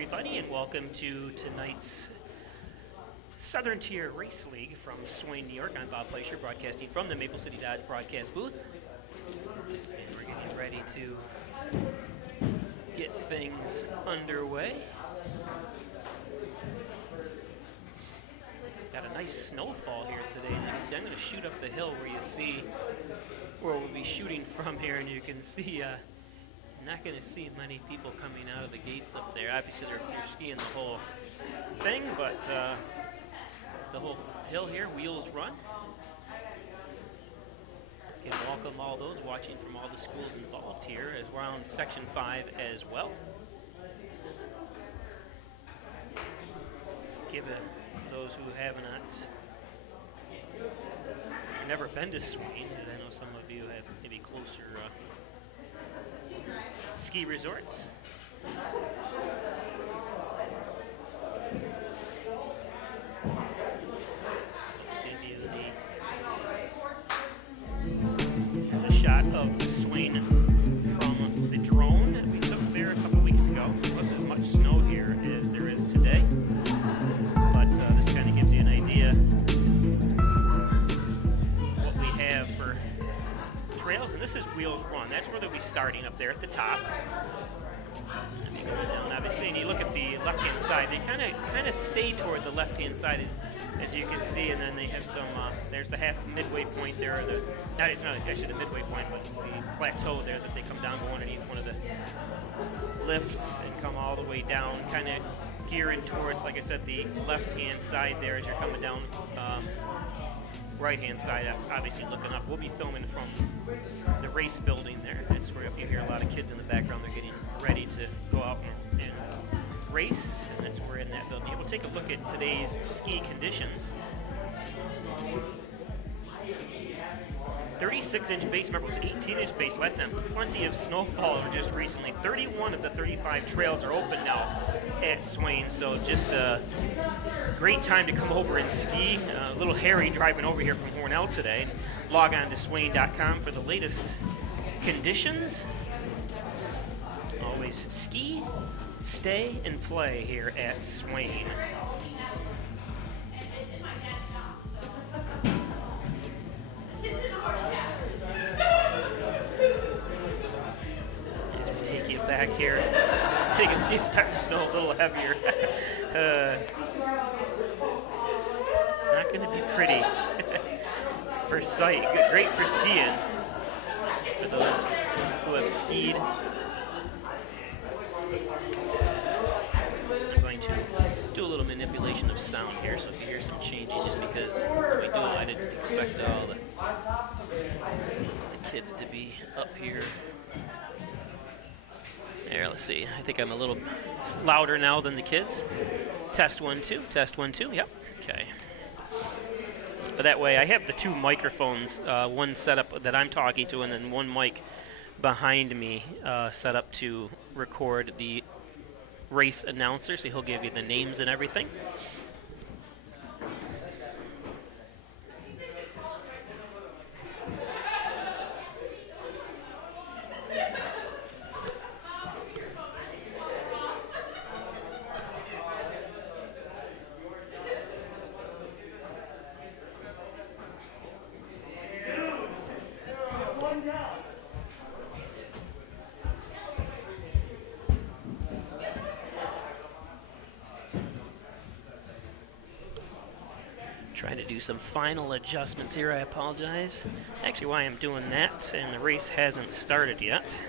everybody, and welcome to tonight's Southern Tier Race League from Swain, New York. I'm Bob Fleischer, broadcasting from the Maple City Dodge broadcast booth. And we're getting ready to get things underway. Got a nice snowfall here today. As you can see, I'm going to shoot up the hill where you see where we'll be shooting from here, and you can see not going to see many people coming out of the gates up there. Obviously, they're skiing the whole thing, but the whole hill here, wheels run. Can welcome all those watching from all the schools involved here, as we're on Section 5 as well. Give it those who have not never been to Swain, and I know some of you have maybe closer ski resorts. Here's a shot of Swain from the drone that we took there a couple weeks ago. There wasn't as much snow here as there is today, but this kind of gives you an idea what we have for trails. And this is Wheels Run. That's where they'll be starting up there at the top. And you go down, obviously, and you look at the left-hand side. They kind of stay toward the left-hand side, as you can see, and then they have some. There's the half midway point there. It's not actually the midway point, but the plateau there that they come down, go underneath one of the lifts and come all the way down, kind of gearing toward, like I said, the left-hand side there as you're coming down. Right-hand side, obviously looking up. We'll be filming from the race building there. That's where, if you hear a lot of kids in the background, they're getting ready to go out and race, and that's where in that building. We'll take a look at today's ski conditions. 36-inch base, remember it was 18-inch base last time. Plenty of snowfall just recently. 31 of the 35 trails are open now at Swain, so just a great time to come over and ski. A little hairy driving over here from Hornell today. Log on to swain.com for the latest conditions. Always ski, stay, and play here at Swain. As we take you back here, you can see it's starting to snow a little heavier. It's not going to be pretty for sight. Great for skiing for those who have skied. I'm going to do a little manipulation of sound here, so if you hear some changing, just because when we do it, I didn't expect all the kids to be up here. There, let's see. I think I'm a little louder now than the kids. Test 1 2. Test 1 2. Yep. Okay. But that way, I have the two microphones, one set up that I'm talking to, and then one mic behind me set up to record the race announcer, so he'll give you the names and everything. Trying to do some final adjustments here, I apologize. Actually, why I'm doing that, and the race hasn't started yet.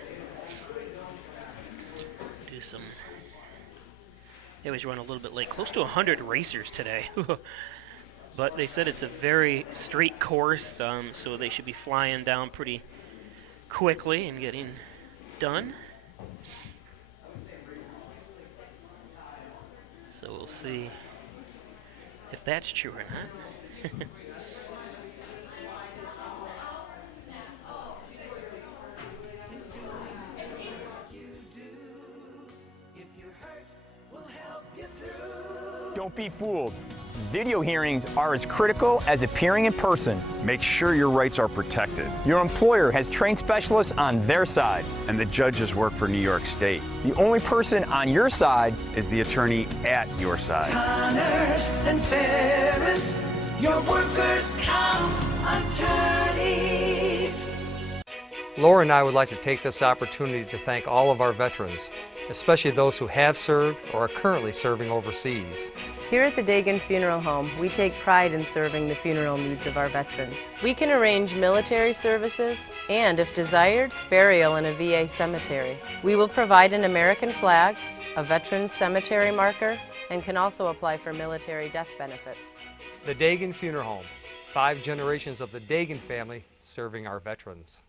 Do some. They always run a little bit late, close to 100 racers today. But they said it's a very straight course, so they should be flying down pretty quickly and getting done. So we'll see if that's true or not. Don't be fooled. Video hearings are as critical as appearing in person. Make sure your rights are protected. Your employer has trained specialists on their side. And the judges work for New York State. The only person on your side is the attorney at your side. Connors and Ferris, your workers' comp attorneys. Laura and I would like to take this opportunity to thank all of our veterans, especially those who have served or are currently serving overseas. Here at the Dagan Funeral Home, we take pride in serving the funeral needs of our veterans. We can arrange military services and, if desired, burial in a VA cemetery. We will provide an American flag, a veterans cemetery marker, and can also apply for military death benefits. The Dagan Funeral Home, 5 generations of the Dagan family serving our veterans.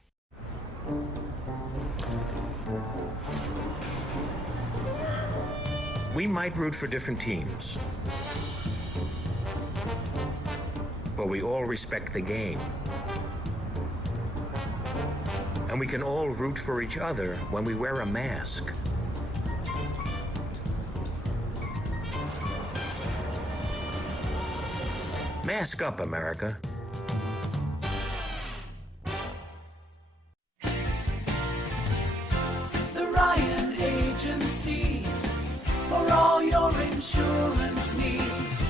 We might root for different teams, but we all respect the game. And we can all root for each other when we wear a mask. Mask up, America. The Ryan Agency, for all your insurance needs.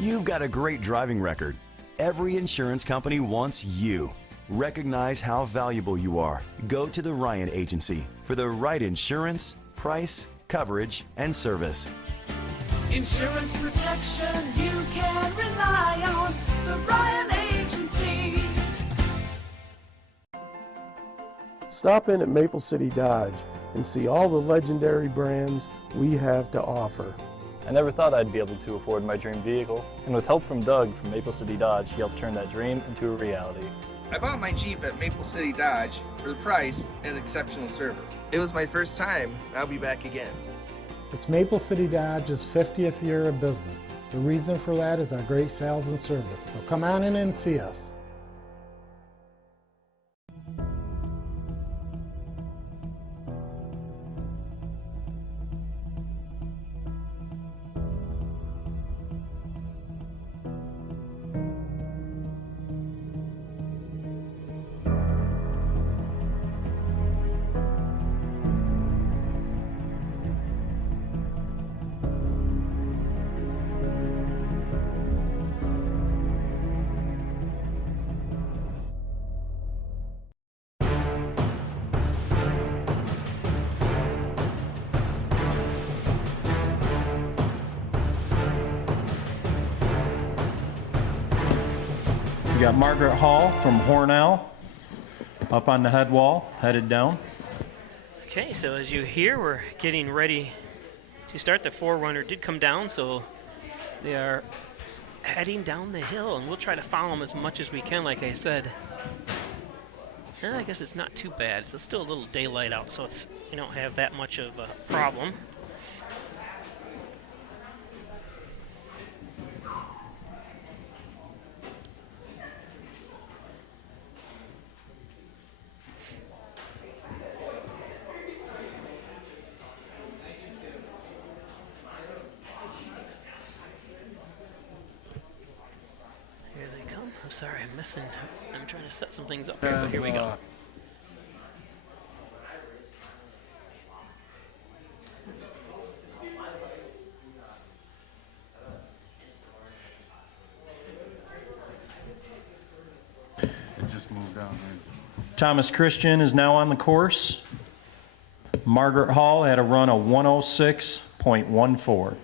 You've got a great driving record. Every insurance company wants you. Recognize how valuable you are. Go to the Ryan Agency for the right insurance, price, coverage, and service. Insurance protection you can rely on. The Ryan Agency. Stop in at Maple City Dodge and see all the legendary brands we have to offer. I never thought I'd be able to afford my dream vehicle, and with help from Doug from Maple City Dodge, he helped turn that dream into a reality. I bought my Jeep at Maple City Dodge for the price and exceptional service. It was my first time, I'll be back again. It's Maple City Dodge's 50th year of business. The reason for that is our great sales and service. So come on in and see us. We got Margaret Hall from Hornell up on the head wall, headed down. Okay, so as you hear, we're getting ready to start. The Forerunner did come down, so they are heading down the hill, and we'll try to follow them as much as we can, like I said. And I guess it's not too bad. It's still a little daylight out, so it's you don't have that much of a problem. Sorry, I'm missing. I'm trying to set some things up here, but here we go. It just moved down. Right? Thomas Christian is now on the course. Margaret Hall had a run of 106.14.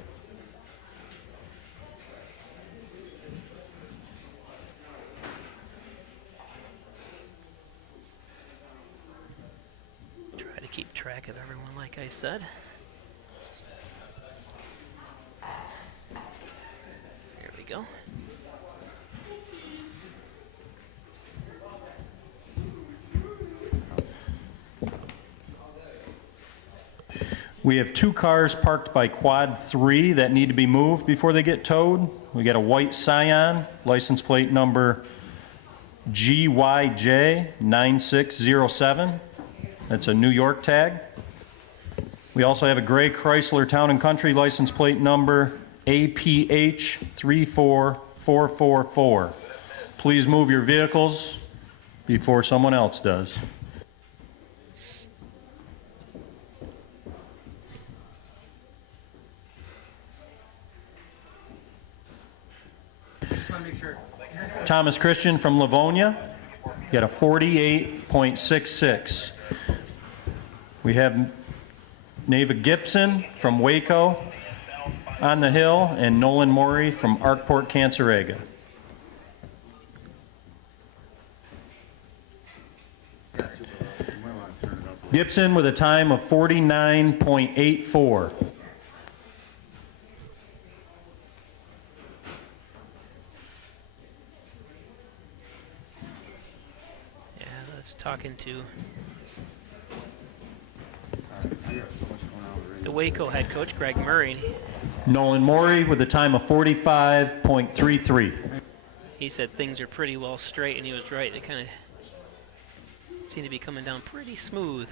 Keep track of everyone, like I said. Here we go. We have 2 cars parked by quad 3 that need to be moved before they get towed. We got a white Scion, license plate number GYJ 9607. That's a New York tag. We also have a gray Chrysler Town & Country license plate number APH 34444. Please move your vehicles before someone else does. Thomas Christian from Livonia, you got a 48.66. We have Neva Gibson from Waco on the Hill, and Nolan Morey from Arkport, Cancerega. Gibson with a time of 49.84. Yeah, that's talking to the Waco head coach, Greg Murray. Nolan Morey with a time of 45.33. He said things are pretty well straight, and he was right. They kind of seem to be coming down pretty smooth.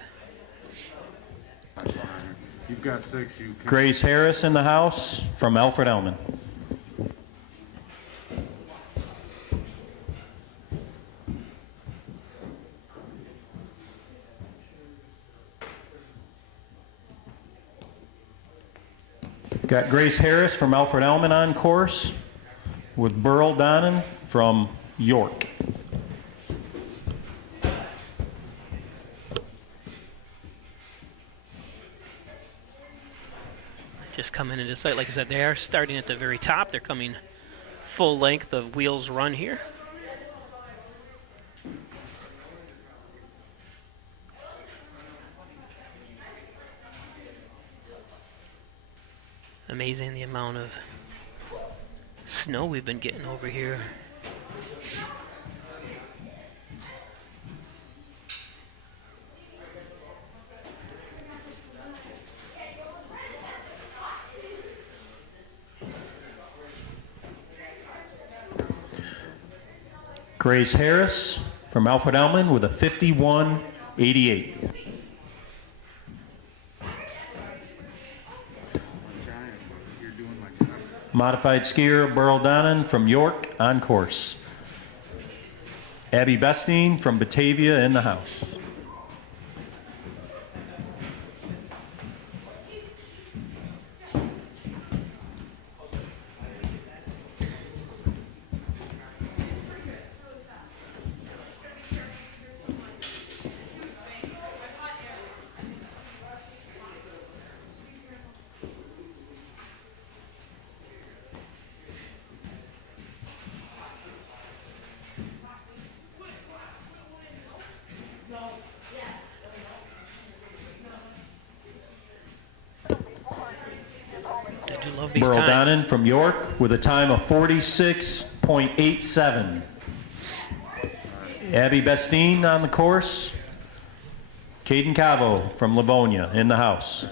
You've got 6. You can... Grace Harris in the house from Alfred Elman. Got Grace Harris from Alfred Elman on course with Burl Donnan from York. Just coming into sight, like I said, they are starting at the very top. They're coming full length of Wheels Run here. Amazing the amount of snow we've been getting over here. Grace Harris from Alfred Elman with a 51.88. Modified skier Burl Donnan from York on course. Abby Bestine from Batavia in the house. Burl Donnan from York with a time of 46.87. Abby Bestine on the course. Caden Cavo from Livonia in the house.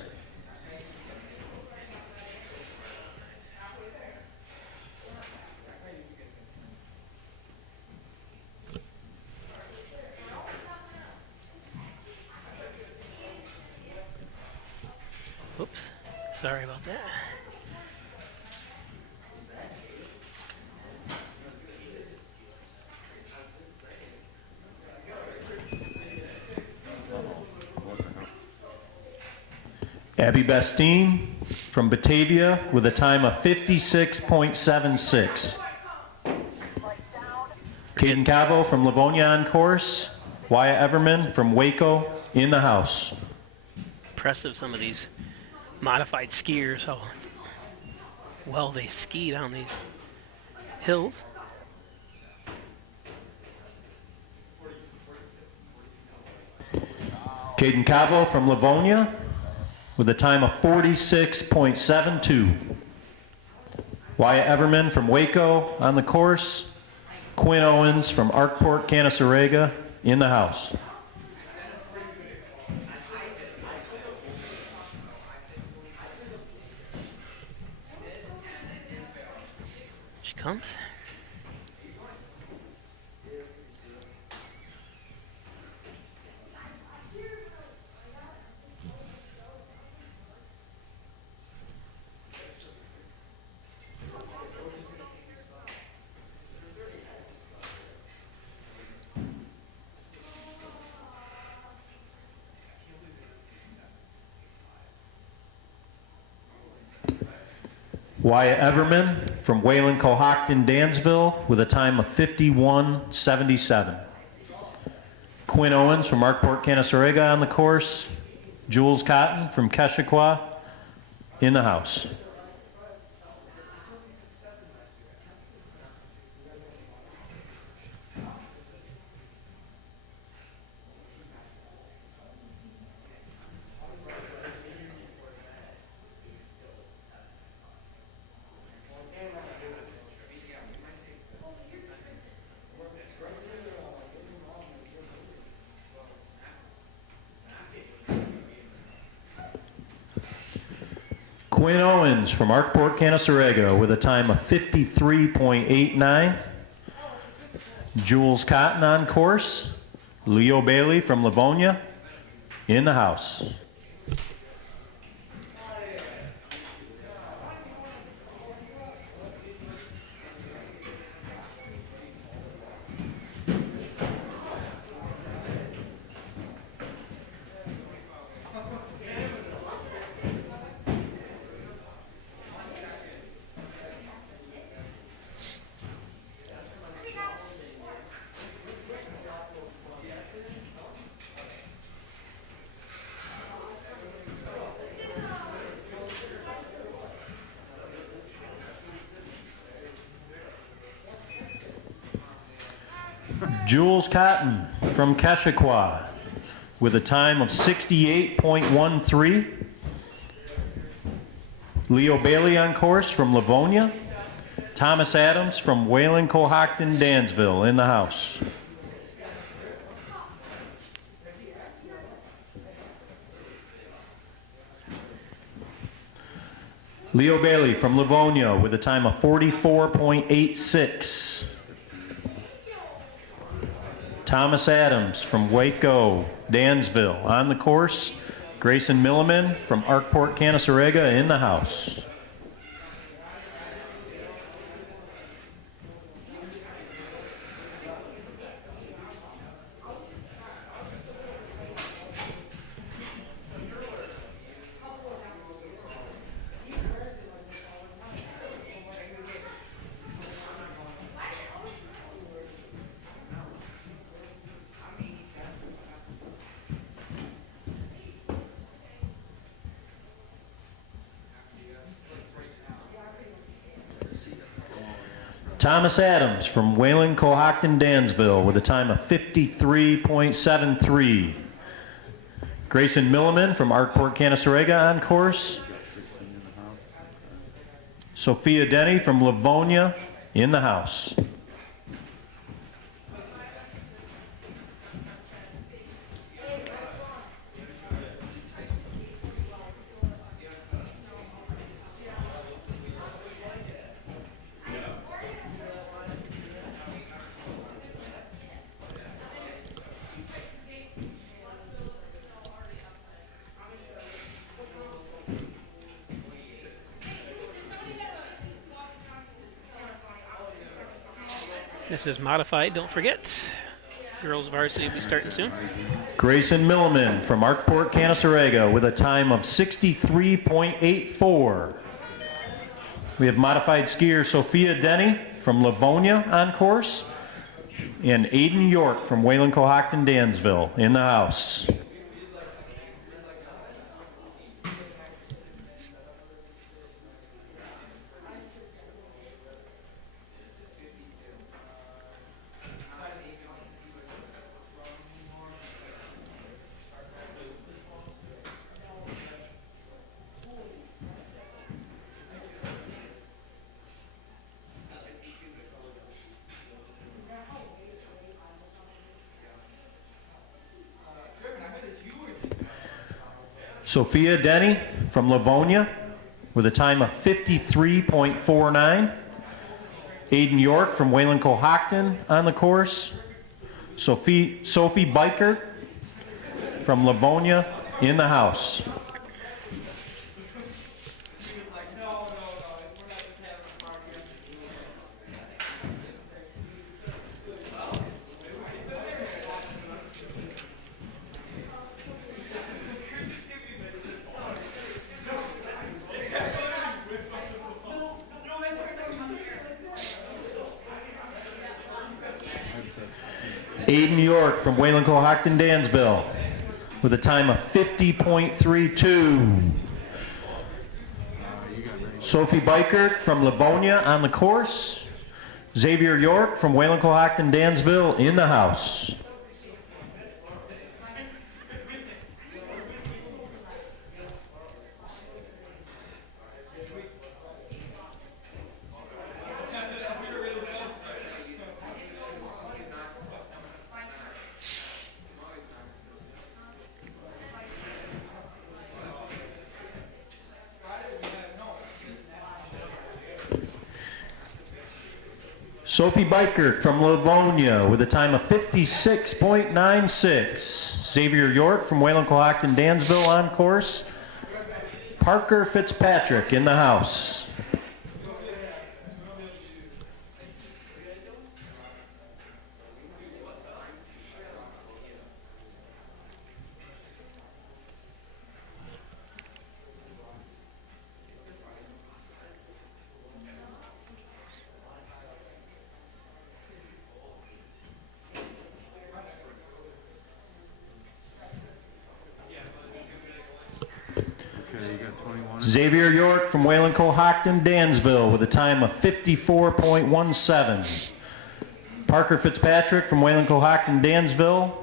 Oops, sorry about that. Abby Bestine from Batavia with a time of 56.76. Caden Cavo from Livonia on course. Wyatt Everman from Waco in the house. Impressive, some of these modified skiers, how well they ski down these hills. Caden Cavo from Livonia with a time of 46.72. Wyatt Everman from Waco on the course. Quinn Owens from Arkport, Cancerega in the house. She comes. Wyatt Everman from Wayland Cohocton Dansville with a time of 51.77. Quinn Owens from Arkport Canasarega on the course. Jules Cotton from Keshequa in the house. Quinn Owens from Arkport Canasarega with a time of 53.89. Jules Cotton on course. Leo Bailey from Livonia in the house. Jules Cotton from Keshequa with a time of 68.13. Leo Bailey on course from Livonia. Thomas Adams from Wayland Cohocton Dansville in the house. Leo Bailey from Livonia with a time of 44.86. Thomas Adams from Waco, Dansville on the course. Grayson Milliman from Arkport Canasarega in the house. Thomas Adams from Wayland Cohocton Dansville with a time of 53.73. Grayson Milliman from Arkport Canasarega on course. Sophia Denny from Livonia in the house. This is modified, don't forget. Girls varsity will be starting soon. Grayson Milliman from Arkport Canasarega with a time of 63.84. We have modified skier Sophia Denny from Livonia on course. And Aiden York from Wayland Cohocton Dansville in the house. Sophia Denny from Livonia with a time of 53.49. Aiden York from Wayland Cohocton on the course. Sophie Bikert from Livonia in the house. Aiden York from Wayland Cohocton Dansville with a time of 50.32. Sophie Bikert from Livonia on the course. Xavier York from Wayland Cohocton Dansville in the house. Sophie Bikert from Livonia with a time of 56.96. Xavier York from Wayland Cohocton Dansville on course. Parker Fitzpatrick in the house. Xavier York from Wayland Cohocton Dansville with a time of 54.17. Parker Fitzpatrick from Wayland Cohocton Dansville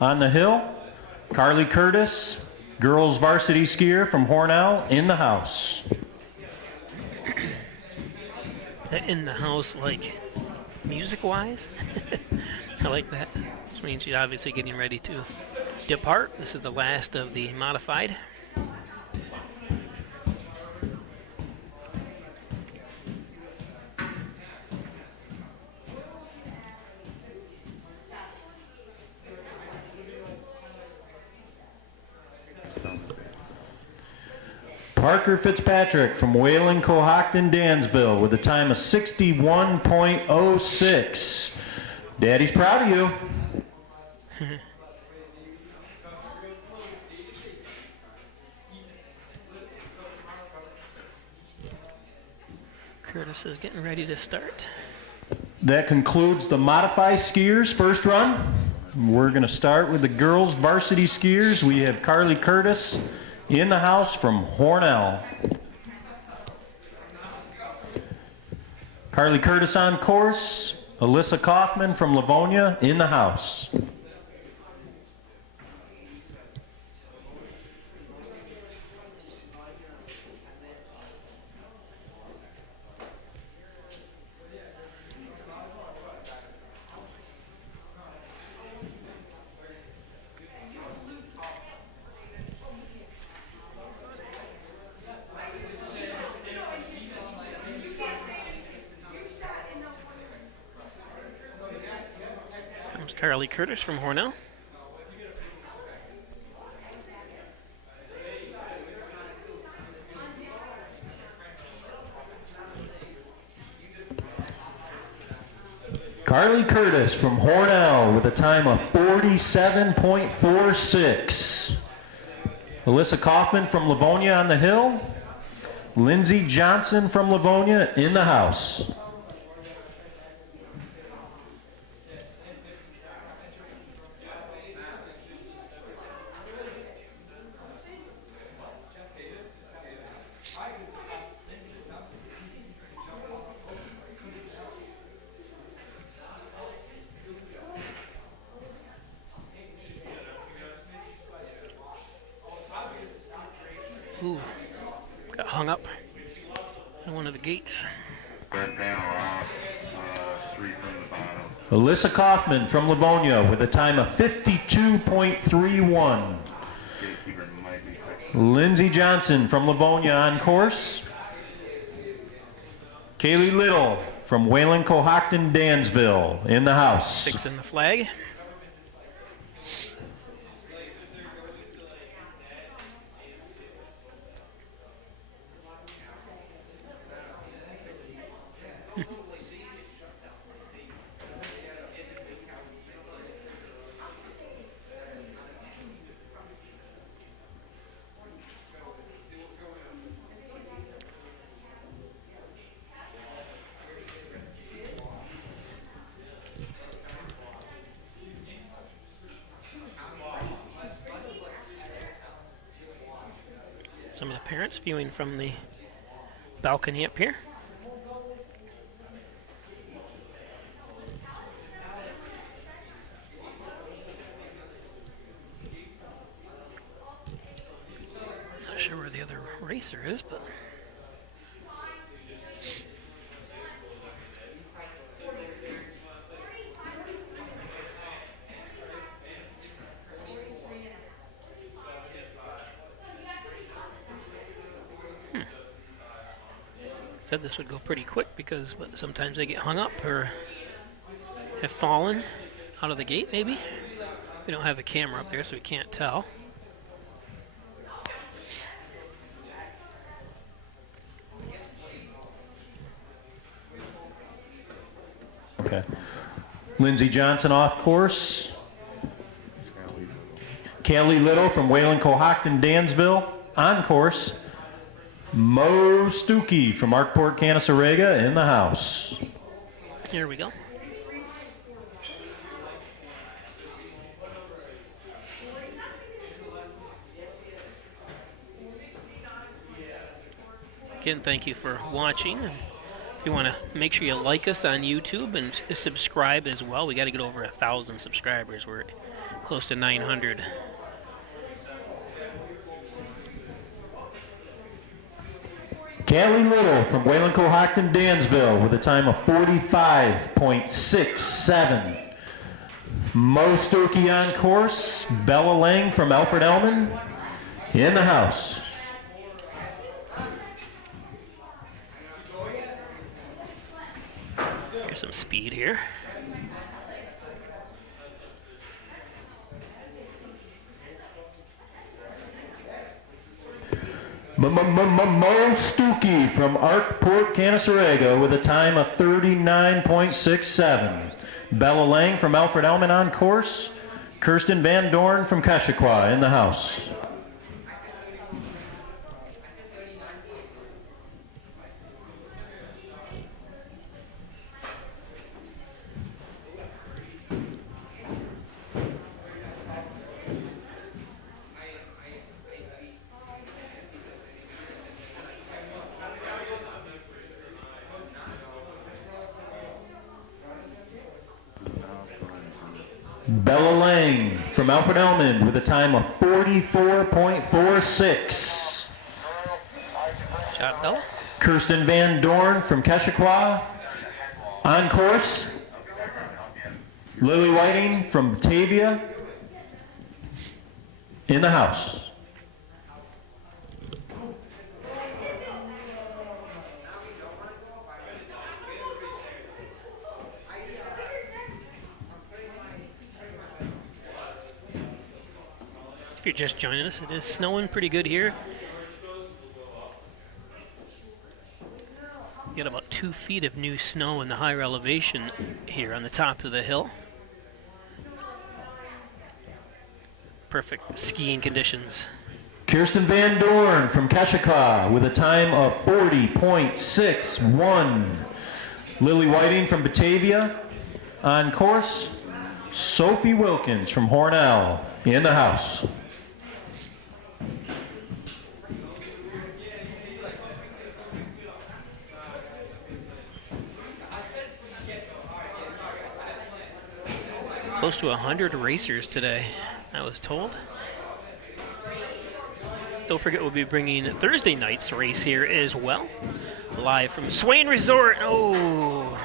on the hill. Carly Curtis, girls varsity skier from Hornell in the house. In the house, like music-wise? I like that. Which means she's obviously getting ready to depart. This is the last of the modified. Parker Fitzpatrick from Wayland Cohocton Dansville with a time of 61.06. Daddy's proud of you. Curtis is getting ready to start. That concludes the Modify skiers first run. We're going to start with the girls varsity skiers. We have Carly Curtis in the house from Hornell. Carly Curtis on course. Alyssa Kaufman from Livonia in the house. Carly Curtis from Hornell. Carly Curtis from Hornell with a time of 47.46. Alyssa Kaufman from Livonia on the hill. Lindsay Johnson from Livonia in the house. Ooh, got hung up on one of the gates. Alyssa Kaufman from Livonia with a time of 52.31. Lindsay Johnson from Livonia on course. Kaylee Little from Wayland Cohocton Dansville in the house. Fixing the flag. Some of the parents viewing from the balcony up here. Not sure where the other racer is, but said this would go pretty quick because sometimes they get hung up or have fallen out of the gate maybe. We don't have a camera up there so we can't tell. Okay. Lindsey Johnson off course. Callie Little from Wayland Cohocton Dansville on course. Mo Stuckey from Arkport Canasarega in the house. Here we go. Again, thank you for watching. And if you want to make sure you like us on YouTube and subscribe as well. We got to get over 1,000 subscribers. We're close to 900. Callie Little from Wayland Cohocton Dansville with a time of 45.67. Mo Stuckey on course. Bella Lang from Alfred Elman in the house. Here's some speed here. Mo Stuckey from Arkport Canasarega with a time of 39.67. Bella Lang from Alfred Elman on course. Kirsten Van Dorn from Keshequa in the house. Bella Lang from Alfred Elman with a time of 44.46. Job, Bella. Kirsten Van Dorn from Keshequa on course. Lily Whiting from Batavia in the house. If you're just joining us, it is snowing pretty good here. Got about 2 feet of new snow in the higher elevation here on the top of the hill. Perfect skiing conditions. Kirsten Van Dorn from Keshequa with a time of 40.61. Lily Whiting from Batavia on course. Sophie Wilkins from Hornell in the house. Close to 100 racers today, I was told. Don't forget we'll be bringing Thursday night's race here as well. Live from Swain Resort. Oh.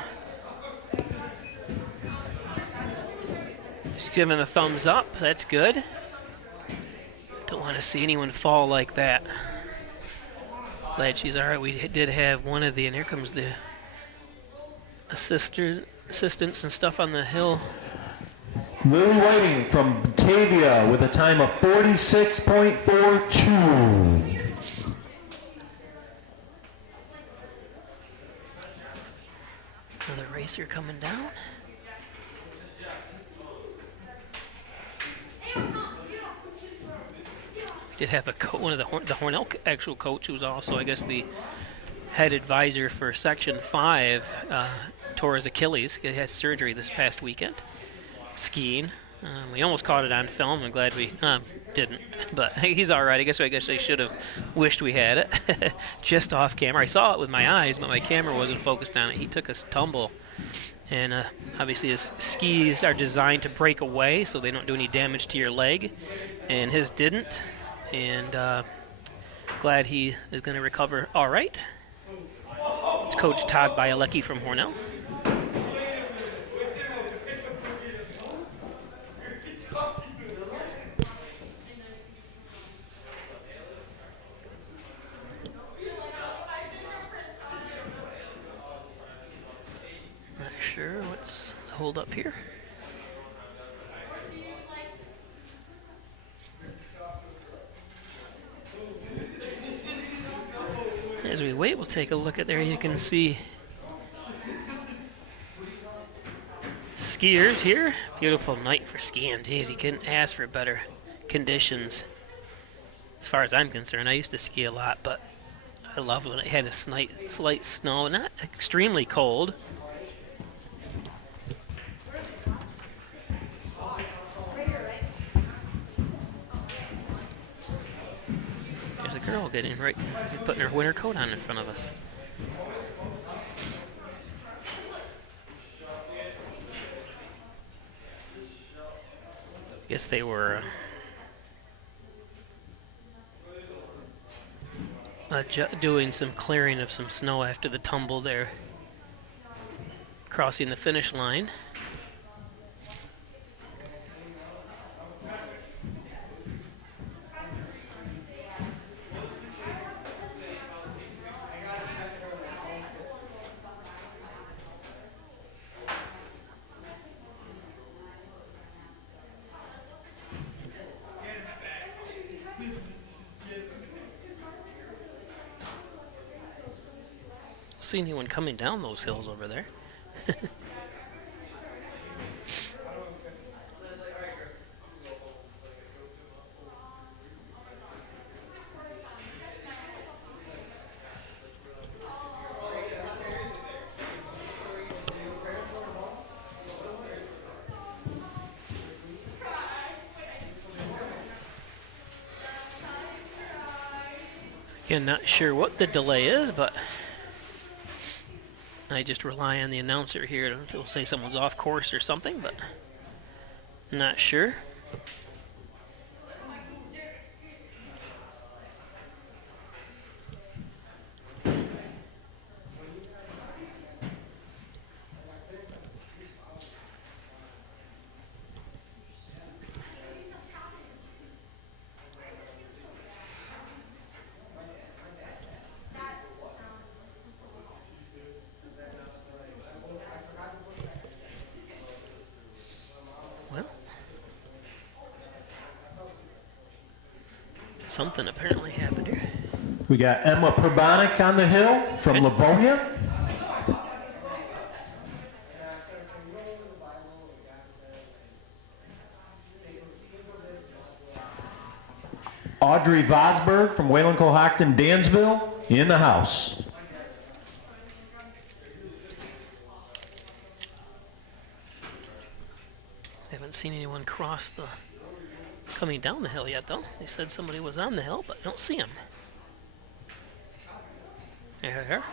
She's giving a thumbs up. That's good. Don't want to see anyone fall like that. Glad she's all right. We did have one of the, and here comes the assistants and stuff on the hill. Lily Whiting from Batavia with a time of 46.42. Another racer coming down. Did have one of the Hornell actual coach, who was also, I guess, the head advisor for Section 5, tore his Achilles. He had surgery this past weekend. Skiing. We almost caught it on film. I'm glad we didn't, but he's all right. I guess I should have wished we had it just off camera. I saw it with my eyes, but my camera wasn't focused on it. He took a tumble, and obviously his skis are designed to break away so they don't do any damage to your leg, and his didn't. And glad he is going to recover all right. It's Coach Todd Bielecki from Hornell. Not sure what's the hold up here. As we wait, we'll take a look at there. You can see skiers here. Beautiful night for skiing. Geez, you couldn't ask for better conditions as far as I'm concerned. I used to ski a lot, but I loved when it had a slight snow. Not extremely cold. There's a girl getting right, putting her winter coat on in front of us. Guess they were doing some clearing of some snow after the tumble there, crossing the finish line. See anyone coming down those hills over there? Again, not sure what the delay is, but I just rely on the announcer here to say someone's off course or something, but not sure. Something apparently happened here. We got Emma Perbonik on the hill from Livonia. Audrey Vosberg from Wayland Cohocton Dansville in the house. Haven't seen anyone cross the coming down the hill yet, though. They said somebody was on the hill, but I don't see him. There.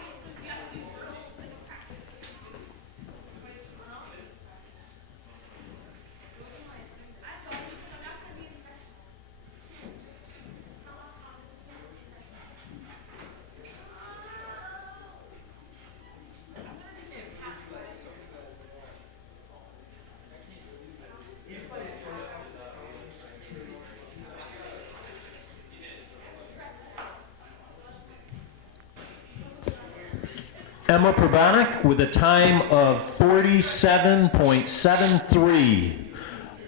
Emma Perbonik with a time of 47.73.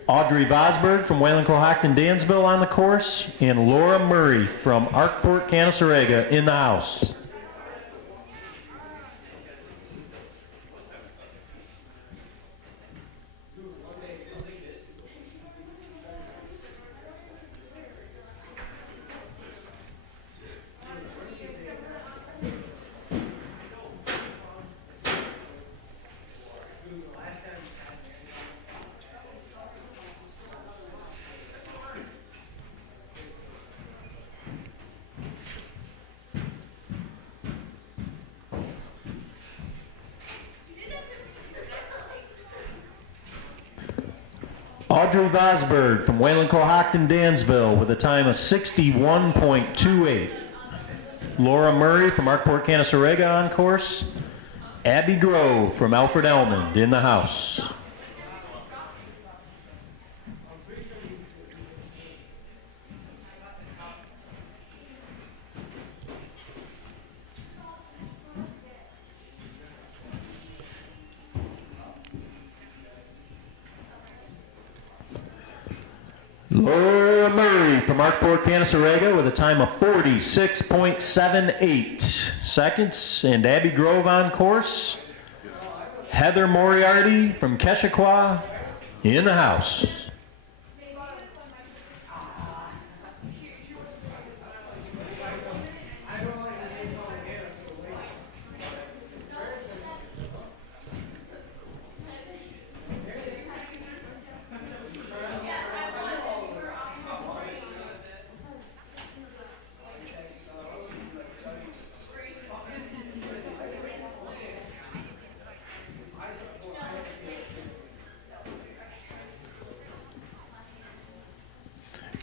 Audrey Vosberg from Wayland Cohocton Dansville on the course, and Laura Murray from Arkport Canasarega in the house. Audrey Vosberg from Wayland Cohocton Dansville with a time of 61.28. Laura Murray from Arkport Canasarega on course. Abby Grove from Alfred Elmond in the house. Laura Murray from Arkport Canasarega with a time of 46.78 seconds. And Abby Grove on course. Heather Moriarty from Keshequa in the house.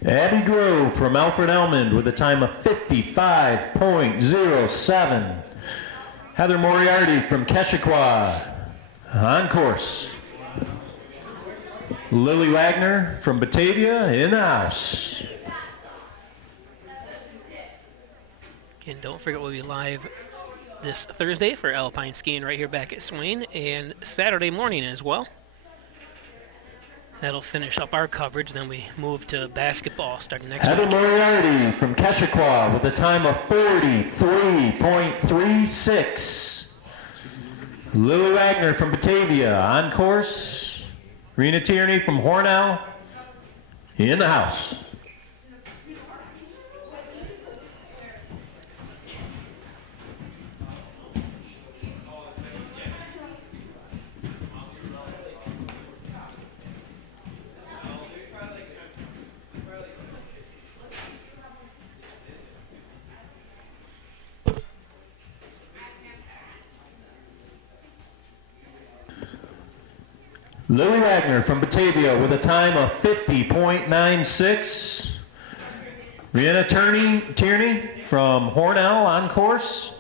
Abby Grove from Alfred Elmond with a time of 55.07. Heather Moriarty from Keshequa on course. Lily Wagner from Batavia in the house. And don't forget we'll be live this Thursday for Alpine skiing right here back at Swain, and Saturday morning as well. That'll finish up our coverage, then we move to basketball starting next Heather week. Moriarty from Keshequa with a time of 43.36. Lily Wagner from Batavia on course. Rena Tierney from Hornell in the house. Lily Wagner from Batavia with a time of 50.96. Rhianna Tierney from Hornell on course.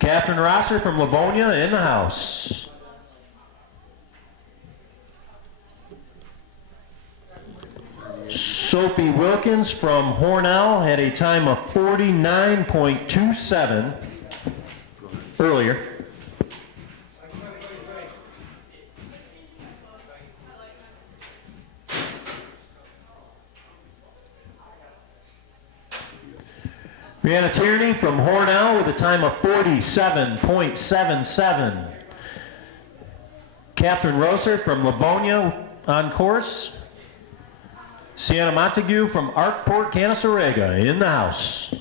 Catherine Rosser from Livonia in the house. Sophie Wilkins from Hornell had a time of 49.27 earlier. Rhianna Tierney from Hornell with a time of 47.77. Catherine Rosser from Livonia on course. Sienna Montague from Arkport Canasarega in the house.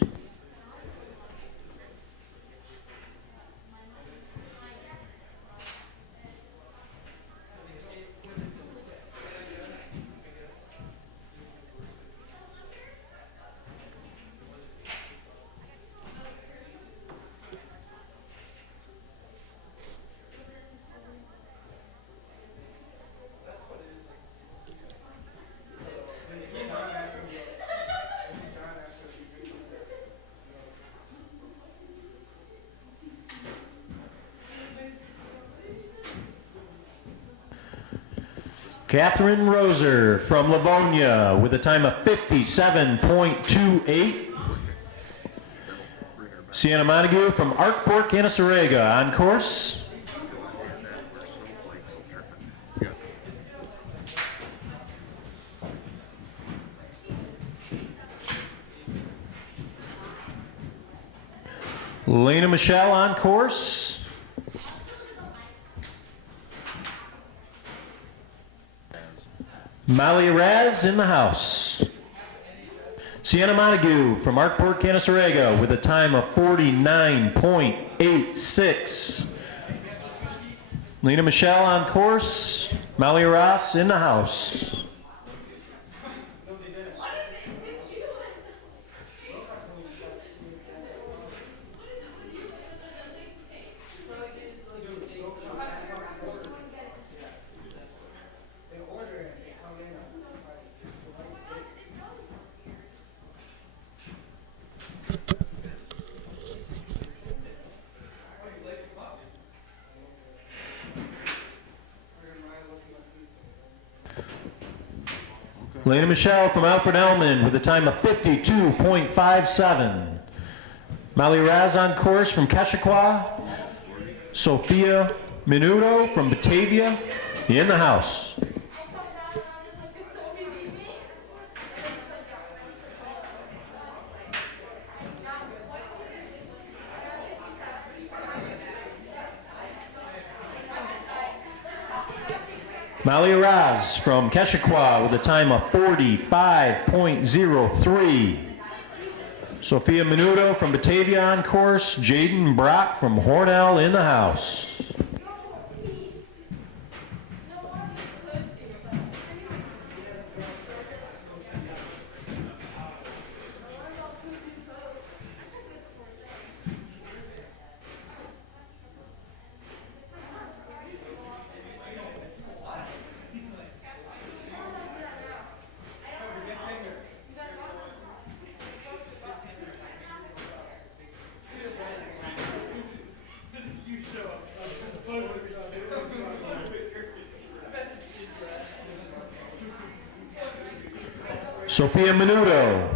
Catherine Roser from Livonia with a time of 57.28. Sienna Montague from Arkport Canasarega on course. Lena Michelle on course. Molly Raz in the house. Sienna Montague from Arkport Canasarega with a time of 49.86. Lena Michelle on course. Molly Ross in the house. Lena Michelle from Alfred Elman with a time of 52.57. Molly Raz on course from Keshequa. Sophia Minuto from Batavia in the house. Molly Raz from Keshequa with a time of 45.03. Sophia Minuto from Batavia on course. Jaden Brock from Hornell in the house. Sophia Minuto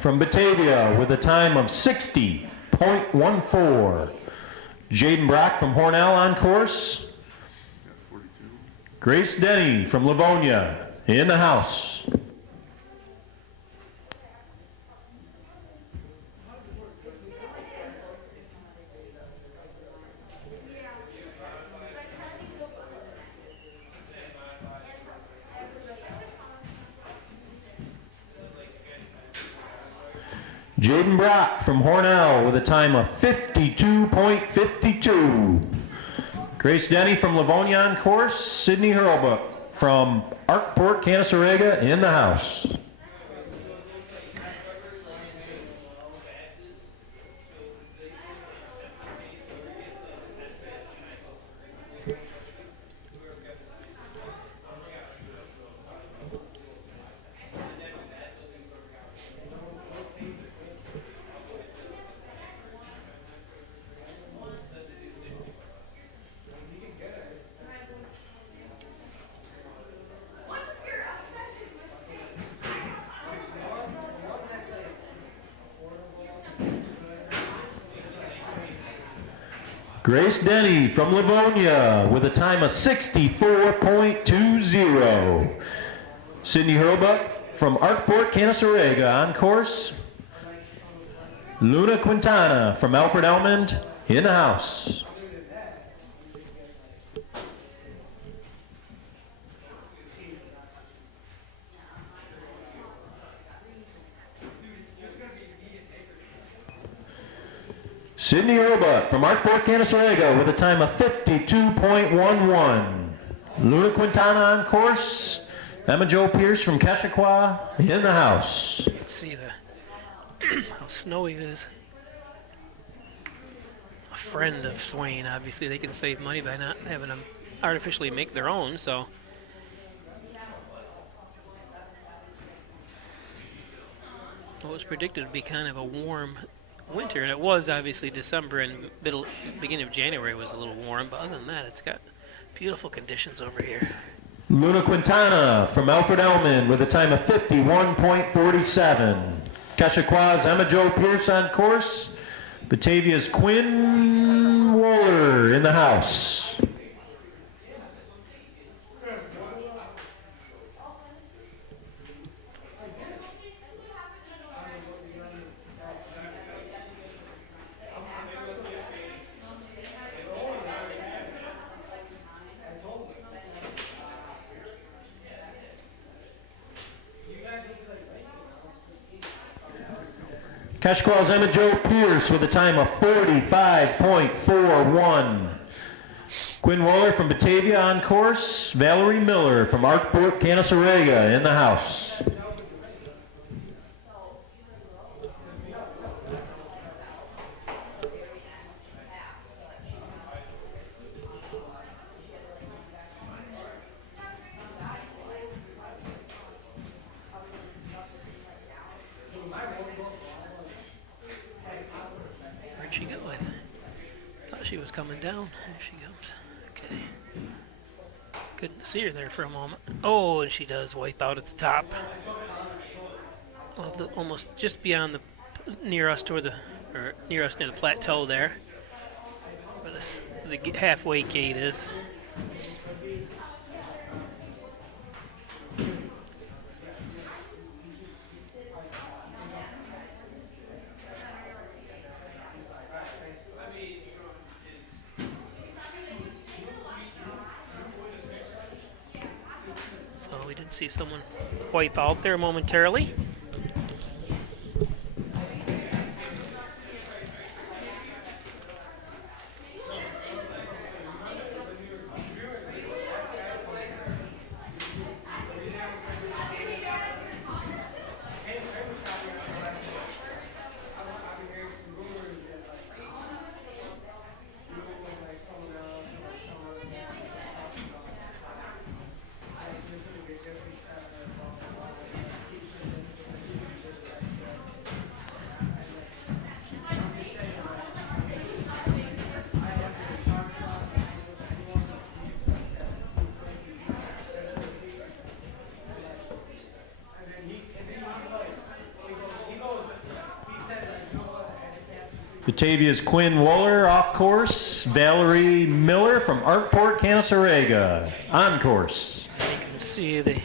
from Batavia with a time of 60.14. Jaden Brock from Hornell on course. Grace Denny from Livonia in the house. Jaden Brock from Hornell with a time of 52.52. Grace Denny from Livonia on course. Sydney Hurlbut from Arkport, Canasarega in the house. Grace Denny from Livonia with a time of 64.20. Sydney Hurlbut from Arkport, Canasarega on course. Luna Quintana from Alfred Elmond in the house. Sydney Hurlbut from Arkport, Canasarega with a time of 52.11. Luna Quintana on course. Emma Jo Pierce from Keshequa in the house. Let's see how snowy it is. A friend of Swain, obviously they can save money by not having them artificially make their own, so. Well, it was predicted to be kind of a warm winter, and it was obviously December and beginning of January was a little warm, but other than that, it's got beautiful conditions over here. Luna Quintana from Alfred Elman with a time of 51.47. Keshequa's Emma Jo Pierce on course. Batavia's Quinn Wohler in the house. Keshequa's Emma Jo Pierce with a time of 45.41. Quinn Wohler from Batavia on course. Valerie Miller from Arkport, Canasarega in the house. She go with? Thought she was coming down. Here she comes. Okay. Couldn't see her there for a moment. Oh, and she does wipe out at the top. almost just beyond near us near the plateau there, where the halfway gate is. So we did see someone wipe out there momentarily. Batavia's Quinn Wohler off course. Valerie Miller from Arkport, Canasarega on course. You can see the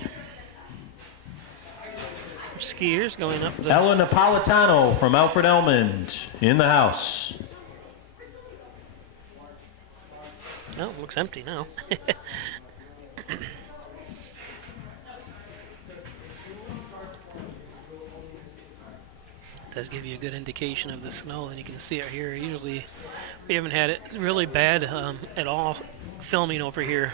skiers going up the... Ella Napolitano from Alfred Elmond in the house. Oh, it looks empty now. Does give you a good indication of the snow, and you can see it here. Usually we haven't had it really bad at all filming over here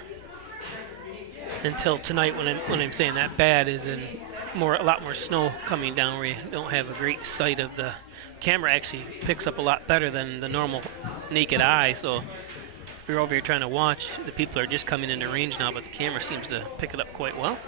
until tonight. When I'm saying that bad is in a lot more snow coming down where you don't have a great sight of the camera. Actually picks up a lot better than the normal naked eye. So if you're over here trying to watch, the people are just coming into range now, but the camera seems to pick it up quite well.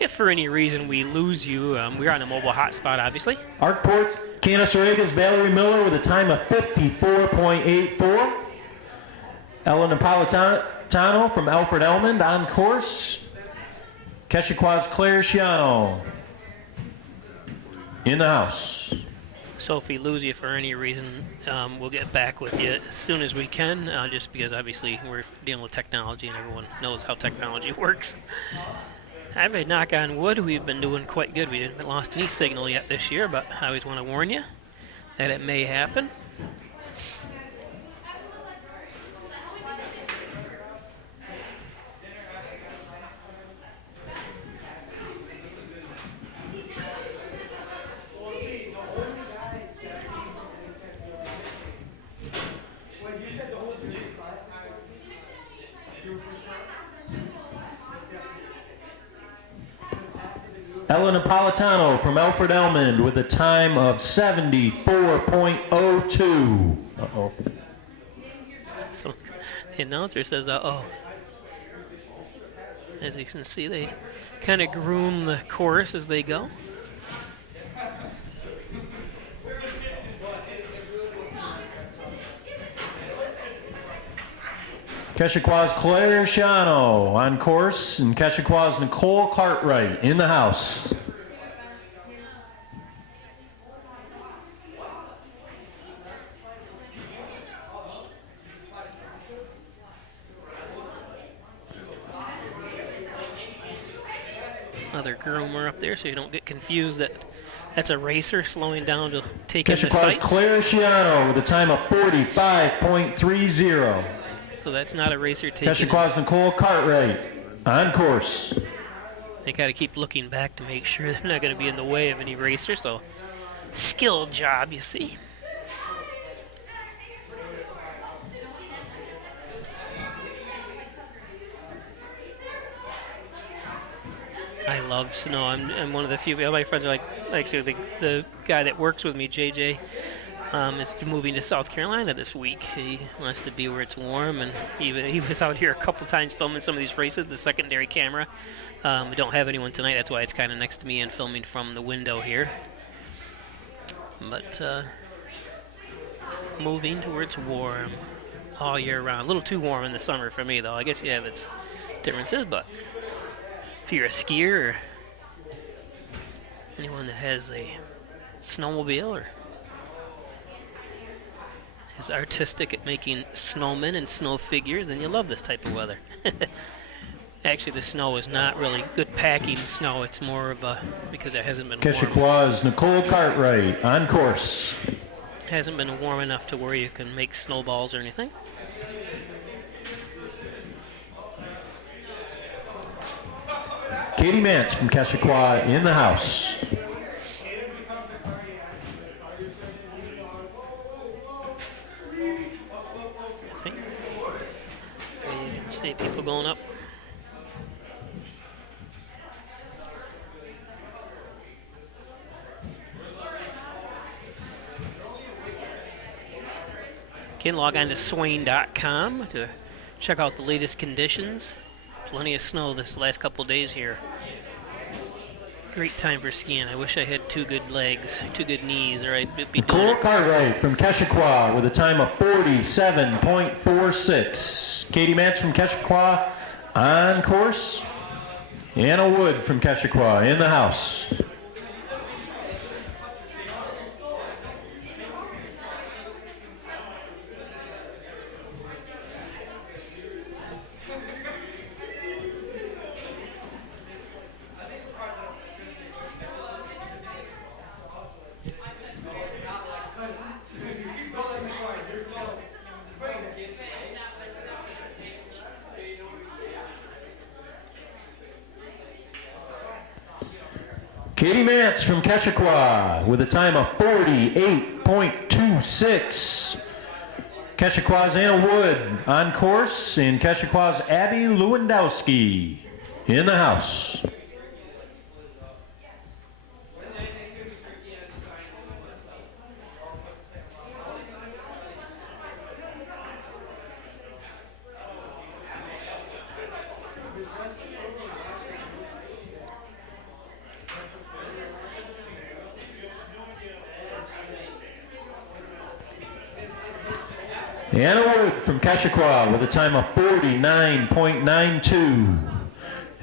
If for any reason we lose you, we're on a mobile hotspot, obviously. Arkport, Canasarega's Valerie Miller with a time of 54.84. Ella Napolitano from Alfred Elmond on course. Keshequa's Claire Schiano in the house. So if we lose you for any reason, we'll get back with you as soon as we can, just because obviously we're dealing with technology and everyone knows how technology works. I have a knock on wood. We've been doing quite good. We haven't lost any signal yet this year, but I always want to warn you that it may happen. Ella Napolitano from Alfred Elmond with a time of 74.02. Uh-oh. So the announcer says, uh-oh. As you can see, they kind of groom the course as they go. Keshequa's Claire Schiano on course, and Keshequa's Nicole Cartwright in the house. Another groomer up there, so you don't get confused that that's a racer slowing down to take in the sights. Keshequa's Claire Schiano with a time of 45.30. So that's not a racer taking. Keshequa's Nicole Cartwright on course. They got to keep looking back to make sure they're not going to be in the way of any racer. So, skilled job, you see. I love snow. I'm one of the few. All my friends are like actually the guy that works with me, JJ. Is moving to South Carolina this week. He wants to be where it's warm, and he was out here a couple times filming some of these races, the secondary camera. We don't have anyone tonight, that's why it's kind of next to me and filming from the window here. But moving towards warm. all year round. A little too warm in the summer for me, though. I guess you have its differences, but if you're a skier or anyone that has a snowmobile or is artistic at making snowmen and snow figures, then you love this type of weather. Actually, the snow is not really good packing snow. It's more of a, because it hasn't been warm. Keshequa's Nicole Cartwright on course. Hasn't been warm enough to where you can make snowballs or anything. Katie Mance from Keshequa in the house. I think you can see people going up. You can log on to Swain.com to check out the latest conditions. Plenty of snow this last couple days here. Great time for skiing. I wish I had two good legs, two good knees, or I'd be Nicole Cartwright from Keshequa with a time of 47.46. Katie Mance from Keshequa on course. Anna Wood from Keshequa in the house. Katie Mance from Keshequa with a time of 48.26. Keshequa's Anna Wood on course, and Keshequa's Abby Lewandowski in the house. Anna Wood from Keshequa with a time of 49.92.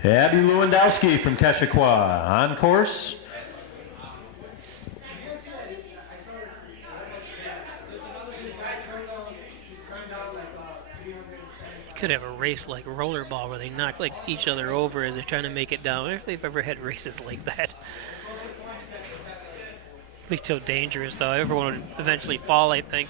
Abby Lewandowski from Keshequa on course. You could have a race like rollerball where they knock like each other over as they're trying to make it down. I wonder if they've ever had races like that. It'd be so dangerous, though. Everyone would eventually fall, I think.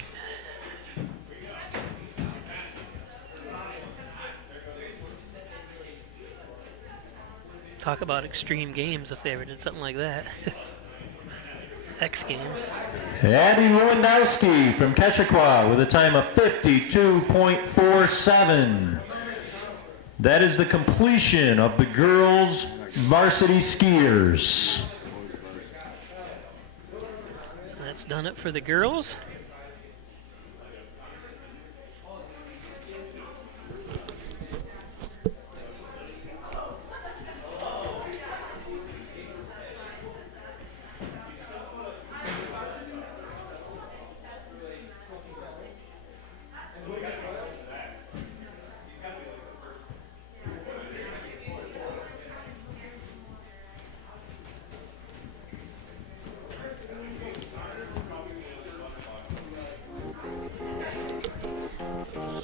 Talk about extreme games if they ever did something like that. X Games. Abby Lewandowski from Keshequa with a time of 52.47. That is the completion of the girls' varsity skiers. So that's done it for the girls.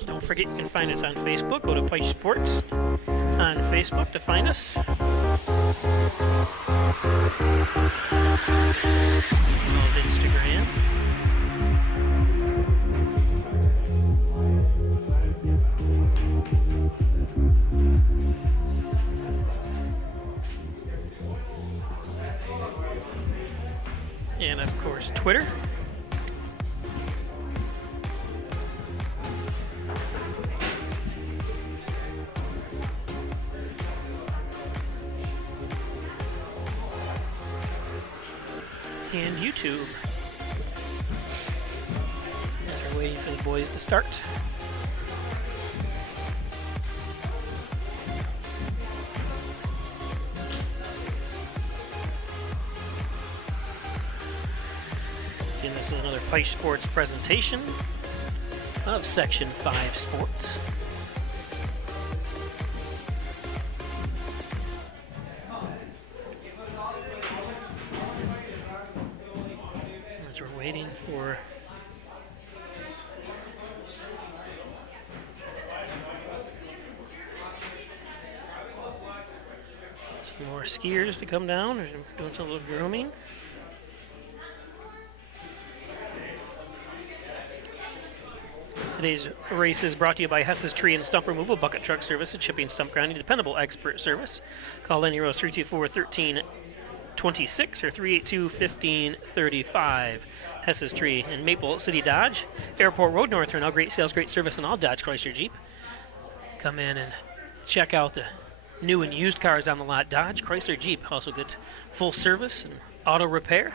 Don't forget you can find us on Facebook. Go to Pike Sports on Facebook to find us. As well as Instagram. And of course, Twitter. And YouTube. As we're waiting for the boys to start. Again, this is another Pike Sports presentation. of Section 5 Sports. As we're waiting for some more skiers to come down. They're doing some little grooming. Today's race is brought to you by Hess's Tree and Stump Removal, Bucket Truck Service, and Chipping Stump Grinding, dependable expert service. Call in heroes 324-1326 or 382-1535. Hess's Tree in Maple City Dodge, Airport Road, North Renell. Great sales, great service on all Dodge, Chrysler, Jeep. Come in and check out the new and used cars on the lot. Dodge, Chrysler, Jeep. Also good full service and auto repair.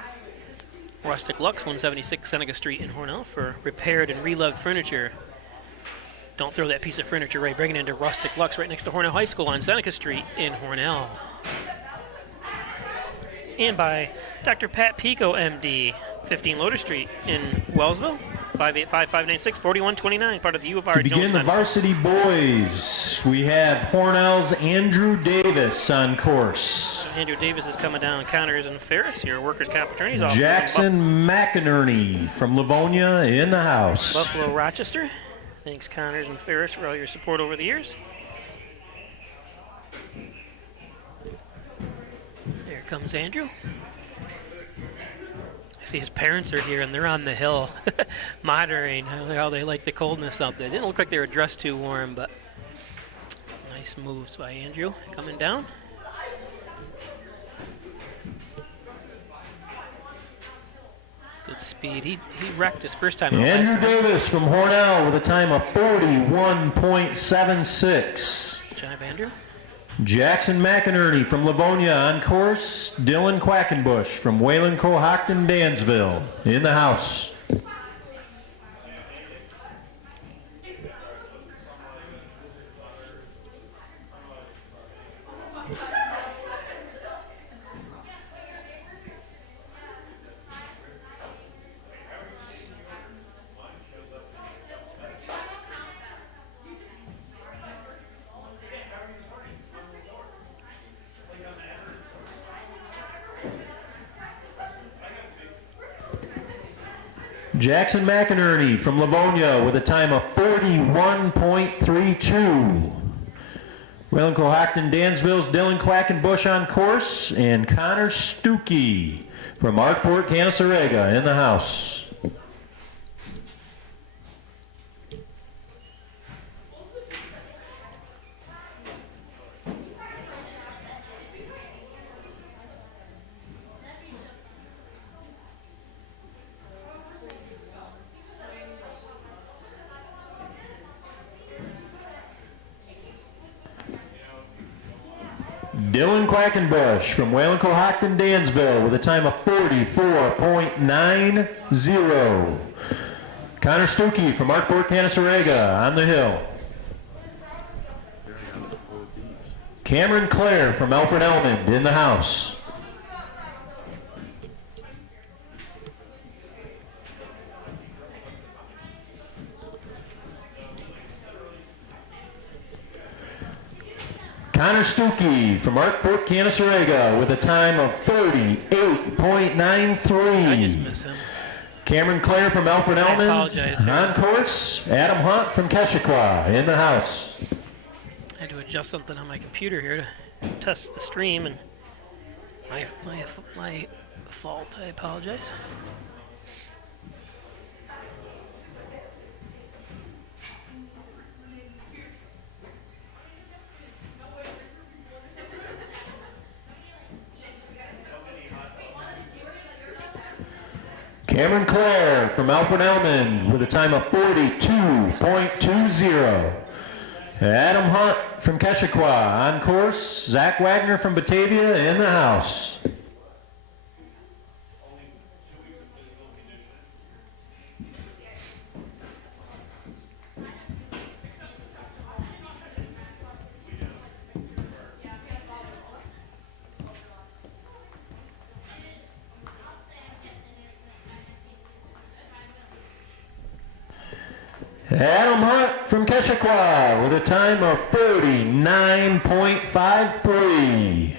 Rustic Lux, 176 Seneca Street in Hornell for repaired and reloved furniture. Don't throw that piece of furniture right. Bring it into Rustic Lux right next to Hornell High School on Seneca Street in Hornell. And by Dr. Pat Pico, MD, 15 Loader Street in Wellsville. 585-596-4129, part of the U of R. To begin the varsity boys, we have Hornell's Andrew Davis on course. Andrew Davis is coming down. Connors and Ferris, your workers' comp attorney's office. Jackson McInerney from Livonia in the house. Buffalo, Rochester. Thanks, Connors and Ferris, for all your support over the years. There comes Andrew. See, his parents are here, and they're on the hill monitoring how they like the coldness up there. Didn't look like they were dressed too warm, but nice moves by Andrew coming down. Good speed. He wrecked his first time. Andrew Davis from Hornell with a time of 41.76. Good job, Andrew. Jackson McInerney from Livonia on course. Dylan Quackenbush from Wayland Cohocton Dansville in the house. Jackson McInerney from Livonia with a time of 41.32. Wayland Cohocton Dansville's Dylan Quackenbush on course, and Connor Stuckey from Arkport Canasarega in the house. Dylan Quackenbush from Wayland Cohocton Dansville with a time of 44.90. Connor Stuckey from Arkport Canasarega on the hill. Cameron Clare from Alfred Elmond in the house. Connor Stuckey from Arkport Canasarega with a time of 38.93. I just miss him. Cameron Clare from Alfred Elmond on course. Adam Hunt from Keshequa in the house. I had to adjust something on my computer here to test the stream, and my fault. I apologize. Cameron Clare from Alfred Elmond with a time of 42.20. Adam Hunt from Keshequa on course. Zach Wagner from Batavia in the house. from Keshequa with a time of 39.53.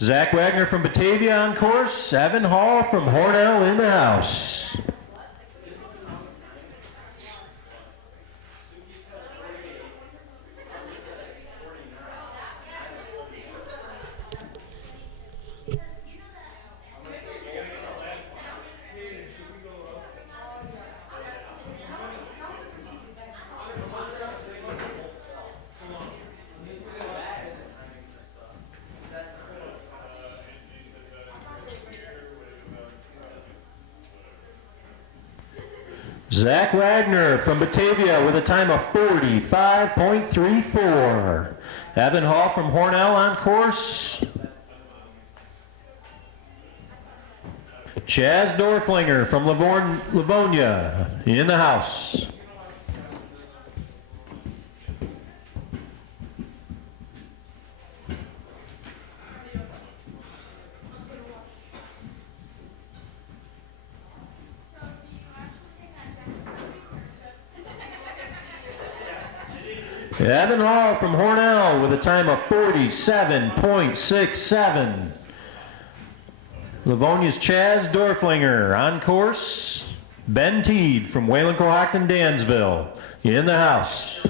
Zach Wagner from Batavia on course. Evan Hall from Hornell in the house. Zach Wagner from Batavia with a time of 45.34. Evan Hall from Hornell on course. Chaz Dorflinger from Livonia in the house. Evan Hall from Hornell with a time of 47.67. Livonia's Chaz Dorflinger on course. Ben Teed from Wayland Cohocton Dansville in the house.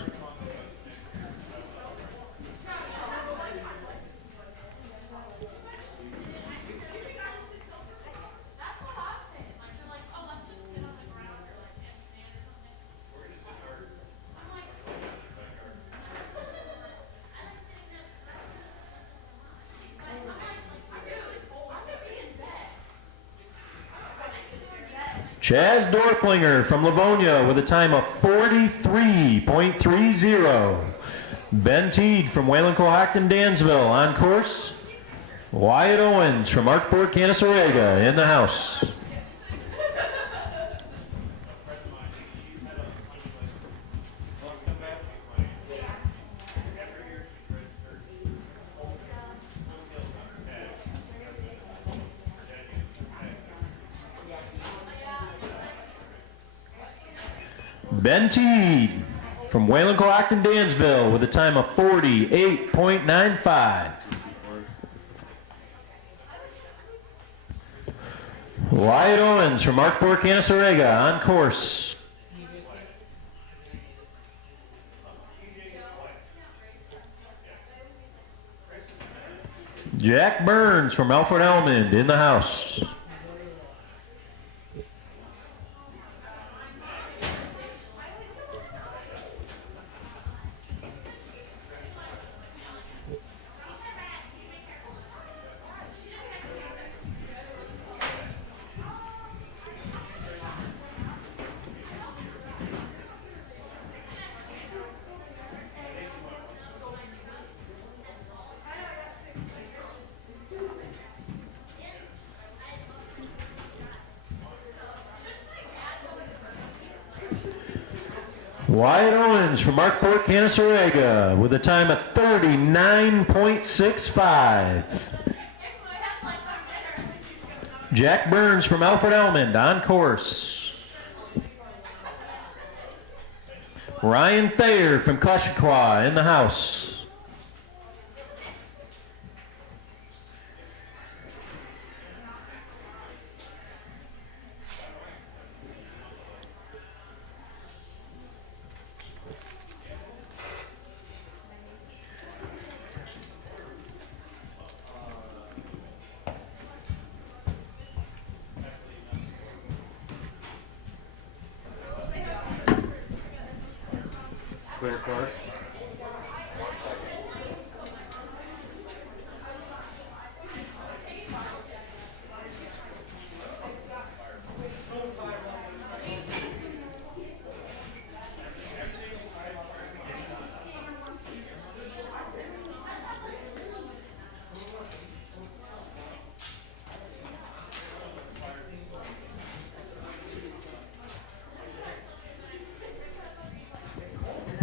Chaz Dorflinger from Livonia with a time of 43.30. Ben Teed from Wayland Cohocton Dansville on course. Wyatt Owens from Arkport Canasarega in the house. Ben Teed from Wayland Cohocton Dansville with a time of 48.95. Wyatt Owens from Arkport Canasarega on course. Jack Burns from Alfred Elmond in the house. Wyatt Owens from Arkport Canasarega with a time of 39.65. Jack Burns from Alfred Elmond on course. Ryan Thayer from Keshequa in the house. Clear card.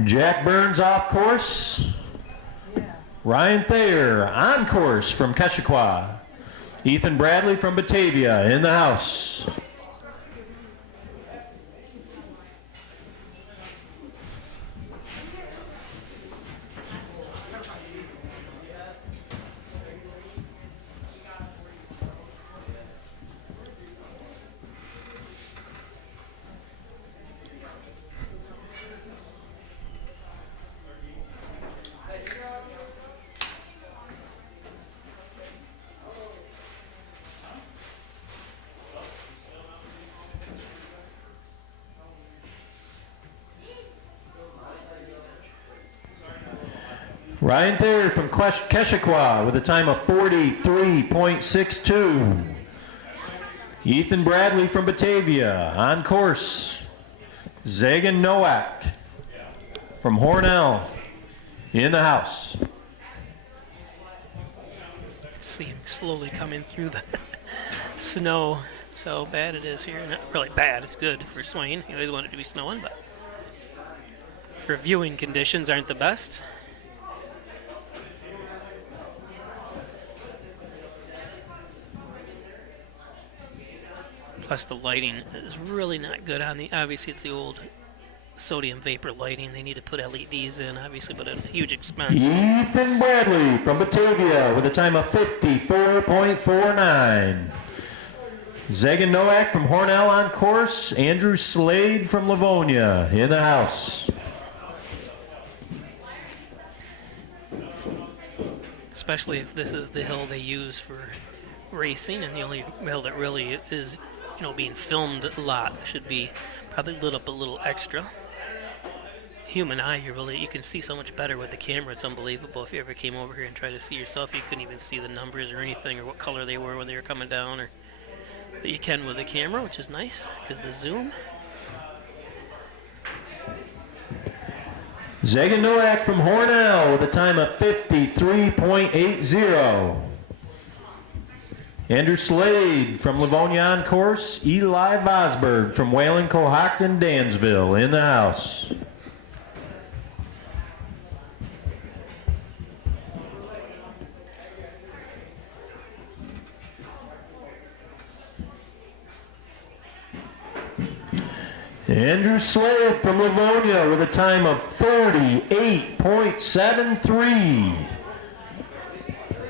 Jack Burns off course. Ryan Thayer on course from Keshequa. Ethan Bradley from Batavia in the house. Ryan Thayer from Keshequa with a time of 43.62. Ethan Bradley from Batavia on course. Zagan Nowak from Hornell in the house. See him slowly coming through the snow. So bad it is here. Not really bad, it's good for Swain. He always wanted it to be snowing, but for viewing conditions aren't the best. Plus the lighting is really not good on the, obviously it's the old sodium vapor lighting. They need to put LEDs in, obviously, but at a huge expense. Ethan Bradley from Batavia with a time of 54.49. Zagan Nowak from Hornell on course. Andrew Slade from Livonia in the house. Especially if this is the hill they use for racing, and the only hill that really is, you know, being filmed a lot. Should be probably lit up a little extra. Human eye, you can see so much better with the camera. It's unbelievable. If you ever came over here and tried to see yourself, you couldn't even see the numbers or anything, or what color they were when they were coming down. But you can with the camera, which is nice because the zoom. Zagan Nowak from Hornell with a time of 53.80. Andrew Slade from Livonia on course. Eli Vosberg from Whalen, Cohocton, Dansville in the house. Andrew Slade from Livonia with a time of 38.73.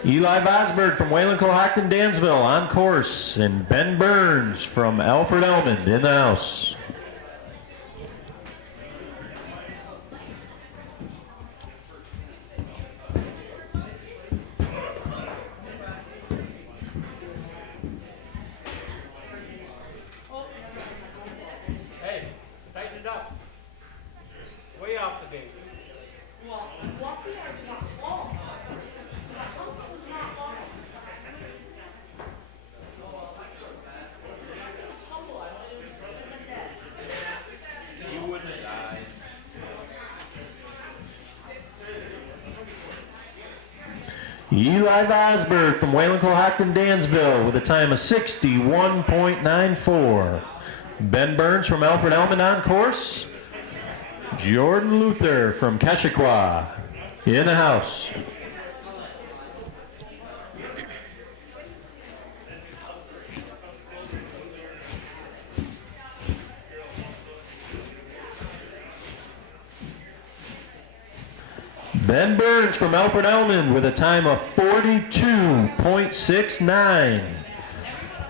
Eli Vosberg from Whalen, Cohocton, Dansville on course. And Ben Burns from Alfred Elmond in the house. Eli Vosberg from Whalen, Cohocton, Dansville with a time of 61.94. Ben Burns from Alfred Elmond on course. Jordan Luther from Keshequa in the house. Ben Burns from Alfred Elmond with a time of 42.69.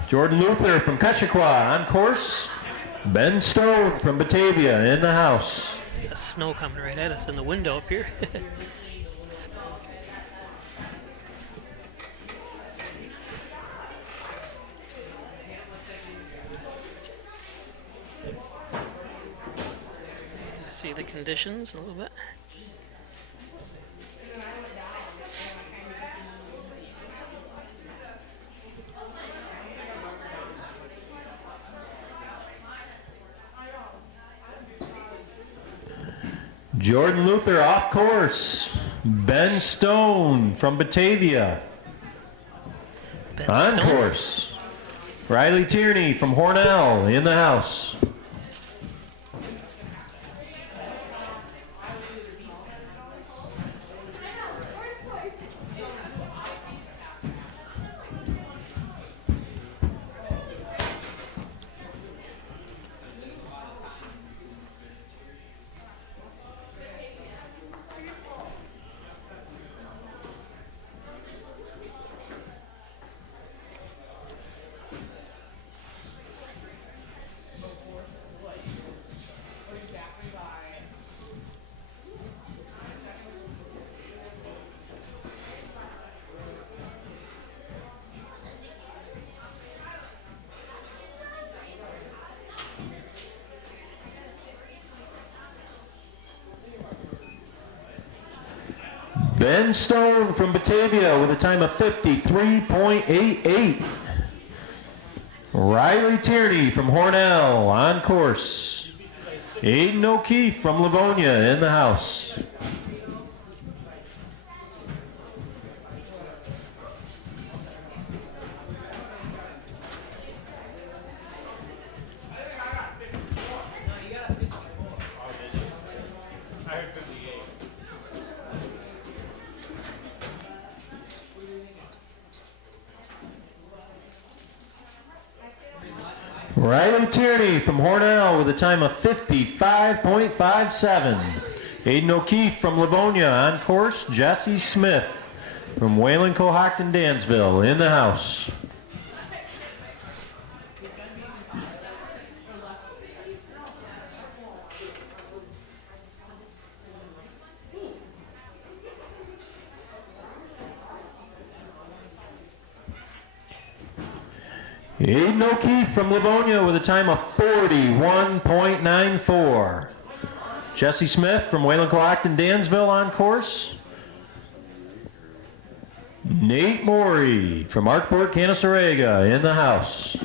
Jordan Luther from Keshequa on course. Ben Stone from Batavia in the house. The snow coming right at us in the window up here. See the conditions a little bit. Jordan Luther off course. Ben Stone from Batavia on course. Riley Tierney from Hornell in the house. Ben Stone from Batavia with a time of 53.88. Riley Tierney from Hornell on course. Aiden O'Keefe from Livonia in the house. Riley Tierney from Hornell with a time of 55.57. Aiden O'Keefe from Livonia on course. Jesse Smith from Wayland, Cohocton, Dansville in the house. Aiden O'Keefe from Livonia with a time of 41.94. Jesse Smith from Wayland, Cohocton, Dansville on course. Nate Morey from Arkport, Canasarega in the house.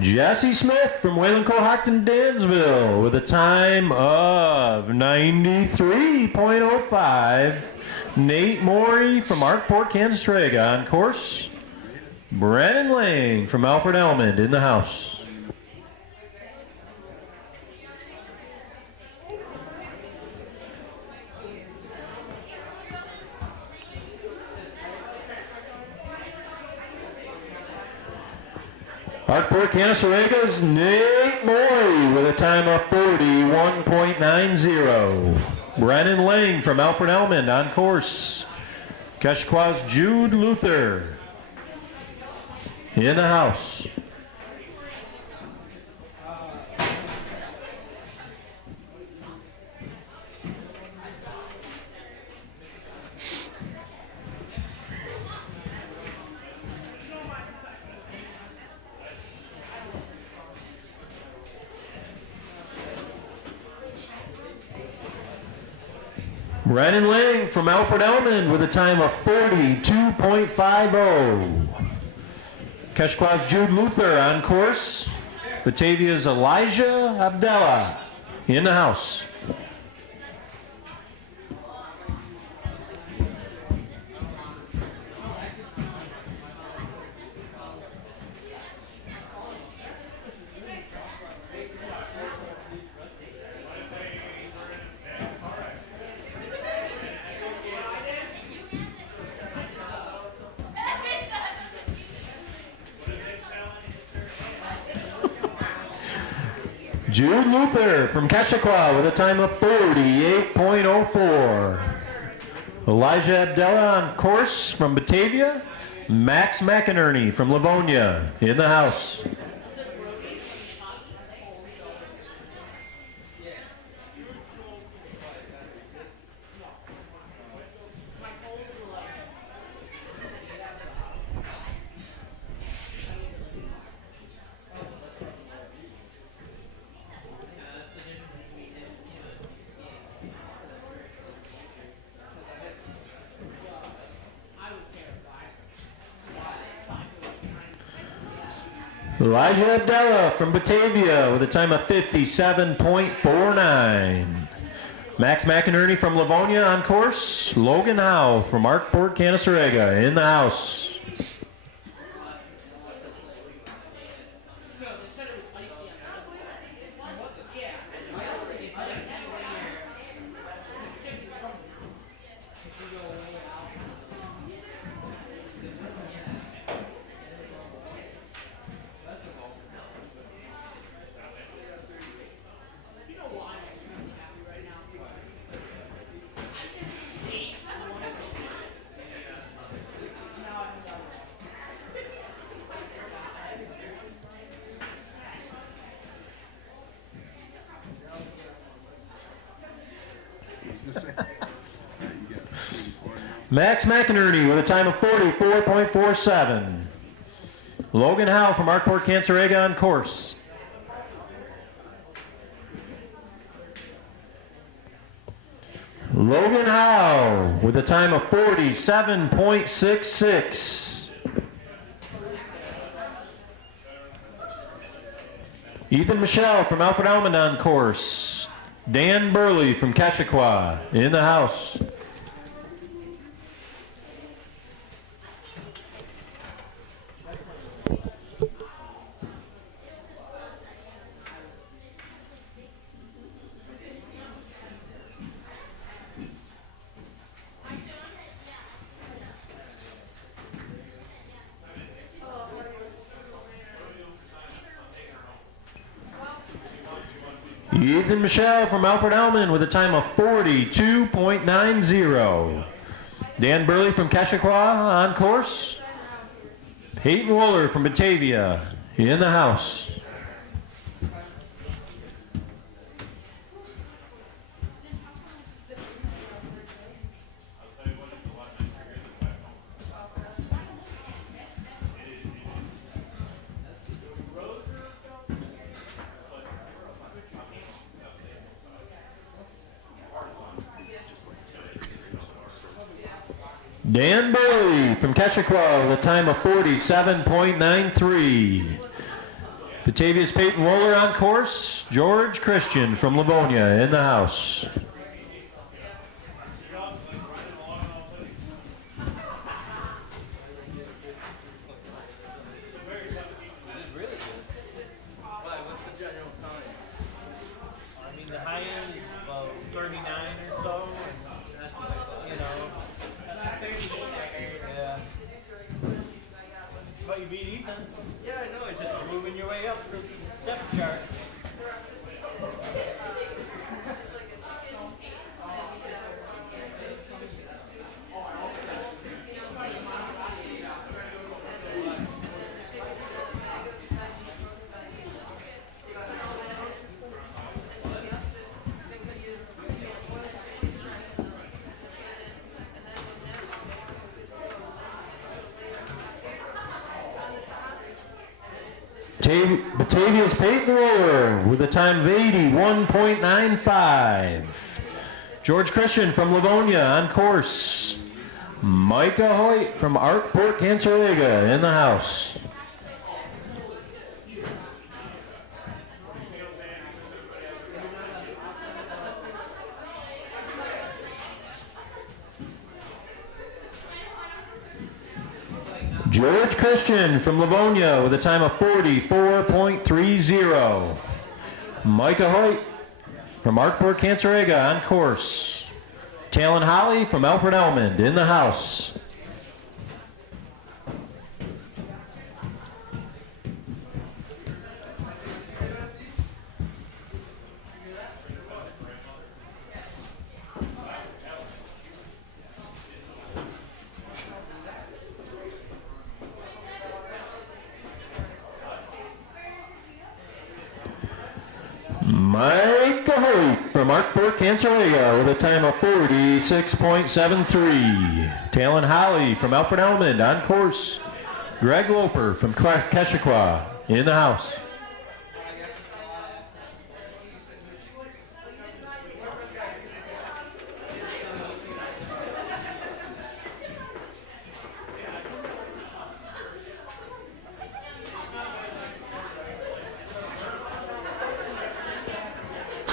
Jesse Smith from Wayland, Cohocton, Dansville with a time of 93.05. Nate Morey from Arkport, Canasarega on course. Brennan Lane from Alfred Elmond in the house. Arkport, Canasarega's Nate Morey with a time of 41.90. Brennan Lane from Alfred Elmond on course. Keshqua's Jude Luther in the house. Brennan Lane from Alfred Elmond with a time of 42.50. Keshqua's Jude Luther on course. Batavia's Elijah Abdallah in the house. Jude Luther from Keshaqua with a time of 48.04. Elijah Abdallah on course from Batavia. Max McInerney from Livonia in the house. Elijah Abdella from Batavia with a time of 57.49. Max McInerney from Livonia on course. Logan Howe from Arkport, Canasarega in the house. Max McInerney with a time of 44.47. Logan Howe from Arkport, Canasarega on course. Logan Howe with a time of 47.66. Ethan Michelle from Alfred Almond on course. Dan Burley from Keshequa in the house. Ethan Michelle from Alfred Almond with a time of 42.90. Dan Burley from Keshequa on course. Peyton Wooler from Batavia in the house. Dan Burley from Keshequa with a time of 47.93. Batavia's Peyton Wooler on course. George Christian from Livonia in the house. Batavia's Peyton Wooler with a time of 81.95. George Christian from Livonia on course. Micah Hoyt from Arkport, Canasarega in the house. George Christian from Livonia with a time of 44.30. Micah Hoyt from Arkport, Canasarega on course. Talon Holly from Alfred Almond in the house. Micah Hoyt from Arkport, Canasarega with a time of 46.73. Talon Holly from Alfred Almond on course. Greg Loper from Keshequa in the house.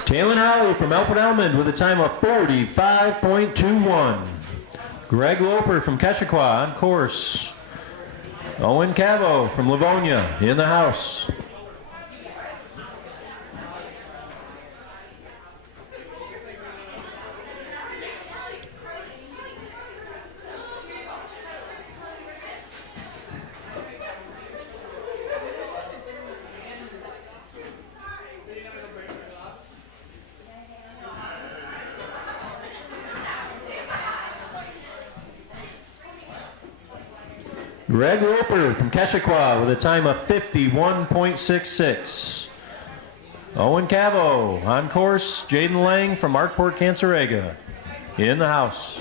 Taylor Howley from Alfred Elmond with a time of 45.21. Greg Loper from Keshequa on course. Owen Cavo from Livonia in the house. Greg Roper from Keshequa with a time of 51.66. Owen Cavo on course. Jaden Lang from Markport Cancerega in the house.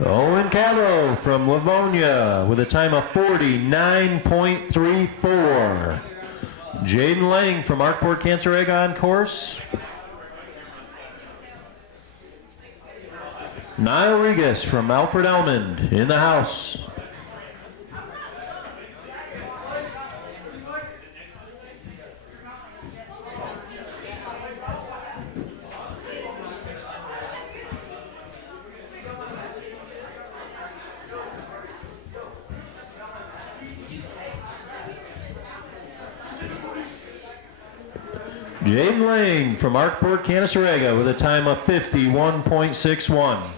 Owen Cavo from Livonia with a time of 49.34. Jaden Lang from Markport Cancerega on course. Niall Regas from Alfred Elmond in the house. Jaden Lang from Markport Cancerega with a time of 51.61.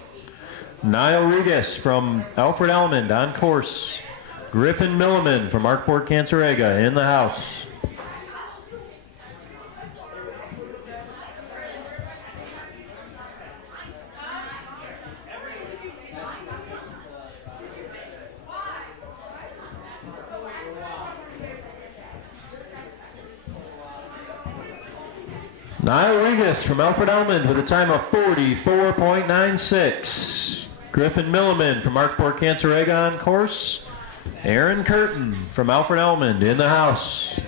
Niall Regas from Alfred Elmond on course. Griffin Milliman from Markport Cancerega in the house. Niall Regas from Alfred Elmond with a time of 44.96. Griffin Milliman from Markport Cancerega on course. Aaron Curtin from Alfred Elmond in the house.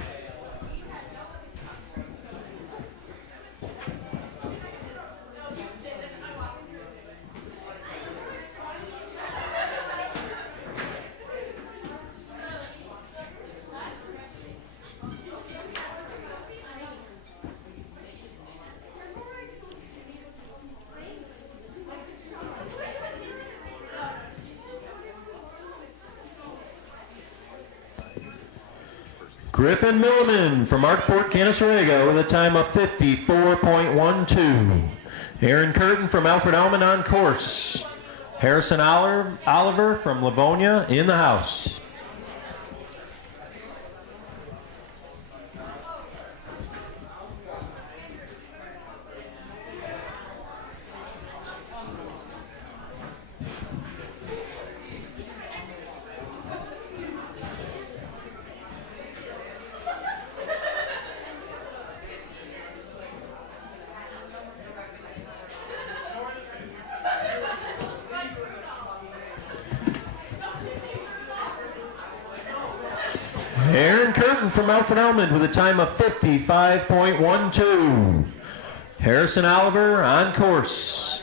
Griffin Milliman from Markport Cancerega with a time of 54.12. Aaron Curtin from Alfred Elmond on course. Harrison Oliver from Livonia in the house. Aaron Curtin from Alfred Elmond with a time of 55.12. Harrison Oliver on course.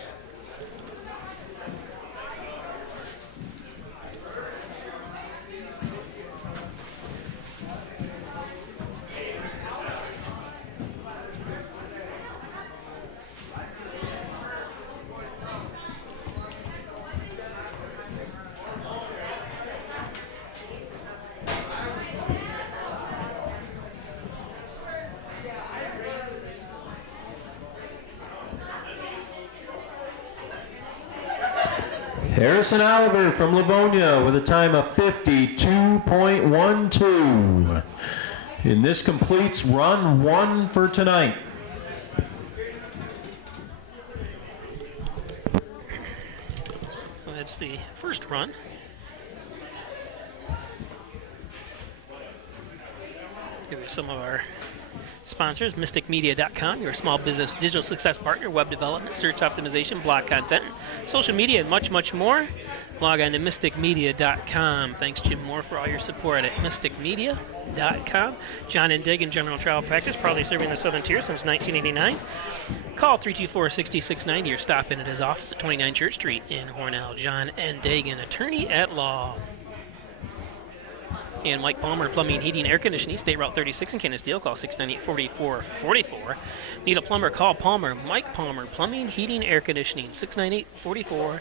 Harrison Oliver from Livonia with a time of 52.12. And this completes run 1 for tonight. Well, that's the first run. Here are some of our sponsors: mysticmedia.com, your small business digital success partner, web development, search optimization, blog content, social media, and much, much more. Log on to mysticmedia.com. Thanks, Jim Moore, for all your support at mysticmedia.com. John and Dagan General Trial Practice, proudly serving the Southern Tier since 1989. Call 324-6690 or stop in at his office at 29 Church Street in Hornell. John and Dagan, attorney at law. And Mike Palmer, Plumbing, Heating, Air Conditioning, State Route 36 in Canisteel. Call 698-4444. Need a plumber? Call Palmer. Mike Palmer, Plumbing, Heating, Air Conditioning, 698-4444.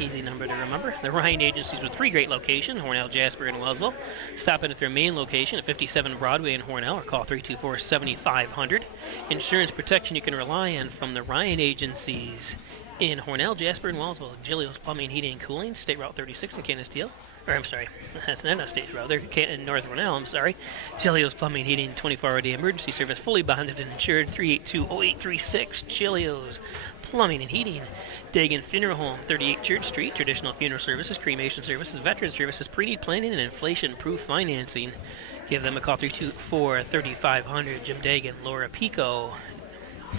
Easy number to remember. The Ryan Agencies with 3 great locations, Hornell, Jasper, and Wellsville. Stop in at their main location at 57 Broadway in Hornell or call 324-7500. Insurance protection you can rely on from the Ryan Agencies in Hornell, Jasper, and Wellsville. Giglio's Plumbing, Heating, and Cooling, State Route 36 in Canisteel. Or, I'm sorry, that's not State Route. They're in North Hornell, I'm sorry. Giglio's Plumbing, Heating, 24-hour-a-day emergency service, fully bonded and insured, 382-0836. Giglio's Plumbing and Heating. Dagan Funeral Home, 38 Church Street. Traditional funeral services, cremation services, veteran services, pre-need planning, and inflation-proof financing. Give them a call, 324-3500. Jim Dagan, Laura Pico,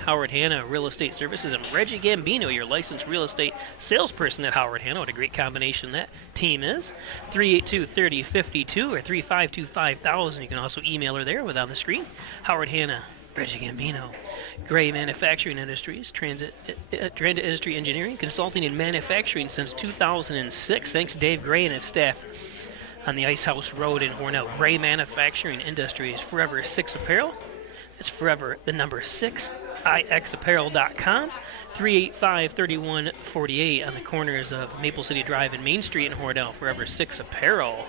Howard Hanna Real Estate Services, and Reggie Gambino, your licensed real estate salesperson at Howard Hanna. What a great combination that team is. 382-3052 or 352-5000. You can also email her there without the screen. Howard Hanna, Reggie Gambino. Gray Manufacturing Industries, Transit Industry Engineering, Consulting and Manufacturing since 2006. Thanks Dave Gray and his staff on the Ice House Road in Hornell. Gray Manufacturing Industries, Forever 6 Apparel. It's Forever, the number 6, ixapparel.com. 385-3148 on the corners of Maple City Drive and Main Street in Hornell. Forever 6 Apparel.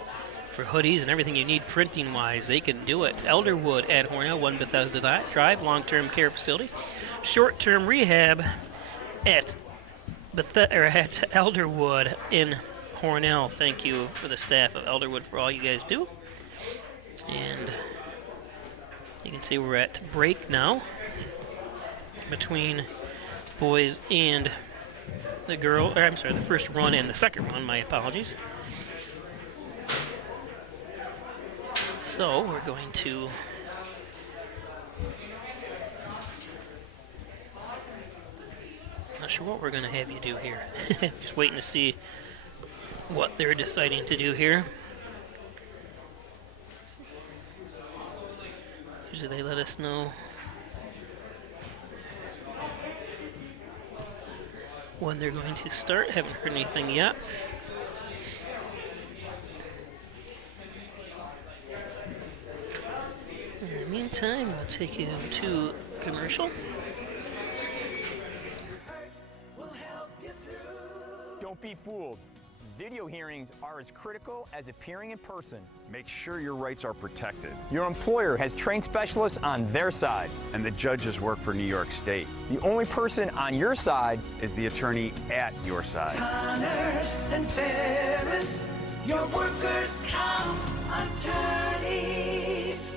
For hoodies and everything you need printing-wise, they can do it. Elderwood at Hornell, 1 Bethesda Drive, long-term care facility. Short-term rehab at Elderwood in Hornell. Thank you for the staff of Elderwood for all you guys do. And you can see we're at break now between boys and the girl. Or I'm sorry, the first run and the second run. My apologies. So we're going to not sure what we're going to have you do here. Just waiting to see what they're deciding to do here. Usually they let us know when they're going to start. Haven't heard anything yet. In the meantime, we'll take you to commercial. Don't be fooled. Video hearings are as critical as appearing in person. Make sure your rights are protected. Your employer has trained specialists on their side. And the judges work for New York State. The only person on your side is the attorney at your side. Connors and Ferris, your workers' comp attorneys.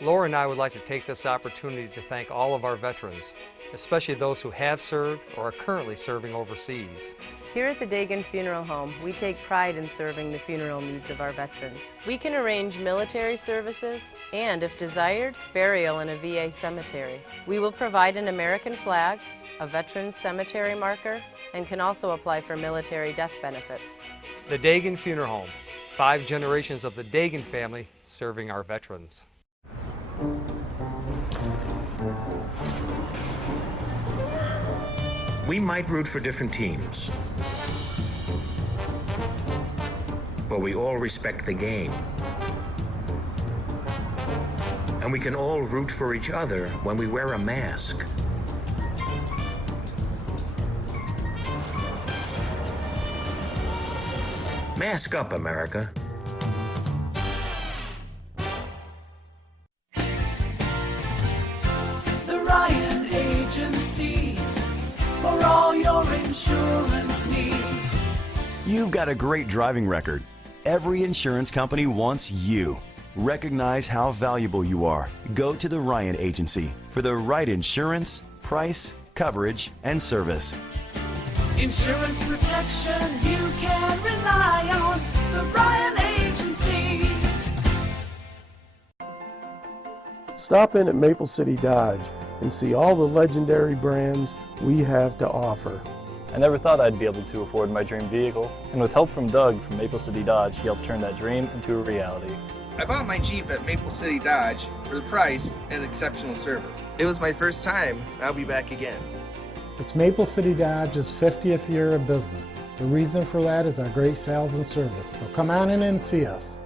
Laura and I would like to take this opportunity to thank all of our veterans, especially those who have served or are currently serving overseas. Here at the Dagan Funeral Home, we take pride in serving the funeral needs of our veterans. We can arrange military services and, if desired, burial in a VA cemetery. We will provide an American flag, a veteran's cemetery marker, and can also apply for military death benefits. The Dagan Funeral Home, 5 generations of the Dagan family serving our veterans. We might root for different teams, but we all respect the game. And we can all root for each other when we wear a mask. Mask up, America. The Ryan Agency, for all your insurance needs. You've got a great driving record. Every insurance company wants you. Recognize how valuable you are. Go to the Ryan Agency for the right insurance, price, coverage, and service. Insurance protection you can rely on. The Ryan Agency. Stop in at Maple City Dodge and see all the legendary brands we have to offer. I never thought I'd be able to afford my dream vehicle, and with help from Doug from Maple City Dodge, he helped turn that dream into a reality. I bought my Jeep at Maple City Dodge for the price and exceptional service. It was my first time. I'll be back again. It's Maple City Dodge's 50th year of business. The reason for that is our great sales and service. So come on in and see us.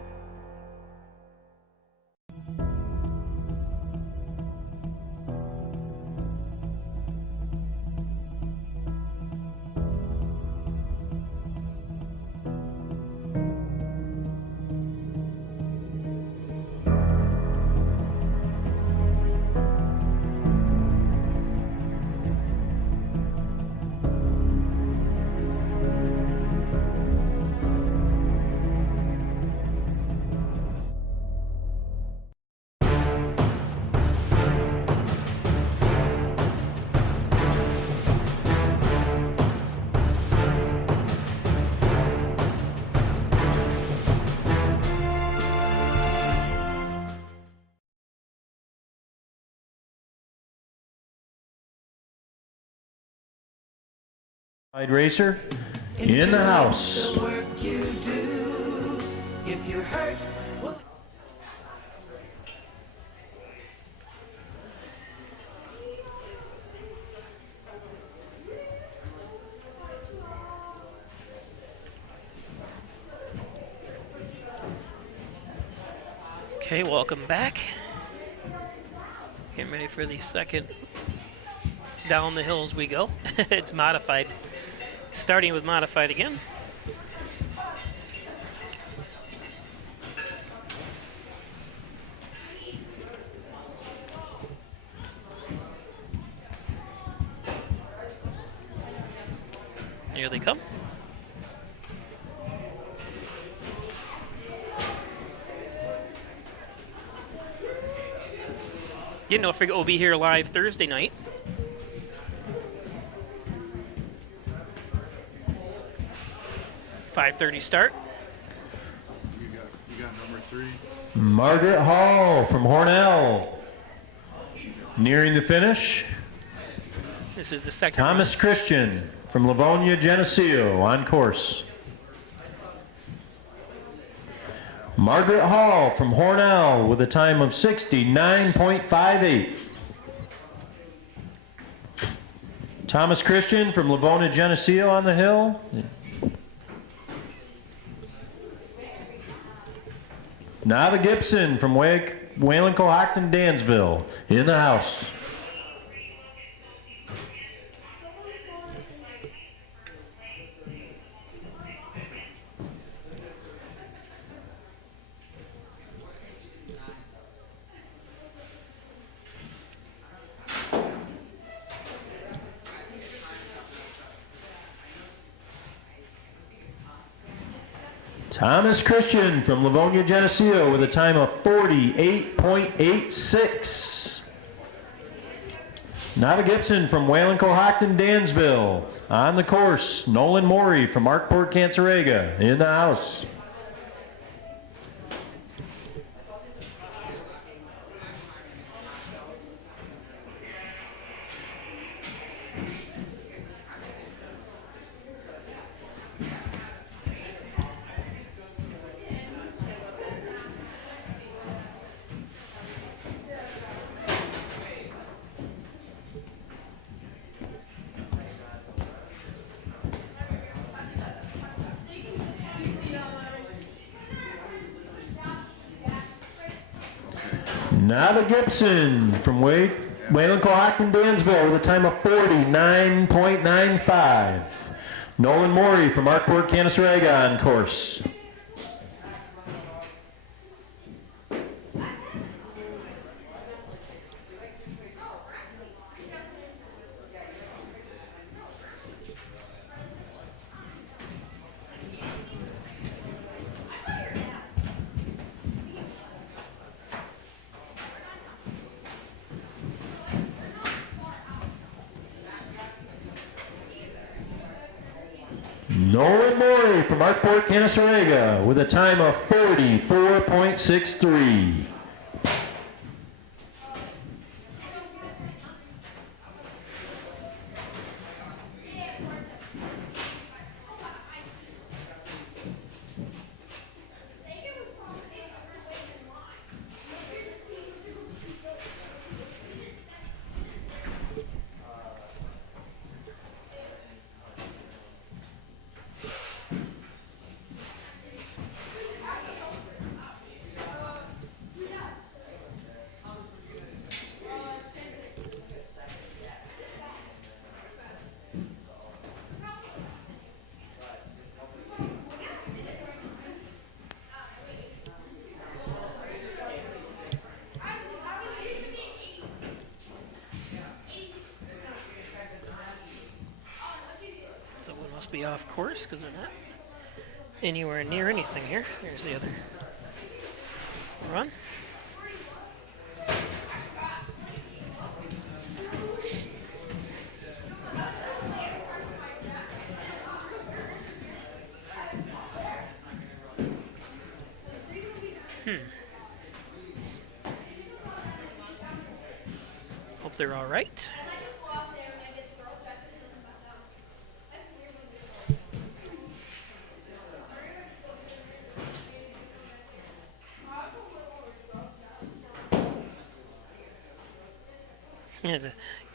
Racer in the house. Okay, welcome back. Getting ready for the second down the hills we go. It's modified. Starting with modified again. Here they come. Didn't know if we'll be here live Thursday night. .5:30 start. You got number 3. Margaret Hall from Hornell. Nearing the finish. This is the second. Thomas Christian from Livonia Geneseo on course. Margaret Hall from Hornell with a time of 69.58. Thomas Christian from Livonia Geneseo on the hill. Nava Gibson from Wayland, Cohocton, Dansville in the house. Thomas Christian from Livonia Geneseo with a time of 48.86. Nava Gibson from Wayland, Cohocton, Dansville on the course. Nolan Morey from Arkport, Cancerega in the house. Nava Gibson from Wayland, Cohocton, Dansville with a time of 49.95. Nolan Morey from Arkport, Cancerega on course. Nolan Morey from Arkport, Cancerega with a time of 44.63. off course because they're not anywhere near anything here. There's the other run. Hope they're all right.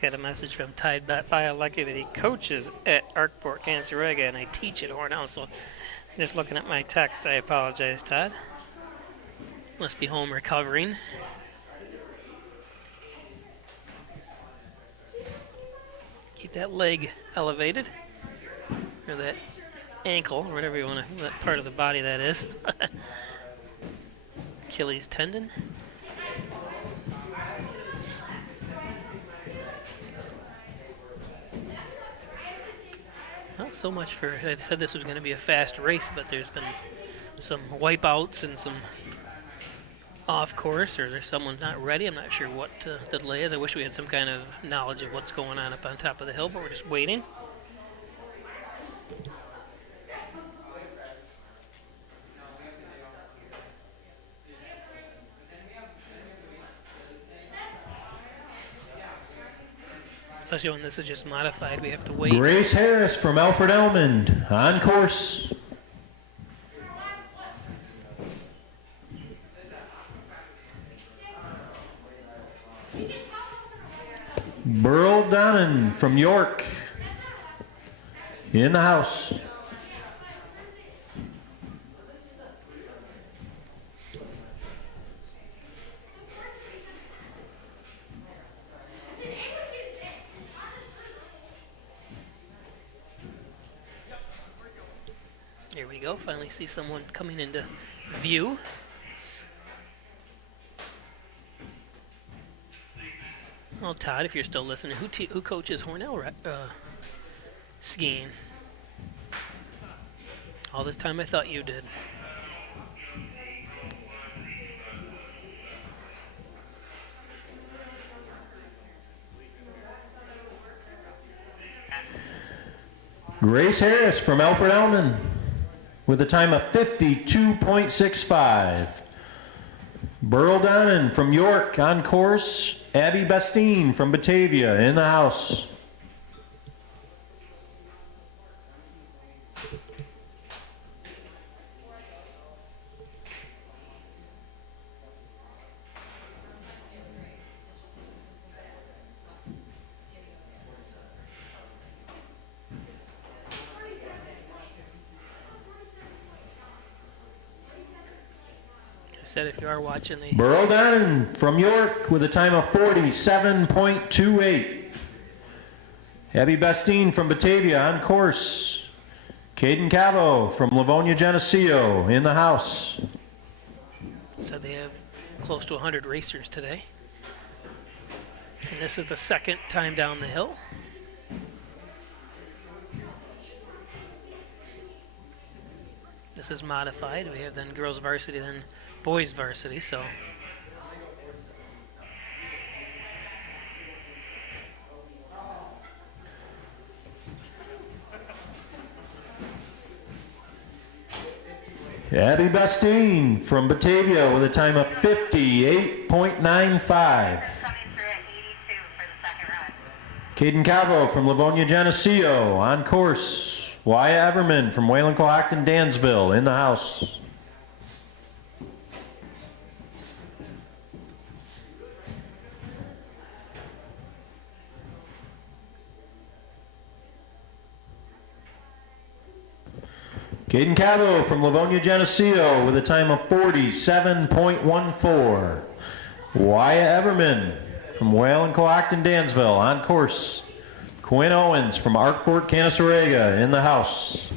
Got a message from Tide Lucky that he coaches at Arkport, Cancerega, and I teach at Hornell. So just looking at my text, I apologize, Todd. Must be home recovering. Keep that leg elevated, or that ankle, or whatever you want to, that part of the body that is. Achilles tendon. Not so much for, I said this was going to be a fast race, but there's been some wipeouts and some off course, or there's someone not ready. I'm not sure what the delay is. I wish we had some kind of knowledge of what's going on up on top of the hill, but we're just waiting. Especially when this is just modified, we have to wait. Grace Harris from Alfred Elmond on course. Burl Donnan from York in the house. Here we go. Finally see someone coming into view. Well, Todd, if you're still listening, who coaches Hornell skiing? All this time I thought you did. Grace Harris from Alfred Elmond with a time of 52.65. Burl Donnan from York on course. Abby Bastine from Batavia in the house. Said if you are watching the Burl Donnan from York with a time of 47.28. Abby Bastine from Batavia on course. Caden Cavo from Livonia Geneseo in the house. Said they have close to 100 racers today. And this is the second time down the hill. This is modified. We have then girls varsity, then boys varsity, so Abby Bastine from Batavia with a time of 58.95. Caden Cavo from Livonia Geneseo on course. Wyatt Everman from Wayland Cohocton Dansville in the house. Caden Cavo from Livonia Geneseo with a time of 47.14. Wyatt Everman from Wayland Cohocton Dansville on course. Quinn Owens from Arkport Canasarega in the house.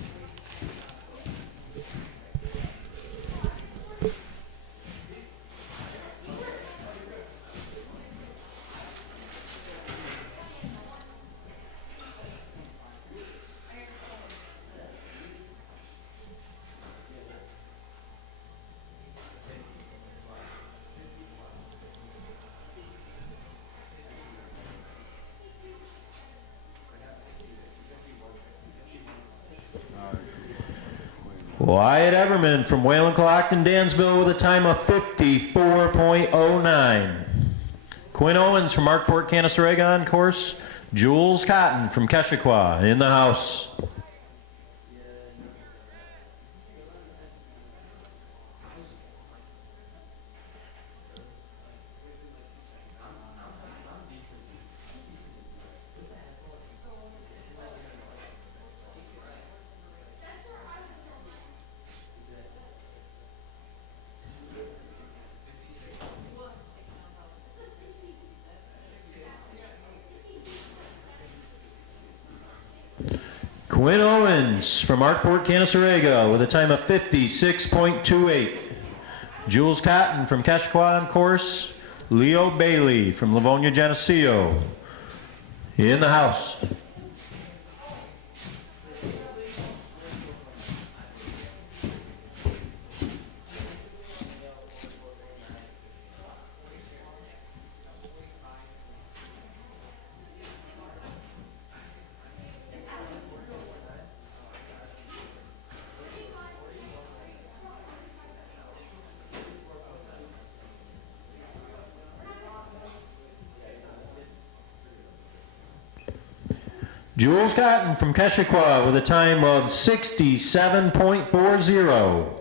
Wyatt Everman from Wayland, Clockton, Dansville with a time of 54.09. Quinn Owens from Markport, Canasarega on course. Jules Cotton from Keshequa in the house. Quinn Owens from Markport, Canasarega with a time of 56.28. Jules Cotton from Keshequa on course. Leo Bailey from Livonia, Geneseo in the house. Jules Cotton from Keshequa with a time of 67.40.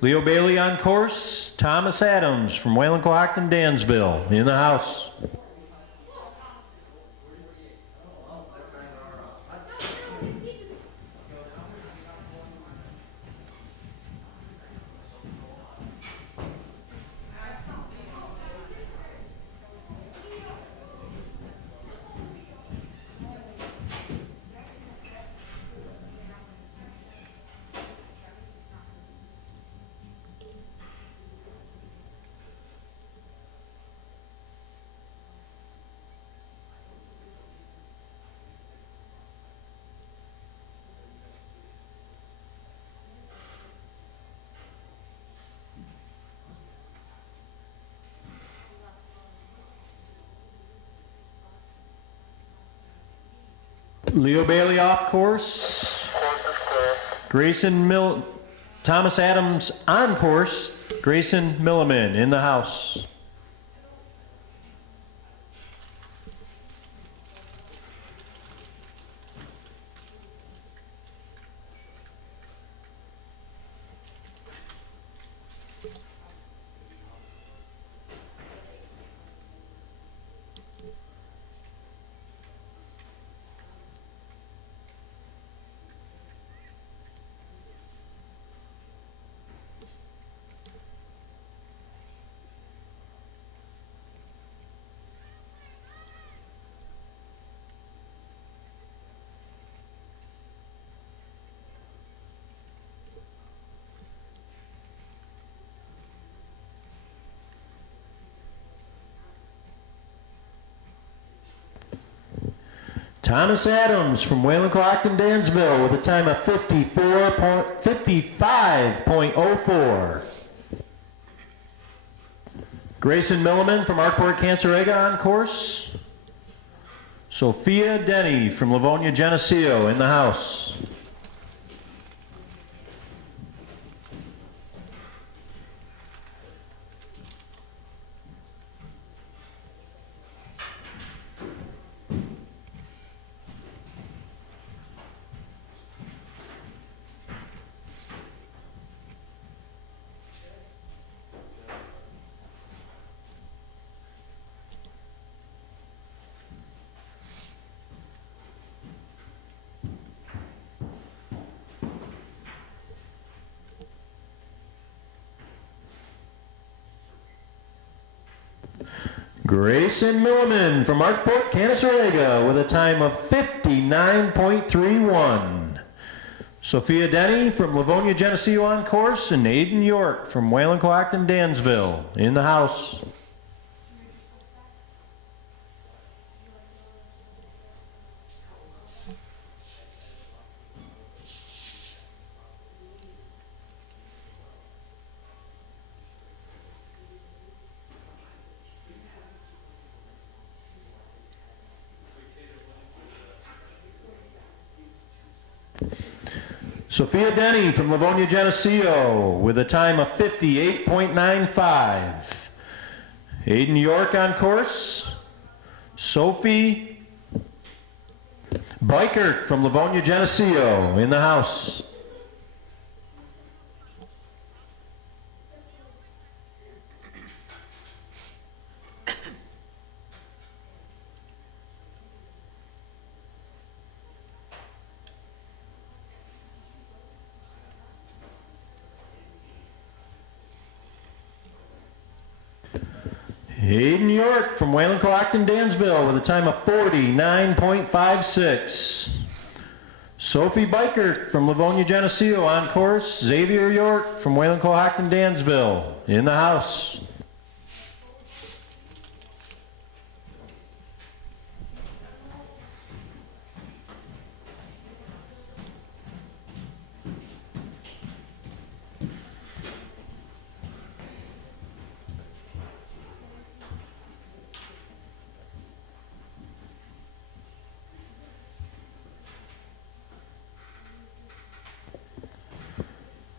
Leo Bailey on course. Thomas Adams from Wayland, Clockton, Dansville in the house. Leo Bailey off course. Thomas Adams on course. Grayson Milliman in the house. Thomas Adams from Wayland, Clockton, Dansville with a time of 55.04. Grayson Milliman from Markport, Canasarega on course. Sophia Denny from Livonia, Geneseo in the house. Grayson Milliman from Markport, Canasarega with a time of 59.31. Sophia Denny from Livonia, Geneseo on course, and Aiden York from Wayland, Clockton, Dansville in the house. Sophia Denny from Livonia Geneseo with a time of 58.95. Aiden York on course. Sophie Bikert from Livonia Geneseo in the house. Aiden York from Wayland Coacton Dansville with a time of 49.56. Sophie Bikert from Livonia Geneseo on course. Xavier York from Wayland Coacton Dansville in the house.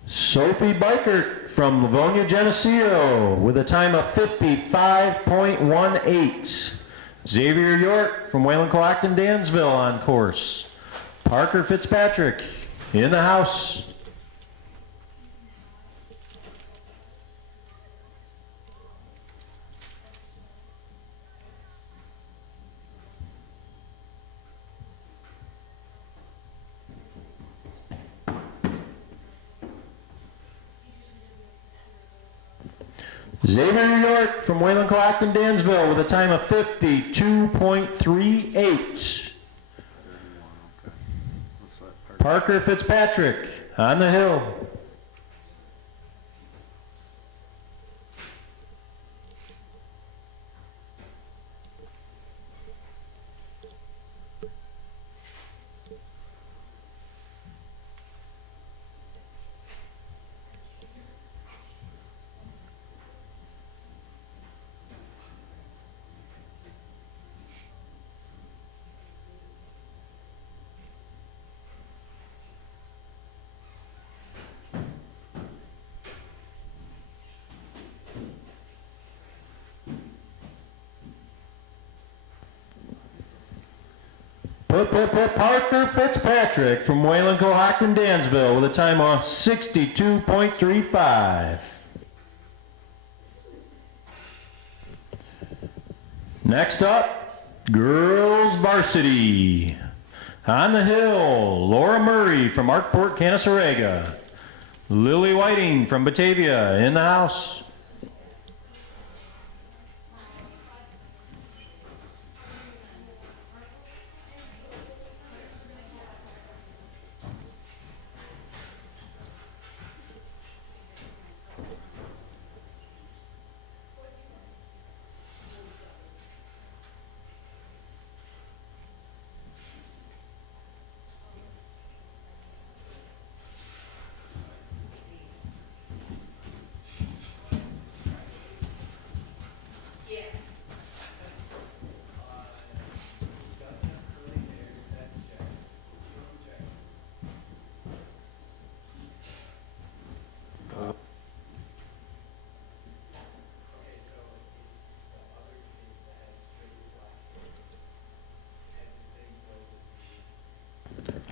Sophie Bikert from Livonia Geneseo with a time of 55.18. Xavier York from Wayland Coacton Dansville on course. Parker Fitzpatrick in the house. Xavier York from Wayland Coacton Dansville with a time of 52.38. Parker Fitzpatrick on the hill. Parker Fitzpatrick from Wayland Coacton Dansville with a time of 62.35. Next up, girls varsity. On the hill, Laura Murray from Arkport, Canasarega. Lily Whiting from Batavia in the house.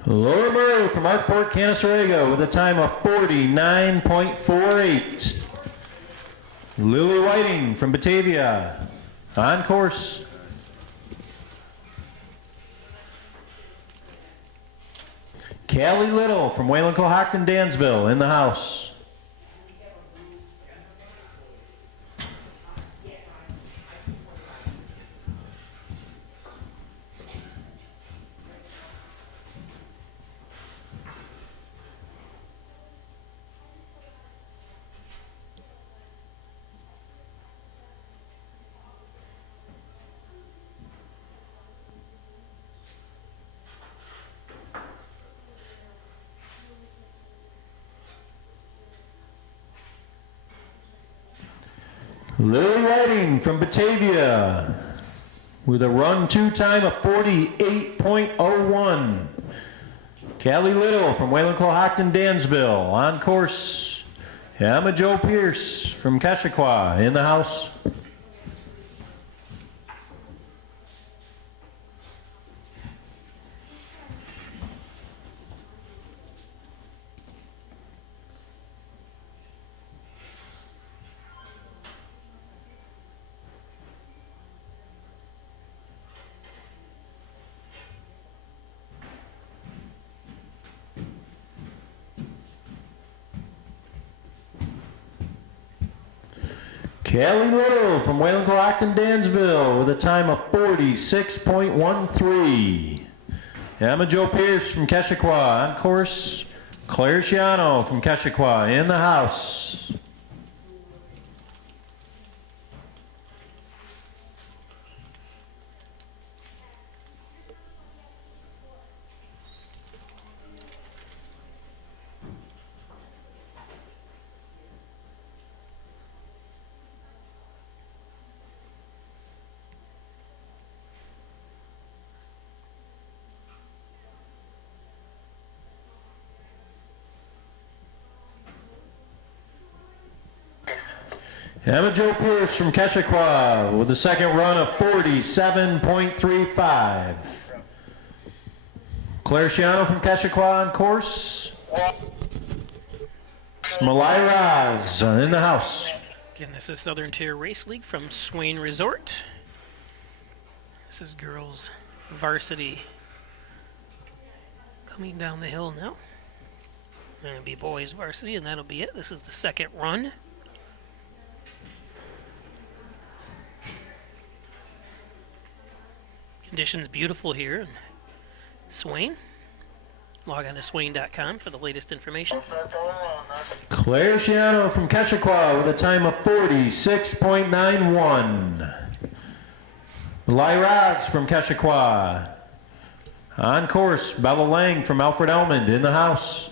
Laura Murray from Arkport, Canasarega with a time of 49.48. Lily Whiting from Batavia on course. Callie Little from Wayland Coacton Dansville in the house. Lily Whiting from Batavia with a run 2 time of 48.01. Callie Little from Wayland Cohocton, Dansville. On course, Emma Jo Pierce from Keshequa in the house. Callie Little from Wayland Cohocton, Dansville with a time of 46.13. Emma Jo Pierce from Keshequa on course. Claire Sciano from Keshequa in the house. Emma Jo Pierce from Keshequa with a second run of 47.35. Claire Sciano from Keshequa on course. Malai Raz in the house. Again, this is Southern Tier Race League from Swain Resort. This is girls varsity coming down the hill now. Going to be boys varsity, and that'll be it. This is the second run. Conditions beautiful here in Swain. Log on to swain.com for the latest information. Claire Sciano from Keshequa with a time of 46.91. Lyraz from Keshequa. On course, Bella Lang from Alfred Elmond in the house.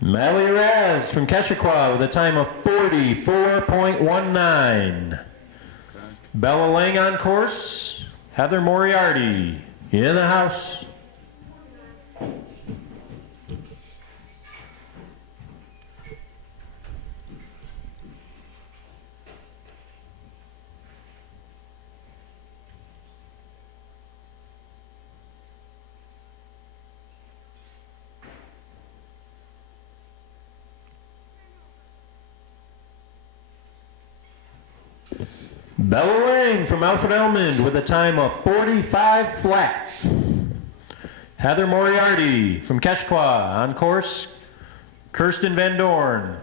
Mally Raz from Keshequa with a time of 44.19. Bella Lang on course. Heather Moriarty in the house. Bella Lang from Alfred Elmond with a time of 45 flat. Heather Moriarty from Keshequa on course. Kirsten Van Dorn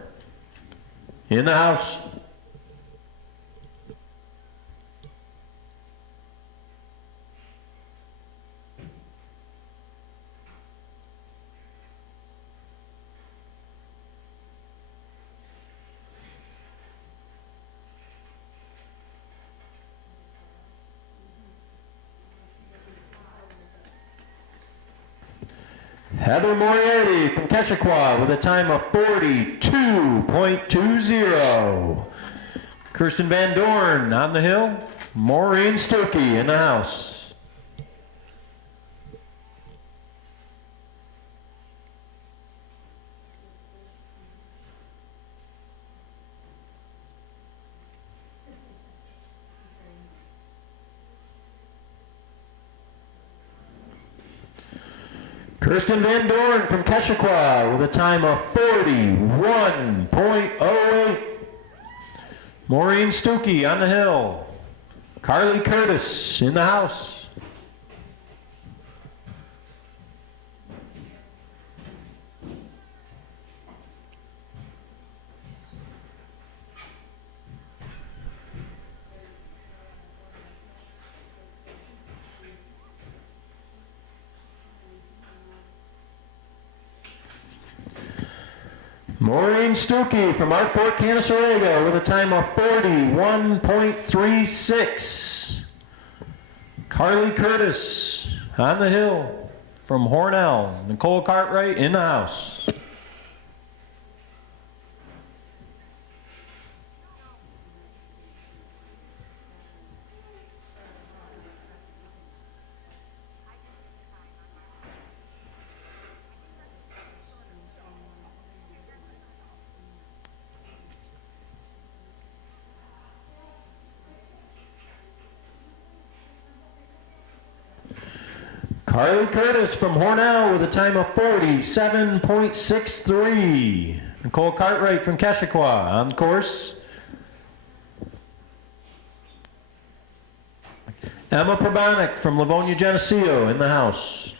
in the house. Heather Moriarty from Keshequa with a time of 42.20. Kirsten Van Dorn on the hill. Maureen Stokey in the house. Kirsten Van Dorn from Keshequa with a time of 41.08. Maureen Stokey on the hill. Carly Curtis in the house. Maureen Stuckey from Arkport, Canasarega with a time of 41.36. Carly Curtis on the hill from Hornell. Nicole Cartwright in the house. Carly Curtis from Hornell with a time of 47.63. Nicole Cartwright from Keshequa on the course. Emma Probanik from Livonia Geneseo in the house.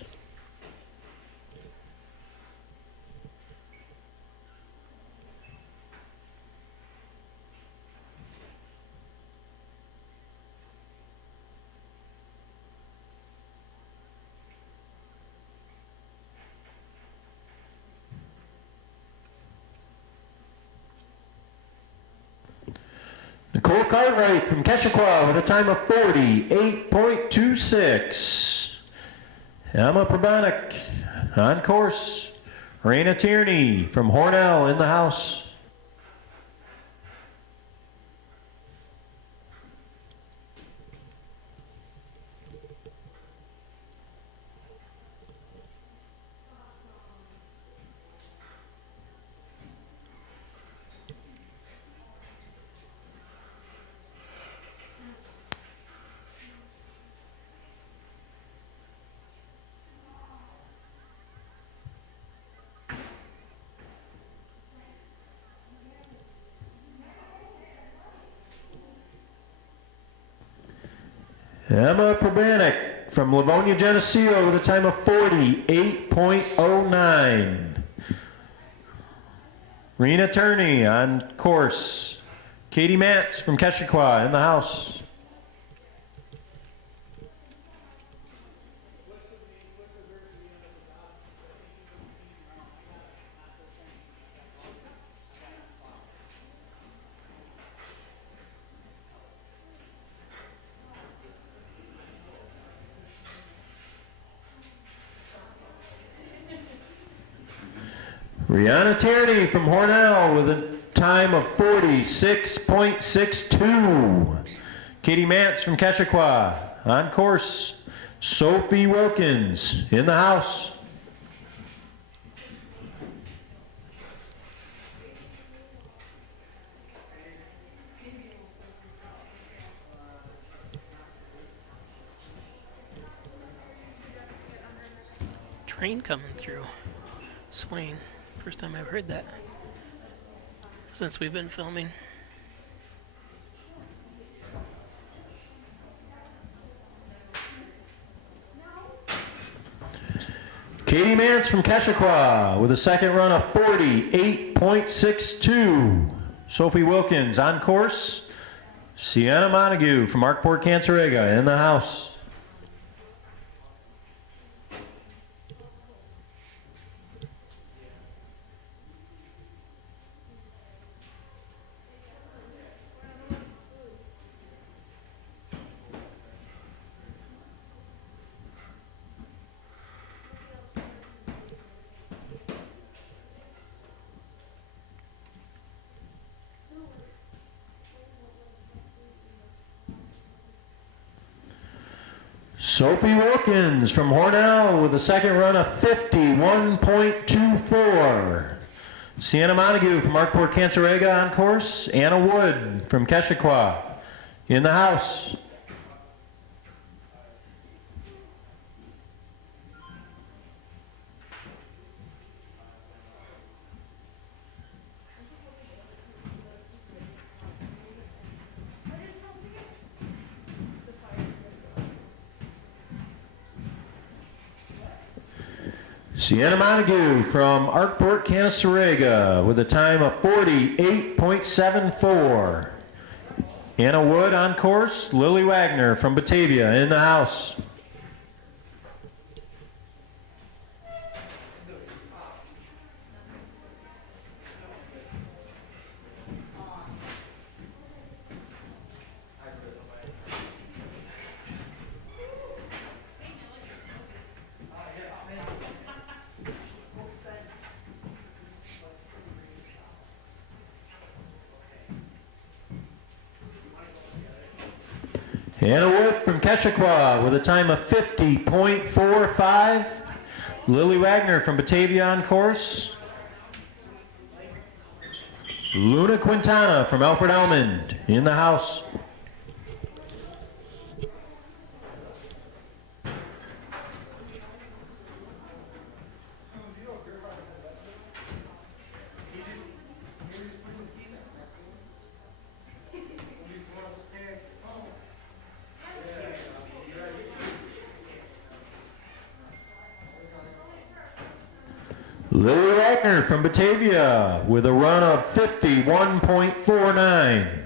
Nicole Cartwright from Keshequa with a time of 48.26. Emma Probanik on course. Raina Tierney from Hornell in the house. Emma Probanik from Livonia Geneseo with a time of 48.09. Rena Turney on course. Katie Mantz from Keshequa in the house. Rihanna Tierney from Hornell with a time of 46.62. Katie Mantz from Keshequa on course. Sophie Wilkins in the house. Train coming through Swain. First time I've heard that since we've been filming. Katie Mantz from Keshequa with a second run of 48.62. Sophie Wilkins on course. Sienna Montague from Arkport, Canasarega in the house. Sophie Wilkins from Hornell with a second run of 51.24. Sienna Montague from Arkport, Canasarega on course. Anna Wood from Keshequa in the house. Sienna Montague from Arkport, Canasarega with a time of 48.74. Anna Wood on course. Lily Wagner from Batavia in the house. Anna Wood from Keshequa with a time of 50.45. Lily Wagner from Batavia on course. Luna Quintana from Alfred Almond in the house. Lily Wagner from Batavia with a run of 51.49.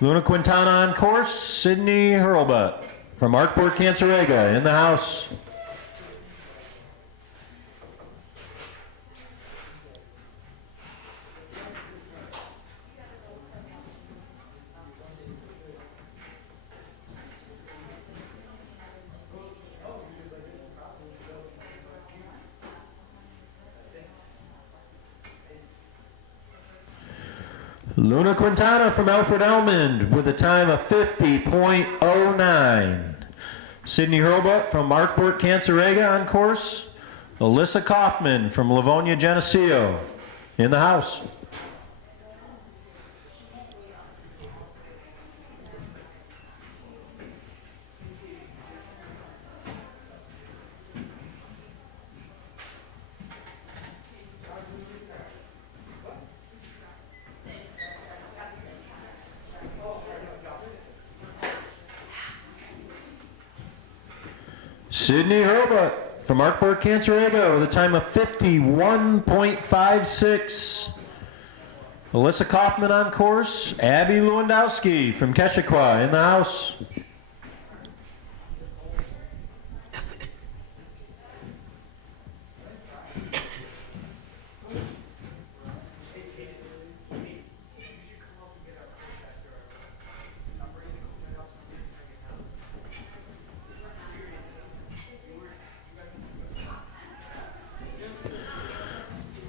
Luna Quintana on course. Sydney Hurlbutt from Arkport Cancerega in the house. Luna Quintana from Alfred Almond with a time of 50.09. Sydney Hurlbutt from Arkport Cancerega on course. Alyssa Kaufman from Livonia Geneseo in the house. Sydney Hurlbutt from Arkport Cancerega with a time of 51.56. Alyssa Kaufman on course. Abby Lewandowski from Keshequa in the house.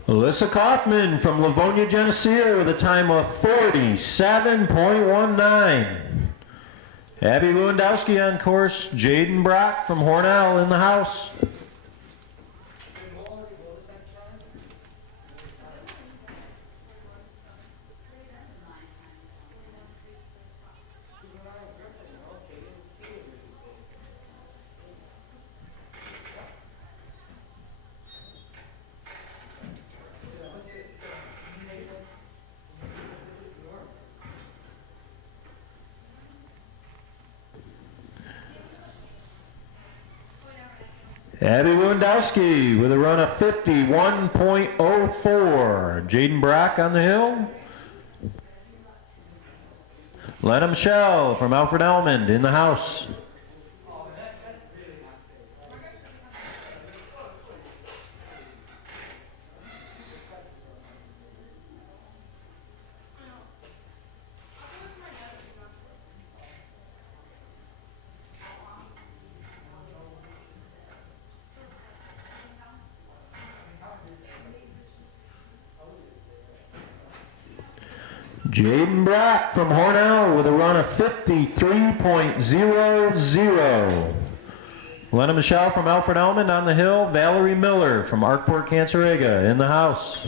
Alyssa Kaufman from Livonia Geneseo with a time of 47.19. Abby Lewandowski on course. Jaden Brock from Hornell in the house. Abby Lewandowski with a run of 51.04. Jaden Brock on the hill. Lena Michelle from Alfred Almond in the house. Jaden Brock from Hornell with a run of 53.00. Lena Michelle from Alfred Almond on the hill. Valerie Miller from Arkport Cancerega in the house.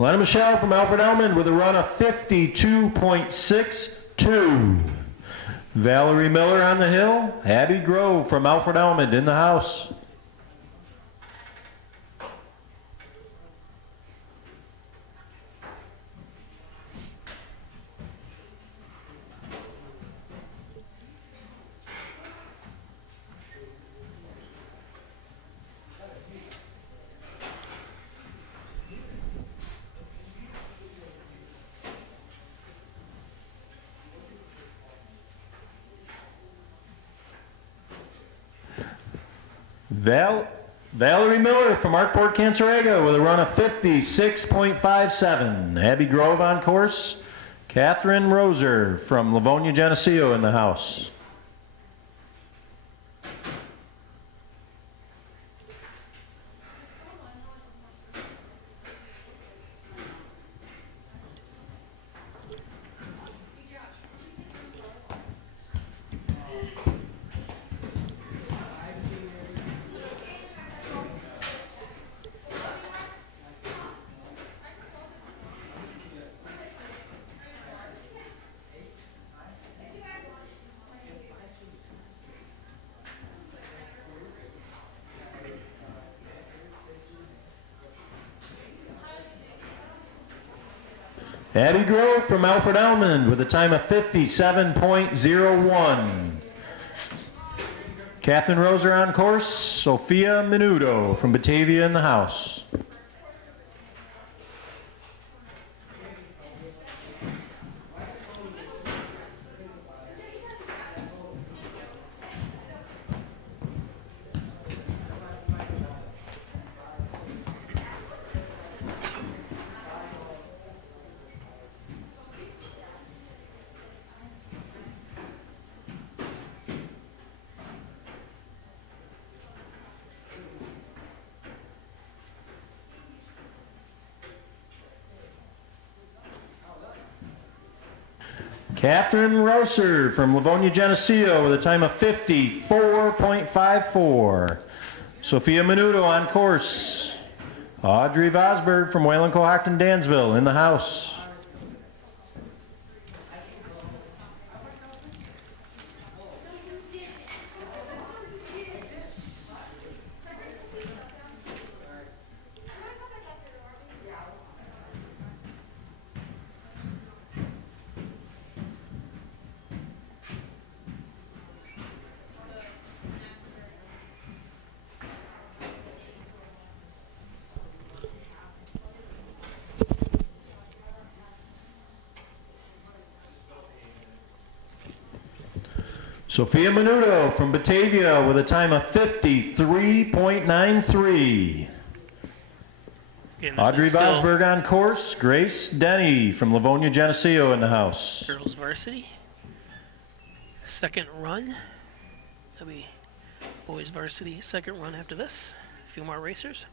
Lena Michelle from Alfred Almond with a run of 52.62. Valerie Miller on the hill. Abby Grove from Alfred Almond in the house. Valerie Miller from Arkport Cancerega with a run of 56.57. Abby Grove on course. Catherine Roser from Livonia Geneseo in the house. Abby Grove from Alfred Almond with a time of 57.01. Catherine Roser on course. Sophia Menudo from Batavia in the house. Catherine Roser from Livonia Geneseo with a time of 54.54. Sophia Menudo on course. Audrey Vosberg from Wayland Cohocton Dansville in the house. Sophia Menudo from Batavia with a time of 53.93. Audrey Vosberg on course. Grace Denny from Livonia Geneseo in the house. Girls varsity. Second run. That'll be boys varsity. Second run after this. A few more racers.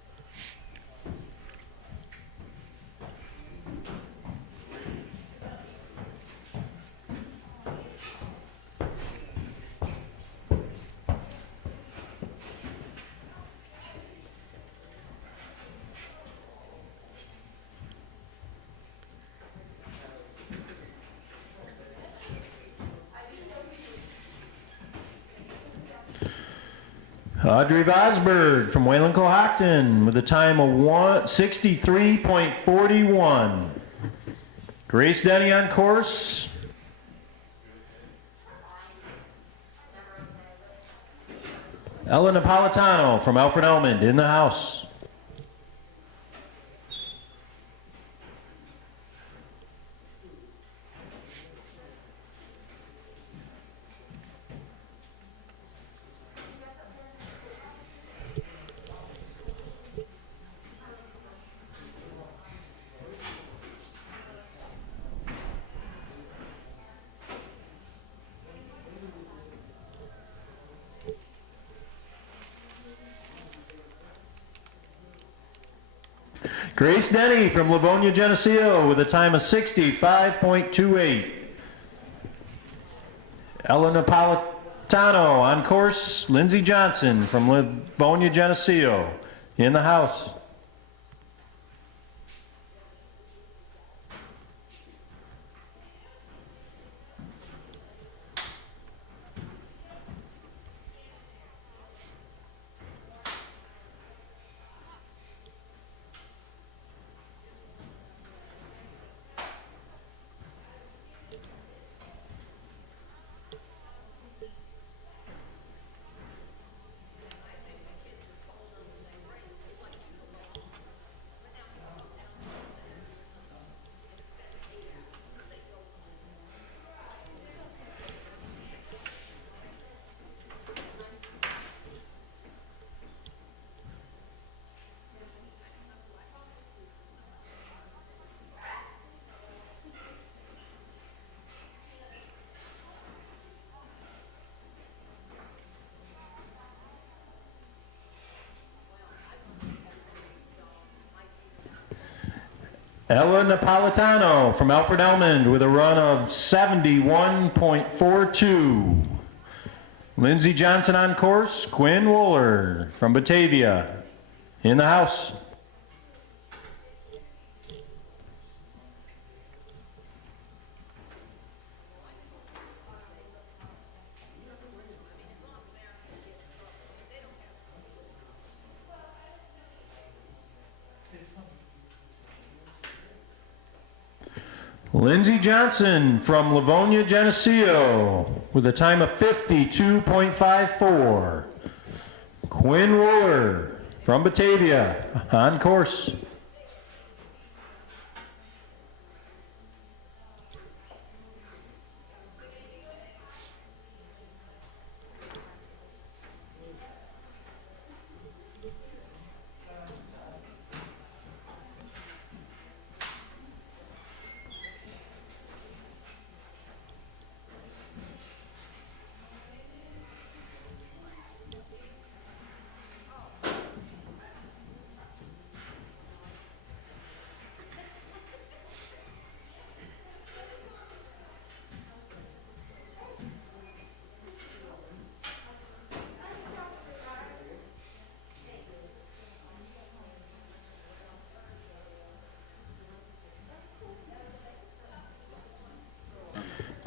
Audrey Vosberg from Wayland Cohocton with a time of 63.41. Grace Denny on course. Ella Napolitano from Alfred Almond in the house. Grace Denny from Livonia Geneseo with a time of 65.28. Ella Napolitano on course. Lindsey Johnson from Livonia Geneseo in the house. Ella Napolitano from Alfred Elmond with a run of 71.42. Lindsey Johnson on course. Quinn Wooler from Batavia in the house. Lindsey Johnson from Livonia, Geneseo with a time of 52.54. Quinn Wooler from Batavia on course.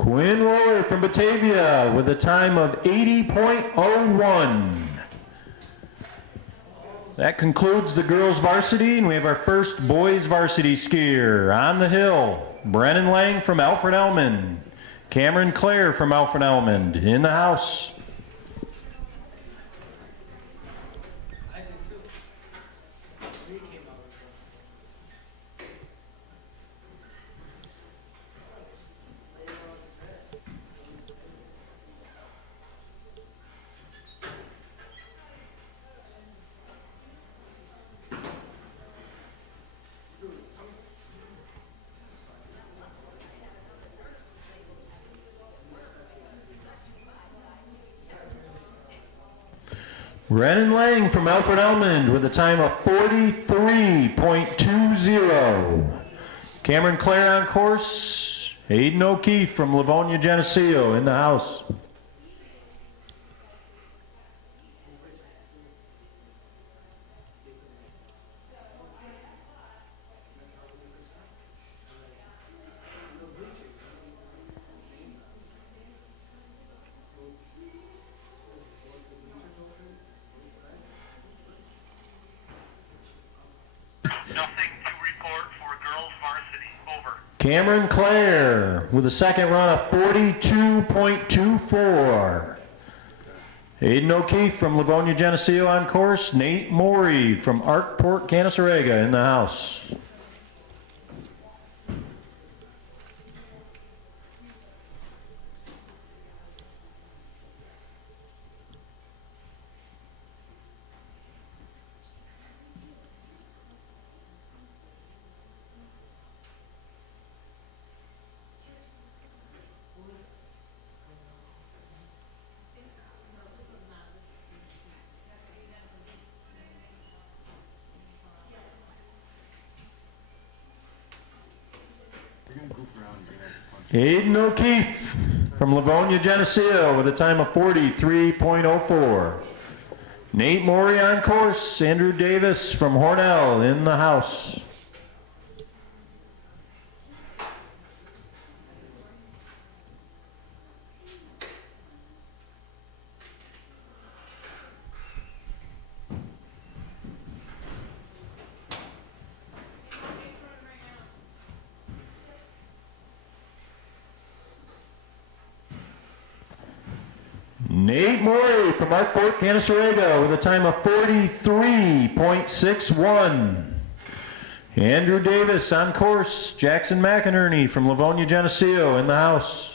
Quinn Wooler from Batavia with a time of 80.01. That concludes the girls varsity, and we have our first boys varsity skier on the hill. Brennan Lang from Alfred Elmond. Cameron Clare from Alfred Elmond in the house. Brennan Lang from Alfred Elmond with a time of 43.20. Cameron Clare on course. Aiden O'Keefe from Livonia, Geneseo in the house. Cameron Clare with a second run of 42.24. Aiden O'Keefe from Livonia, Geneseo on course. Nate Morey from Arkport, Canasarega in the house. Aiden O'Keefe from Livonia, Geneseo with a time of 43.04. Nate Morey on course. Andrew Davis from Hornell in the house. Nate Morey from Arkport, Canasarega with a time of 43.61. Andrew Davis on course. Jackson McInerney from Livonia, Geneseo in the house.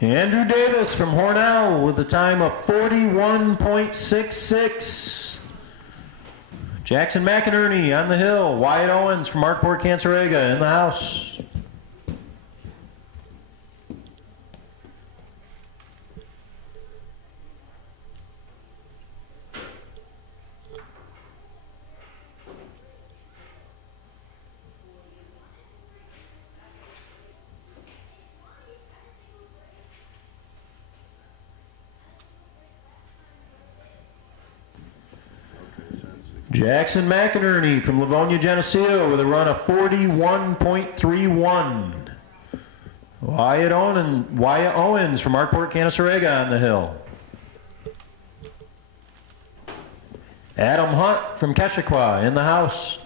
Andrew Davis from Hornell with a time of 41.66. Jackson McInerney on the hill. Wyatt Owens from Markport Cancerega in the house. Jackson McInerney from Livonia Geneseo with a run of 41.31. Wyatt Owens from Markport Canasarega on the hill. Adam Hunt from Keshequa in the house.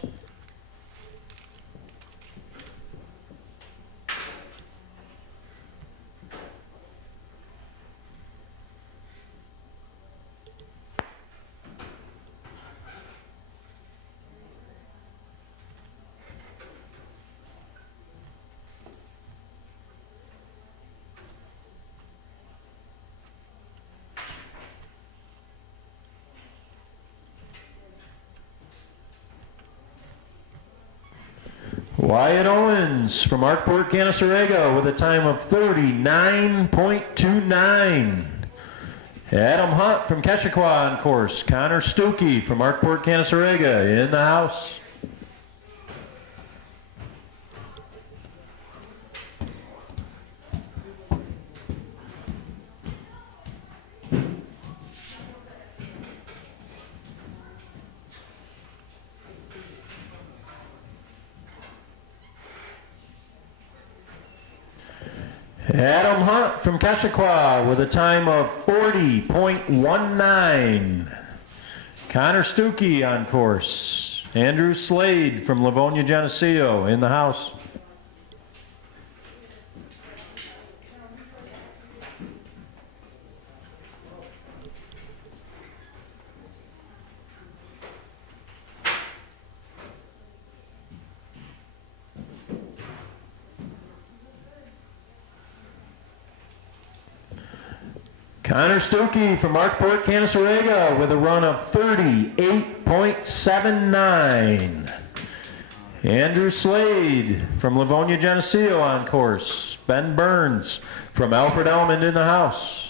Wyatt Owens from Markport Canasarega with a time of 39.29. Adam Hunt from Keshequa on course. Connor Stuckey from Markport Canasarega in the house. Adam Hunt from Keshequa with a time of 40.19. Connor Stuckey on course. Andrew Slade from Livonia Geneseo in the house. Connor Stuckey from Markport Canasarega with a run of 38.79. Andrew Slade from Livonia Geneseo on course. Ben Burns from Alfred Elmond in the house.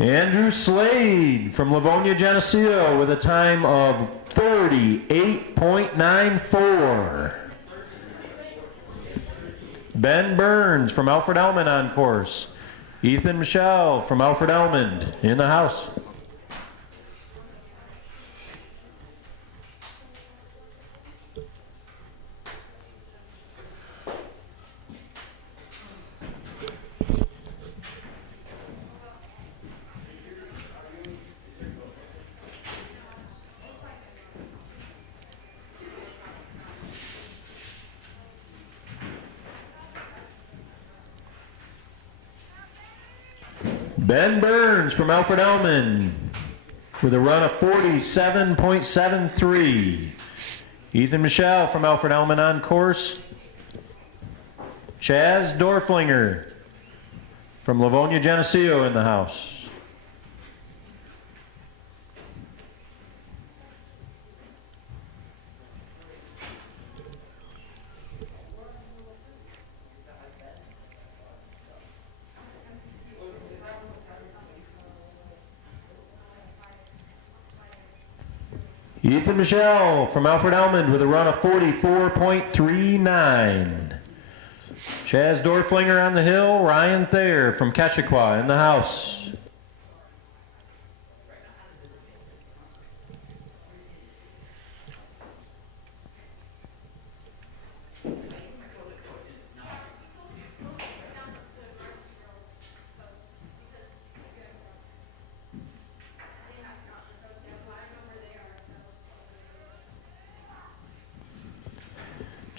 Andrew Slade from Livonia Geneseo with a time of 38.94. Ben Burns from Alfred Elmond on course. Ethan Michelle from Alfred Elmond in the house. Ben Burns from Alfred Elmond with a run of 47.73. Ethan Michelle from Alfred Elmond on course. Chaz Dorflinger from Livonia Geneseo in the house. Ethan Michelle from Alfred Elmond with a run of 44.39. Chaz Dorflinger on the hill. Ryan Thayer from Keshequa in the house.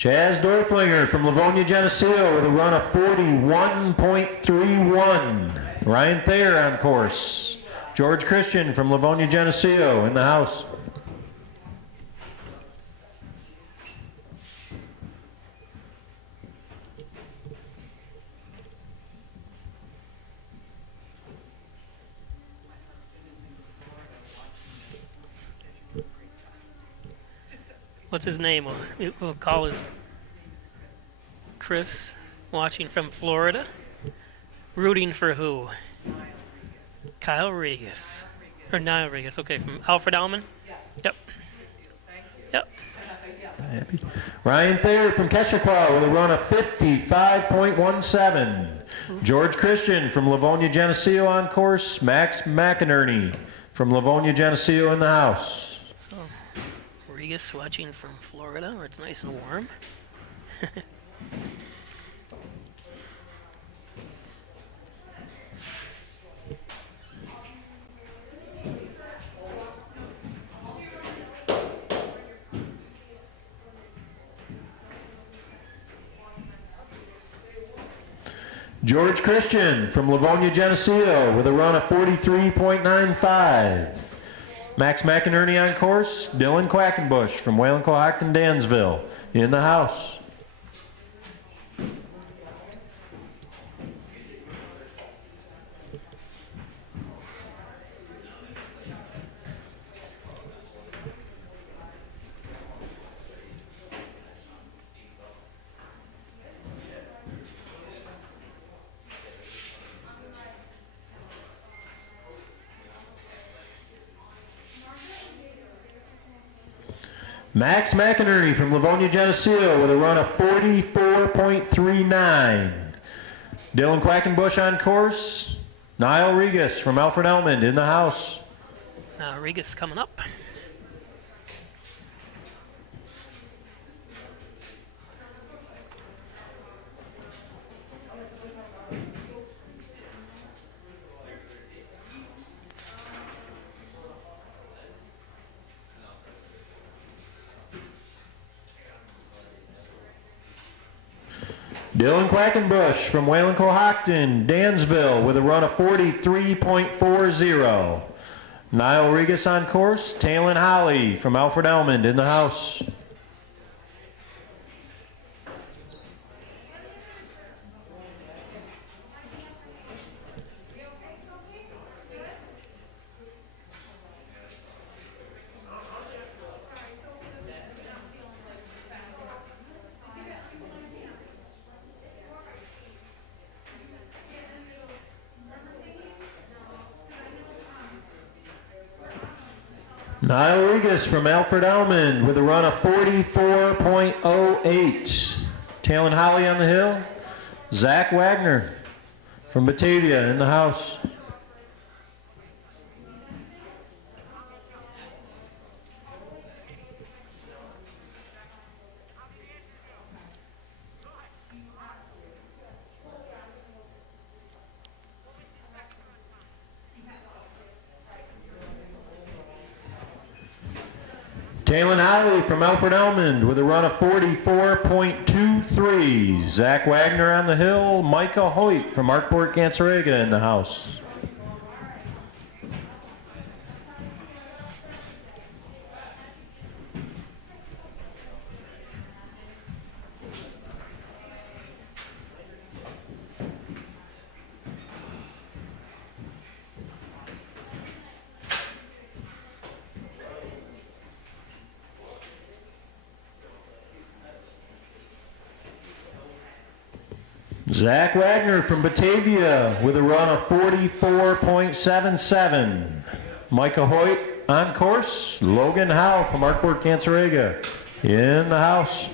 Chaz Dorflinger from Livonia Geneseo with a run of 41.31. Ryan Thayer on course. George Christian from Livonia Geneseo in the house. What's his name? We'll call him Chris, watching from Florida. Rooting for who? Kyle Regas. Or Niall Regas, okay, from Alfred Alman? Yep. Yep. Ryan Thayer from Keshequa with a run of 55.17. George Christian from Livonia Geneseo on course. Max McInerney from Livonia Geneseo in the house. So, Regas watching from Florida, where it's nice and warm. George Christian from Livonia Geneseo with a run of 43.95. Max McInerney on course. Dylan Quackenbush from Whalen Cohocton Dansville in the house. Max McInerney from Livonia Geneseo with a run of 44.39. Dylan Quackenbush on course. Niall Regas from Alfred Elmond in the house. Regas coming up. Dylan Quackenbush from Whalen Cohocton, Dansville with a run of 43.40. Niall Regas on course. Talon Holly from Alfred Elmond in the house. Niall Regas from Alfred Elmond with a run of 44.08. Talon Holly on the hill. Zach Wagner from Batavia in the house. Talon Holly from Alfred Elmond with a run of 44.23. Zach Wagner on the hill. Micah Hoyt from Arkport Cancerega in the house. Zach Wagner from Batavia with a run of 44.77. Micah Hoyt on course. Logan Howe from Arkport Cancerega in the house.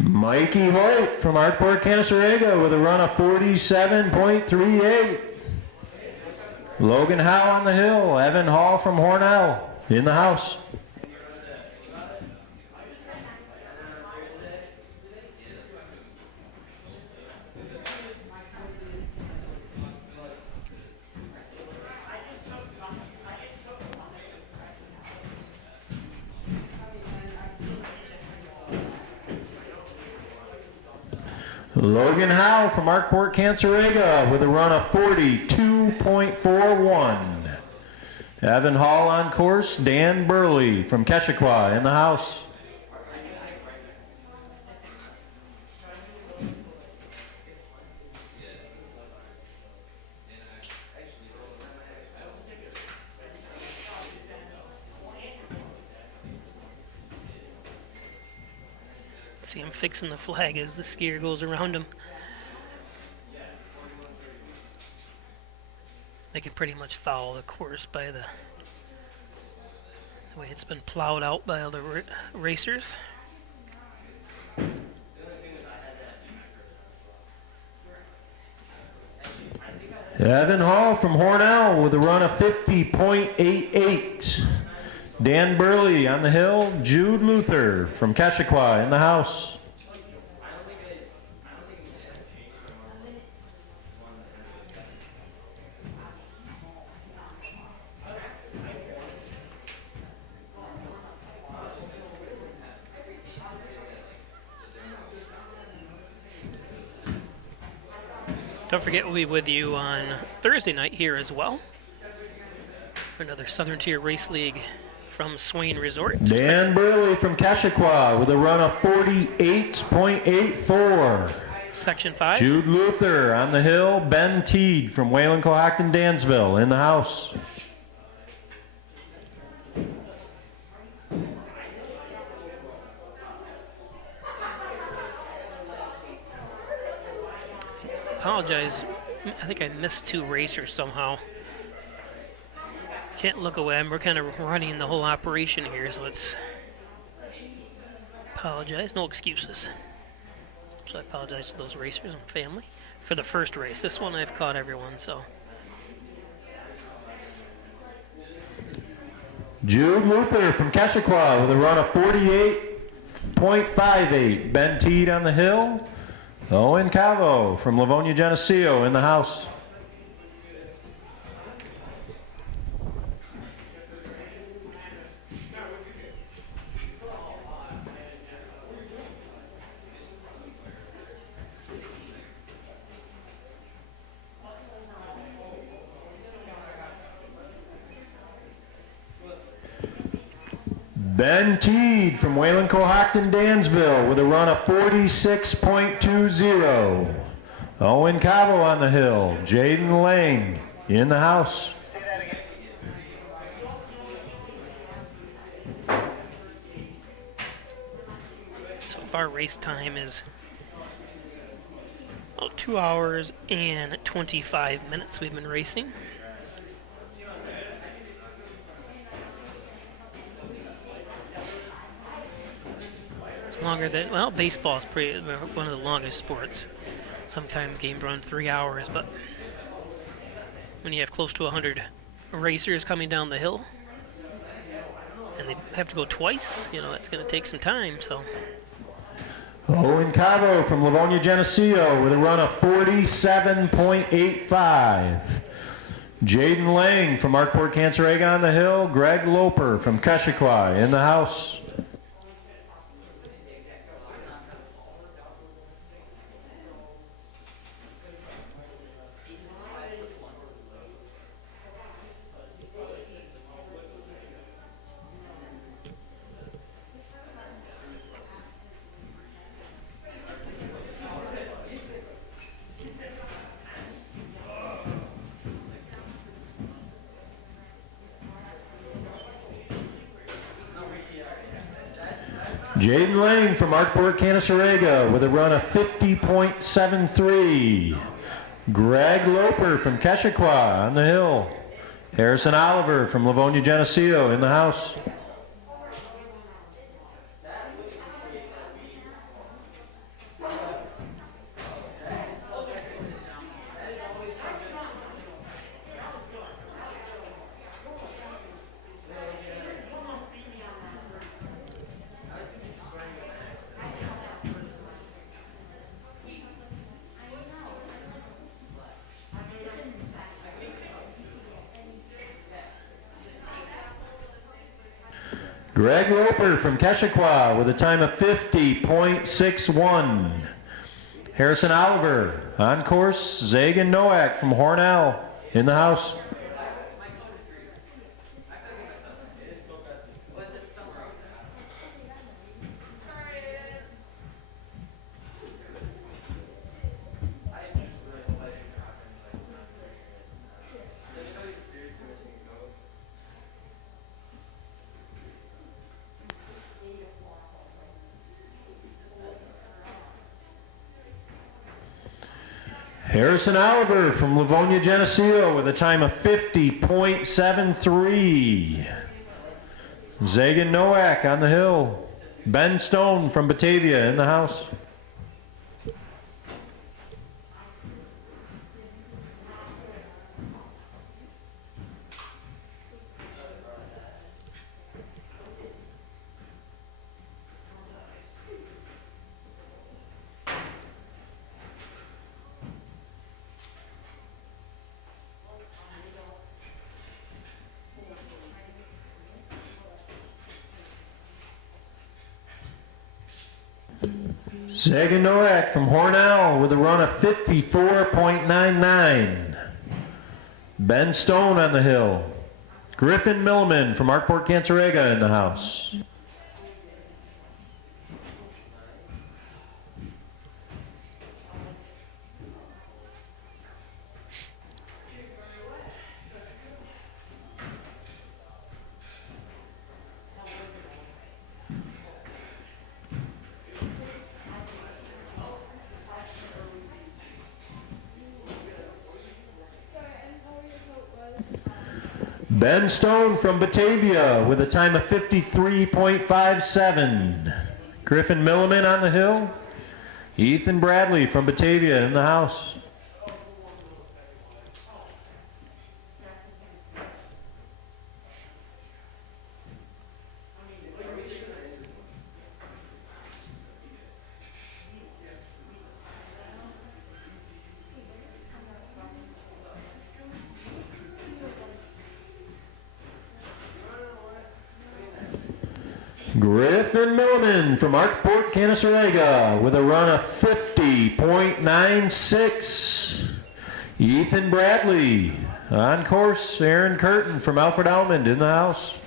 Mikey Hoyt from Arkport Cancerega with a run of 47.38. Logan Howe on the hill. Evan Hall from Hornell in the house. Logan Howe from Arkport Cancerega with a run of 42.41. Evan Hall on course. Dan Burley from Keshequa in the house. See him fixing the flag as the skier goes around him. They can pretty much follow the course by the way it's been plowed out by all the racers. Evan Hall from Hornell with a run of 50.88. Dan Burley on the hill. Jude Luther from Keshequa in the house. Don't forget, we'll be with you on Thursday night here as well for another Southern Tier Race League from Swain Resort. Dan Burley from Keshequa with a run of 48.84. Section 5. Jude Luther on the hill. Ben Teed from Wayland, Cohocton, Dansville in the house. Apologize. I think I missed 2 racers somehow. Can't look away. We're kind of running the whole operation here, so it's... Apologize. No excuses. So I apologize to those racers and family for the first race. This one I've caught everyone, so... Jude Luther from Keshequa with a run of 48.58. Ben Teed on the hill. Owen Cavo from Livonia Geneseo in the house. Ben Teed from Wayland, Cohocton, Dansville with a run of 46.20. Owen Cabo on the hill. Jaden Lang in the house. So far, race time is 2 hours and 25 minutes we've been racing. Longer than, well, baseball is pretty one of the longest sports. Sometimes game run 3 hours, but when you have close to 100 racers coming down the hill and they have to go twice, you know, it's going to take some time. So Owen Cabo from Livonia Geneseo with a run of 47.85. Jaden Lang from Arkport Cancerega on the hill. Greg Loper from Keshequa in the house. Jaden Lane from Arkport, Canasarega with a run of 50.73. Greg Loper from Keshequa on the hill. Harrison Oliver from Livonia Geneseo in the house. Greg Roper from Keshequa with a time of 50.61. Harrison Oliver on course. Zagan Nowak from Hornell in the house. Harrison Oliver from Livonia Geneseo with a time of 50.73. Zagan Nowak on the hill. Ben Stone from Batavia in the house. Zagan Nowak from Hornell with a run of 54.99. Ben Stone on the hill. Griffin Milliman from Arkport Cancerega in the house. Ben Stone from Batavia with a time of 53.57. Griffin Milliman on the hill. Ethan Bradley from Batavia in the house. Griffin Milliman from Arkport Canasarega with a run of 50.96. Ethan Bradley on course. Aaron Curtin from Alfred Almond in the house.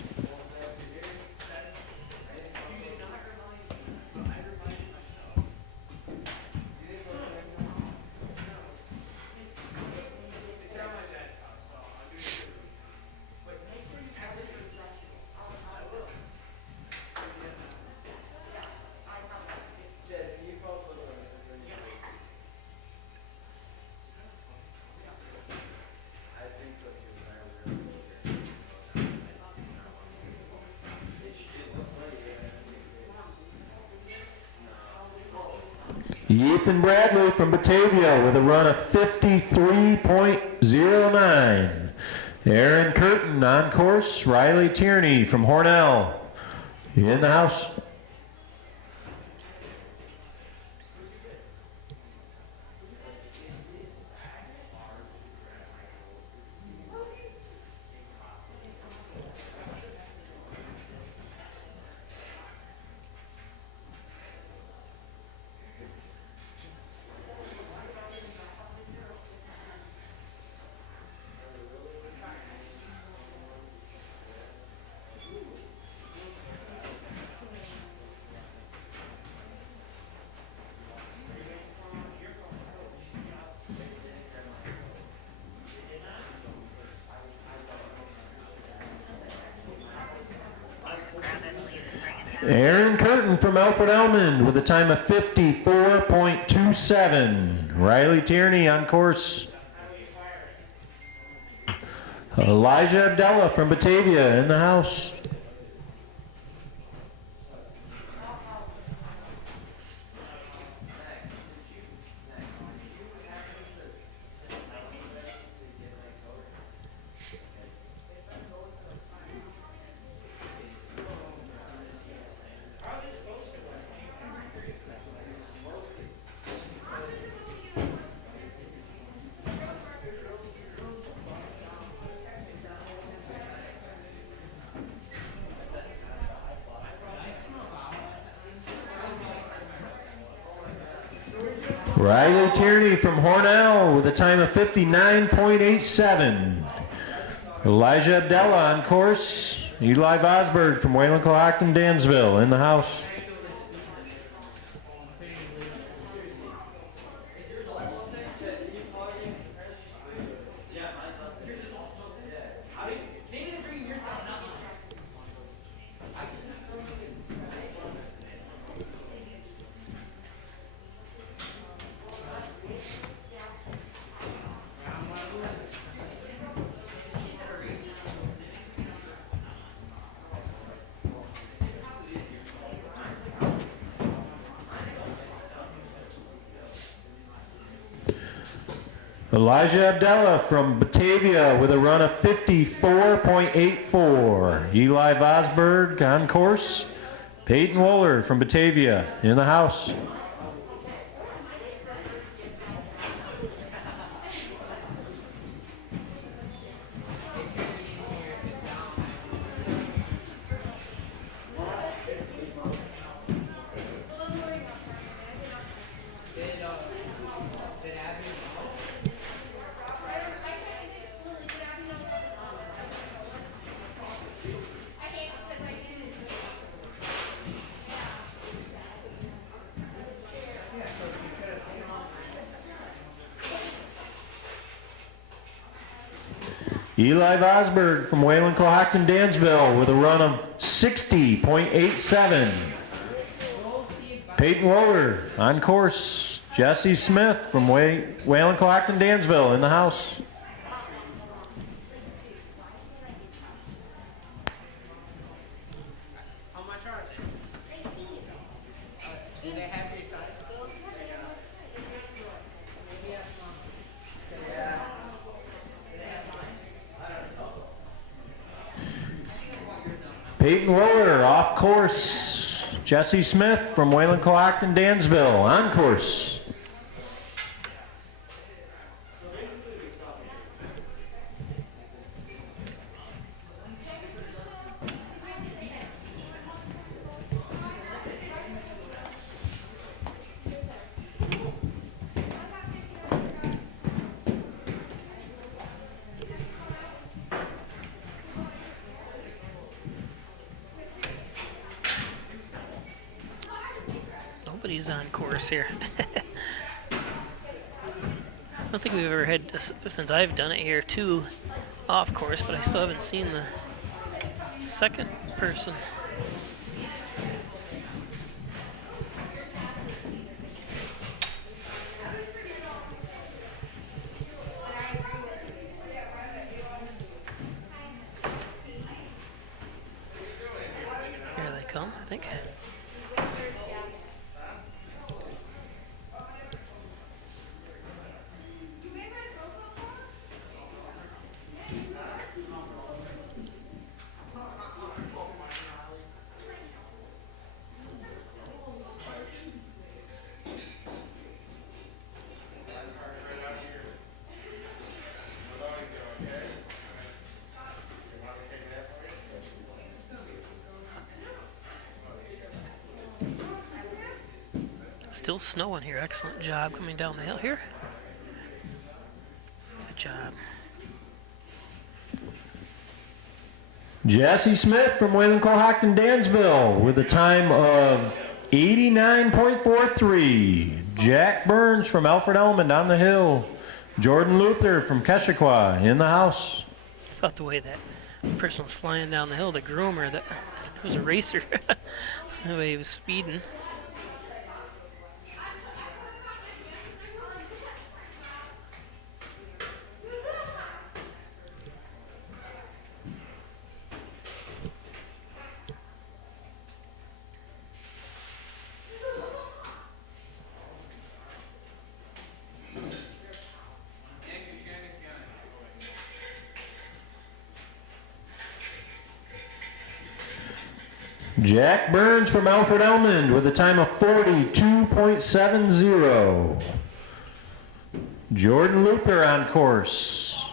Ethan Bradley from Batavia with a run of 53.09. Aaron Curtin on course. Riley Tierney from Hornell in the house. Aaron Curtin from Alfred Elmond with a time of 54.27. Riley Tierney on course. Elijah Abdallah from Batavia in the house. Riley Tierney from Hornell with a time of 59.87. Elijah Abdallah on course. Eli Vosberg from Wayland Cohocton Dansville in the house. Elijah Abdallah from Batavia with a run of 54.84. Eli Vosberg on course. Peyton Wohler from Batavia in the house. Eli Vosberg from Wayland Cohocton Dansville with a run of 60.87. Peyton Wohler on course. Jesse Smith from Wayland Cohocton Dansville in the house. Peyton Wohler off course. Jesse Smith from Wayland Cohocton Dansville on course. Nobody's on course here. I don't think we've ever had, since I've done it here, 2 off course, but I still haven't seen the second person. Here they come, I think. Still snowing here. Excellent job coming down the hill here. Good job. Jesse Smith from Wayland Cohocton Dansville with a time of 89.43. Jack Burns from Alfred Elmond on the hill. Jordan Luther from Keshequa in the house. I thought the way that person was flying down the hill, the groomer, that was a racer. The way he was speeding. Jack Burns from Alfred Elmond with a time of 42.70. Jordan Luther on course.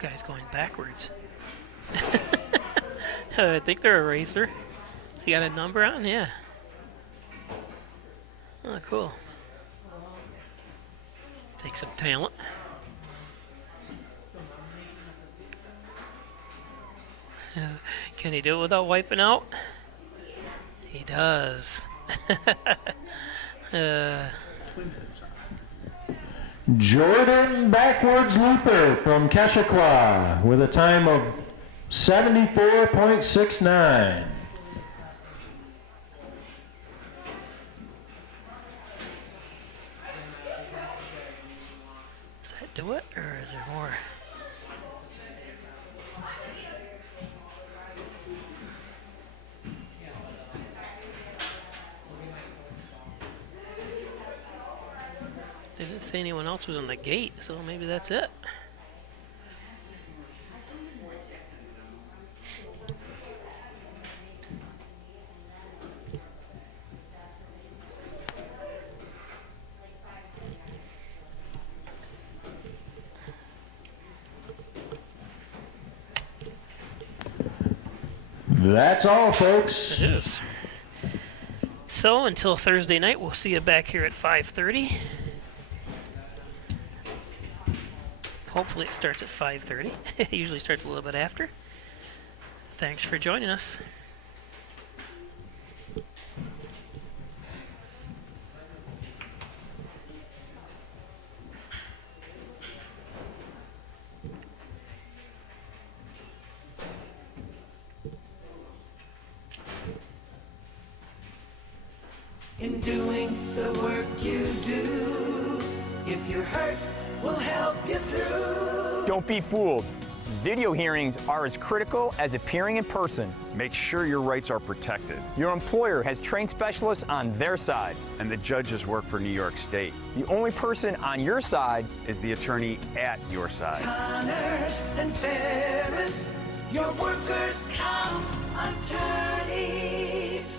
Guy's going backwards. I think they're a racer. Has he got a number on? Yeah. Oh, cool. Take some talent. Can he do it without wiping out? He does. Jordan Backwards Luther from Keshakwa with a time of 74.69. Does that do it, or is there more? They didn't say anyone else was on the gate, so maybe that's it. That's all, folks. It is. So until Thursday night, we'll see you back here at 5:30. Hopefully it starts at 5:30. It usually starts a little bit after. Thanks for joining us. In doing the work you do, if you're hurt, we'll help you through. Don't be fooled. Video hearings are as critical as appearing in person. Make sure your rights are protected. Your employer has trained specialists on their side. And the judges work for New York State. The only person on your side is the attorney at your side. Connors and Ferris, your workers' comp attorneys.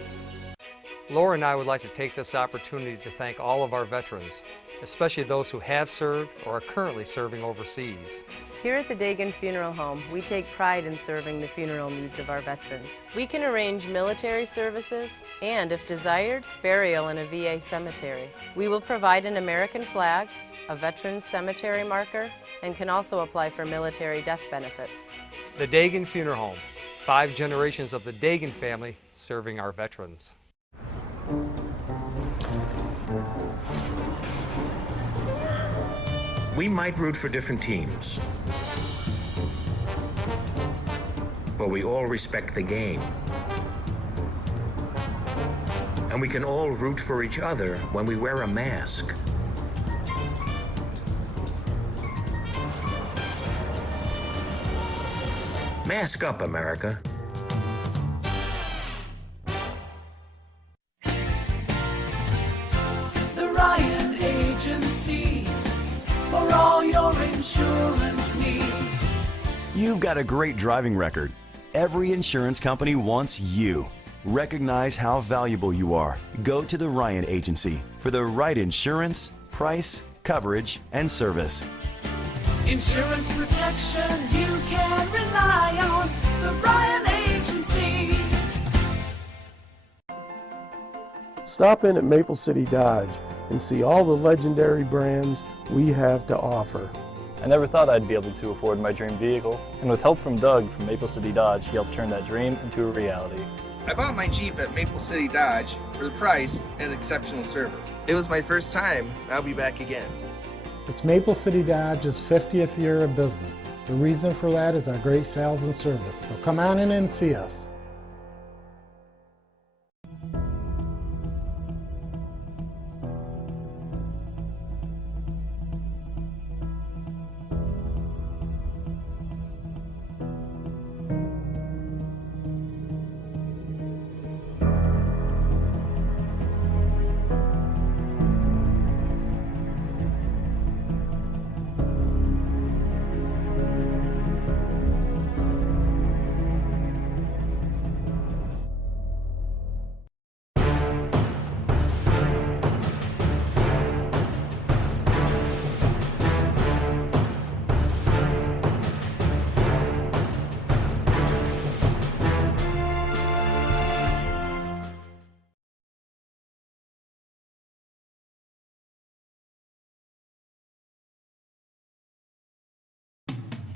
Laura and I would like to take this opportunity to thank all of our veterans, especially those who have served or are currently serving overseas. Here at the Dagan Funeral Home, we take pride in serving the funeral needs of our veterans. We can arrange military services and, if desired, burial in a VA cemetery. We will provide an American flag, a veterans cemetery marker, and can also apply for military death benefits. The Dagan Funeral Home, 5 generations of the Dagan family serving our veterans. We might root for different teams, but we all respect the game. And we can all root for each other when we wear a mask. Mask up, America. The Ryan Agency, for all your insurance needs. You've got a great driving record. Every insurance company wants you. Recognize how valuable you are. Go to the Ryan Agency for the right insurance, price, coverage, and service. Insurance protection you can rely on. The Ryan Agency. Stop in at Maple City Dodge and see all the legendary brands we have to offer. I never thought I'd be able to afford my dream vehicle, and with help from Doug from Maple City Dodge, he helped turn that dream into a reality. I bought my Jeep at Maple City Dodge for the price and exceptional service. It was my first time. I'll be back again. It's Maple City Dodge's 50th year of business. The reason for that is our great sales and service. So come on in and see us.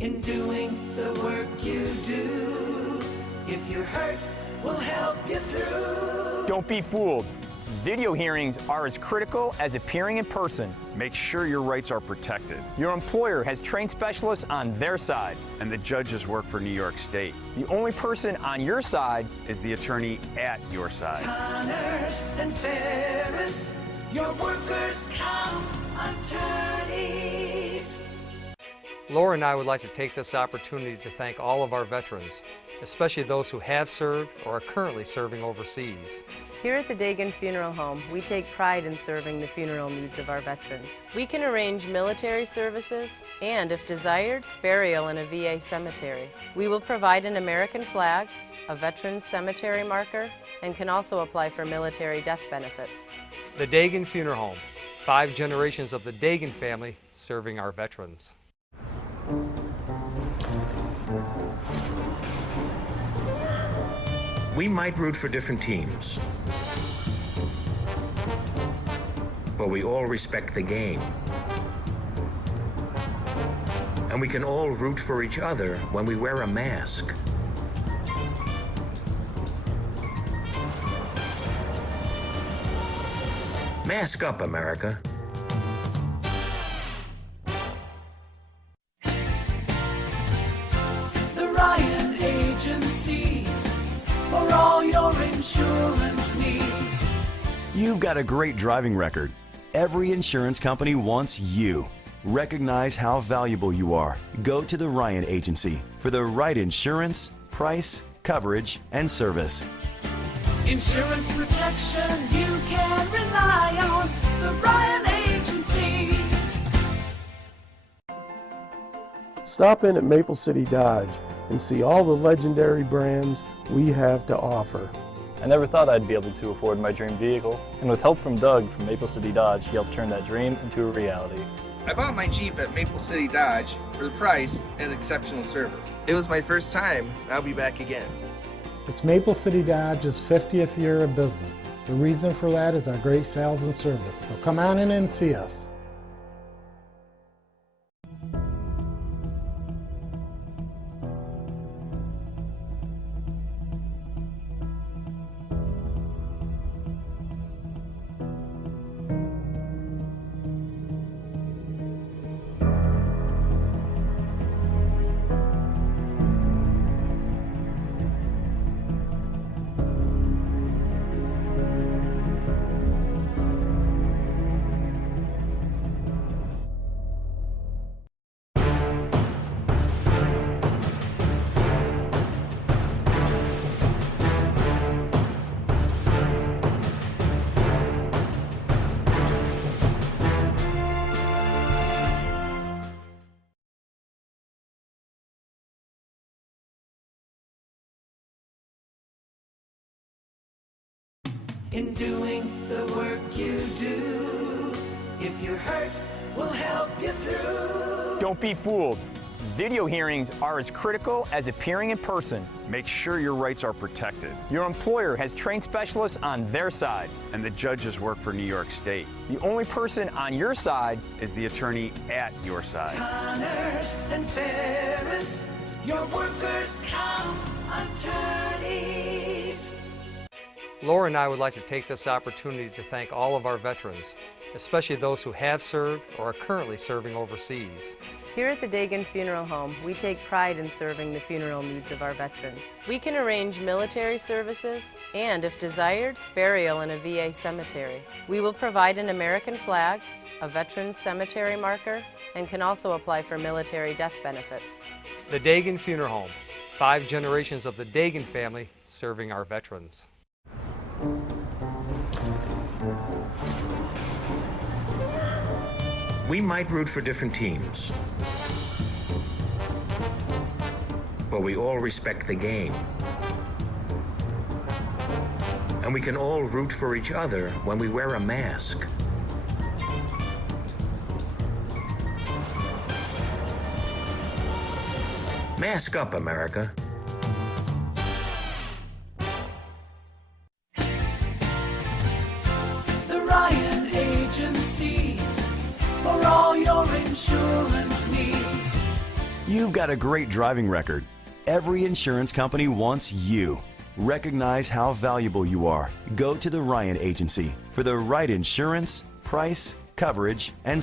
in doing the work you do. If you're hurt, we'll help you through. Don't be fooled. Video hearings are as critical as appearing in person. Make sure your rights are protected. Your employer has trained specialists on their side. And the judges work for New York State. The only person on your side is the attorney at your side. Connors and Ferris, your workers' comp attorneys. Laura and I would like to take this opportunity to thank all of our veterans, especially those who have served or are currently serving overseas. Here at the Dagan Funeral Home, we take pride in serving the funeral needs of our veterans. We can arrange military services and, if desired, burial in a VA cemetery. We will provide an American flag, a veterans cemetery marker, and can also apply for military death benefits. The Dagan Funeral Home, 5 generations of the Dagan family serving our veterans. We might root for different teams, but we all respect the game. And we can all root for each other when we wear a mask. Mask up, America. The Ryan Agency, for all your insurance needs. You've got a great driving record. Every insurance company wants you. Recognize how valuable you are. Go to the Ryan Agency for the right insurance, price, coverage, and service. Insurance protection you can rely on. The Ryan Agency. Stop in at Maple City Dodge and see all the legendary brands we have to offer. I never thought I'd be able to afford my dream vehicle, and with help from Doug from Maple City Dodge, he helped turn that dream into a reality. I bought my Jeep at Maple City Dodge for the price and exceptional service. It was my first time, and I'll be back again. It's Maple City Dodge's 50th year of business. The reason for that is our great sales and service. So come on in and see us. In doing the work you do. If you're hurt, we'll help you through. Don't be fooled. Video hearings are as critical as appearing in person. Make sure your rights are protected. Your employer has trained specialists on their side. And the judges work for New York State. The only person on your side is the attorney at your side. Connors and Ferris, your workers' comp attorneys. Laura and I would like to take this opportunity to thank all of our veterans, especially those who have served or are currently serving overseas. Here at the Dagan Funeral Home, we take pride in serving the funeral needs of our veterans. We can arrange military services and, if desired, burial in a VA cemetery. We will provide an American flag, a veterans cemetery marker, and can also apply for military death benefits. The Dagan Funeral Home, 5 generations of the Dagan family serving our veterans. We might root for different teams, but we all respect the game. And we can all root for each other when we wear a mask. Mask up, America. The Ryan Agency, for all your insurance needs. You've got a great driving record. Every insurance company wants you. Recognize how valuable you are. Go to the Ryan Agency for the right insurance, price, coverage, and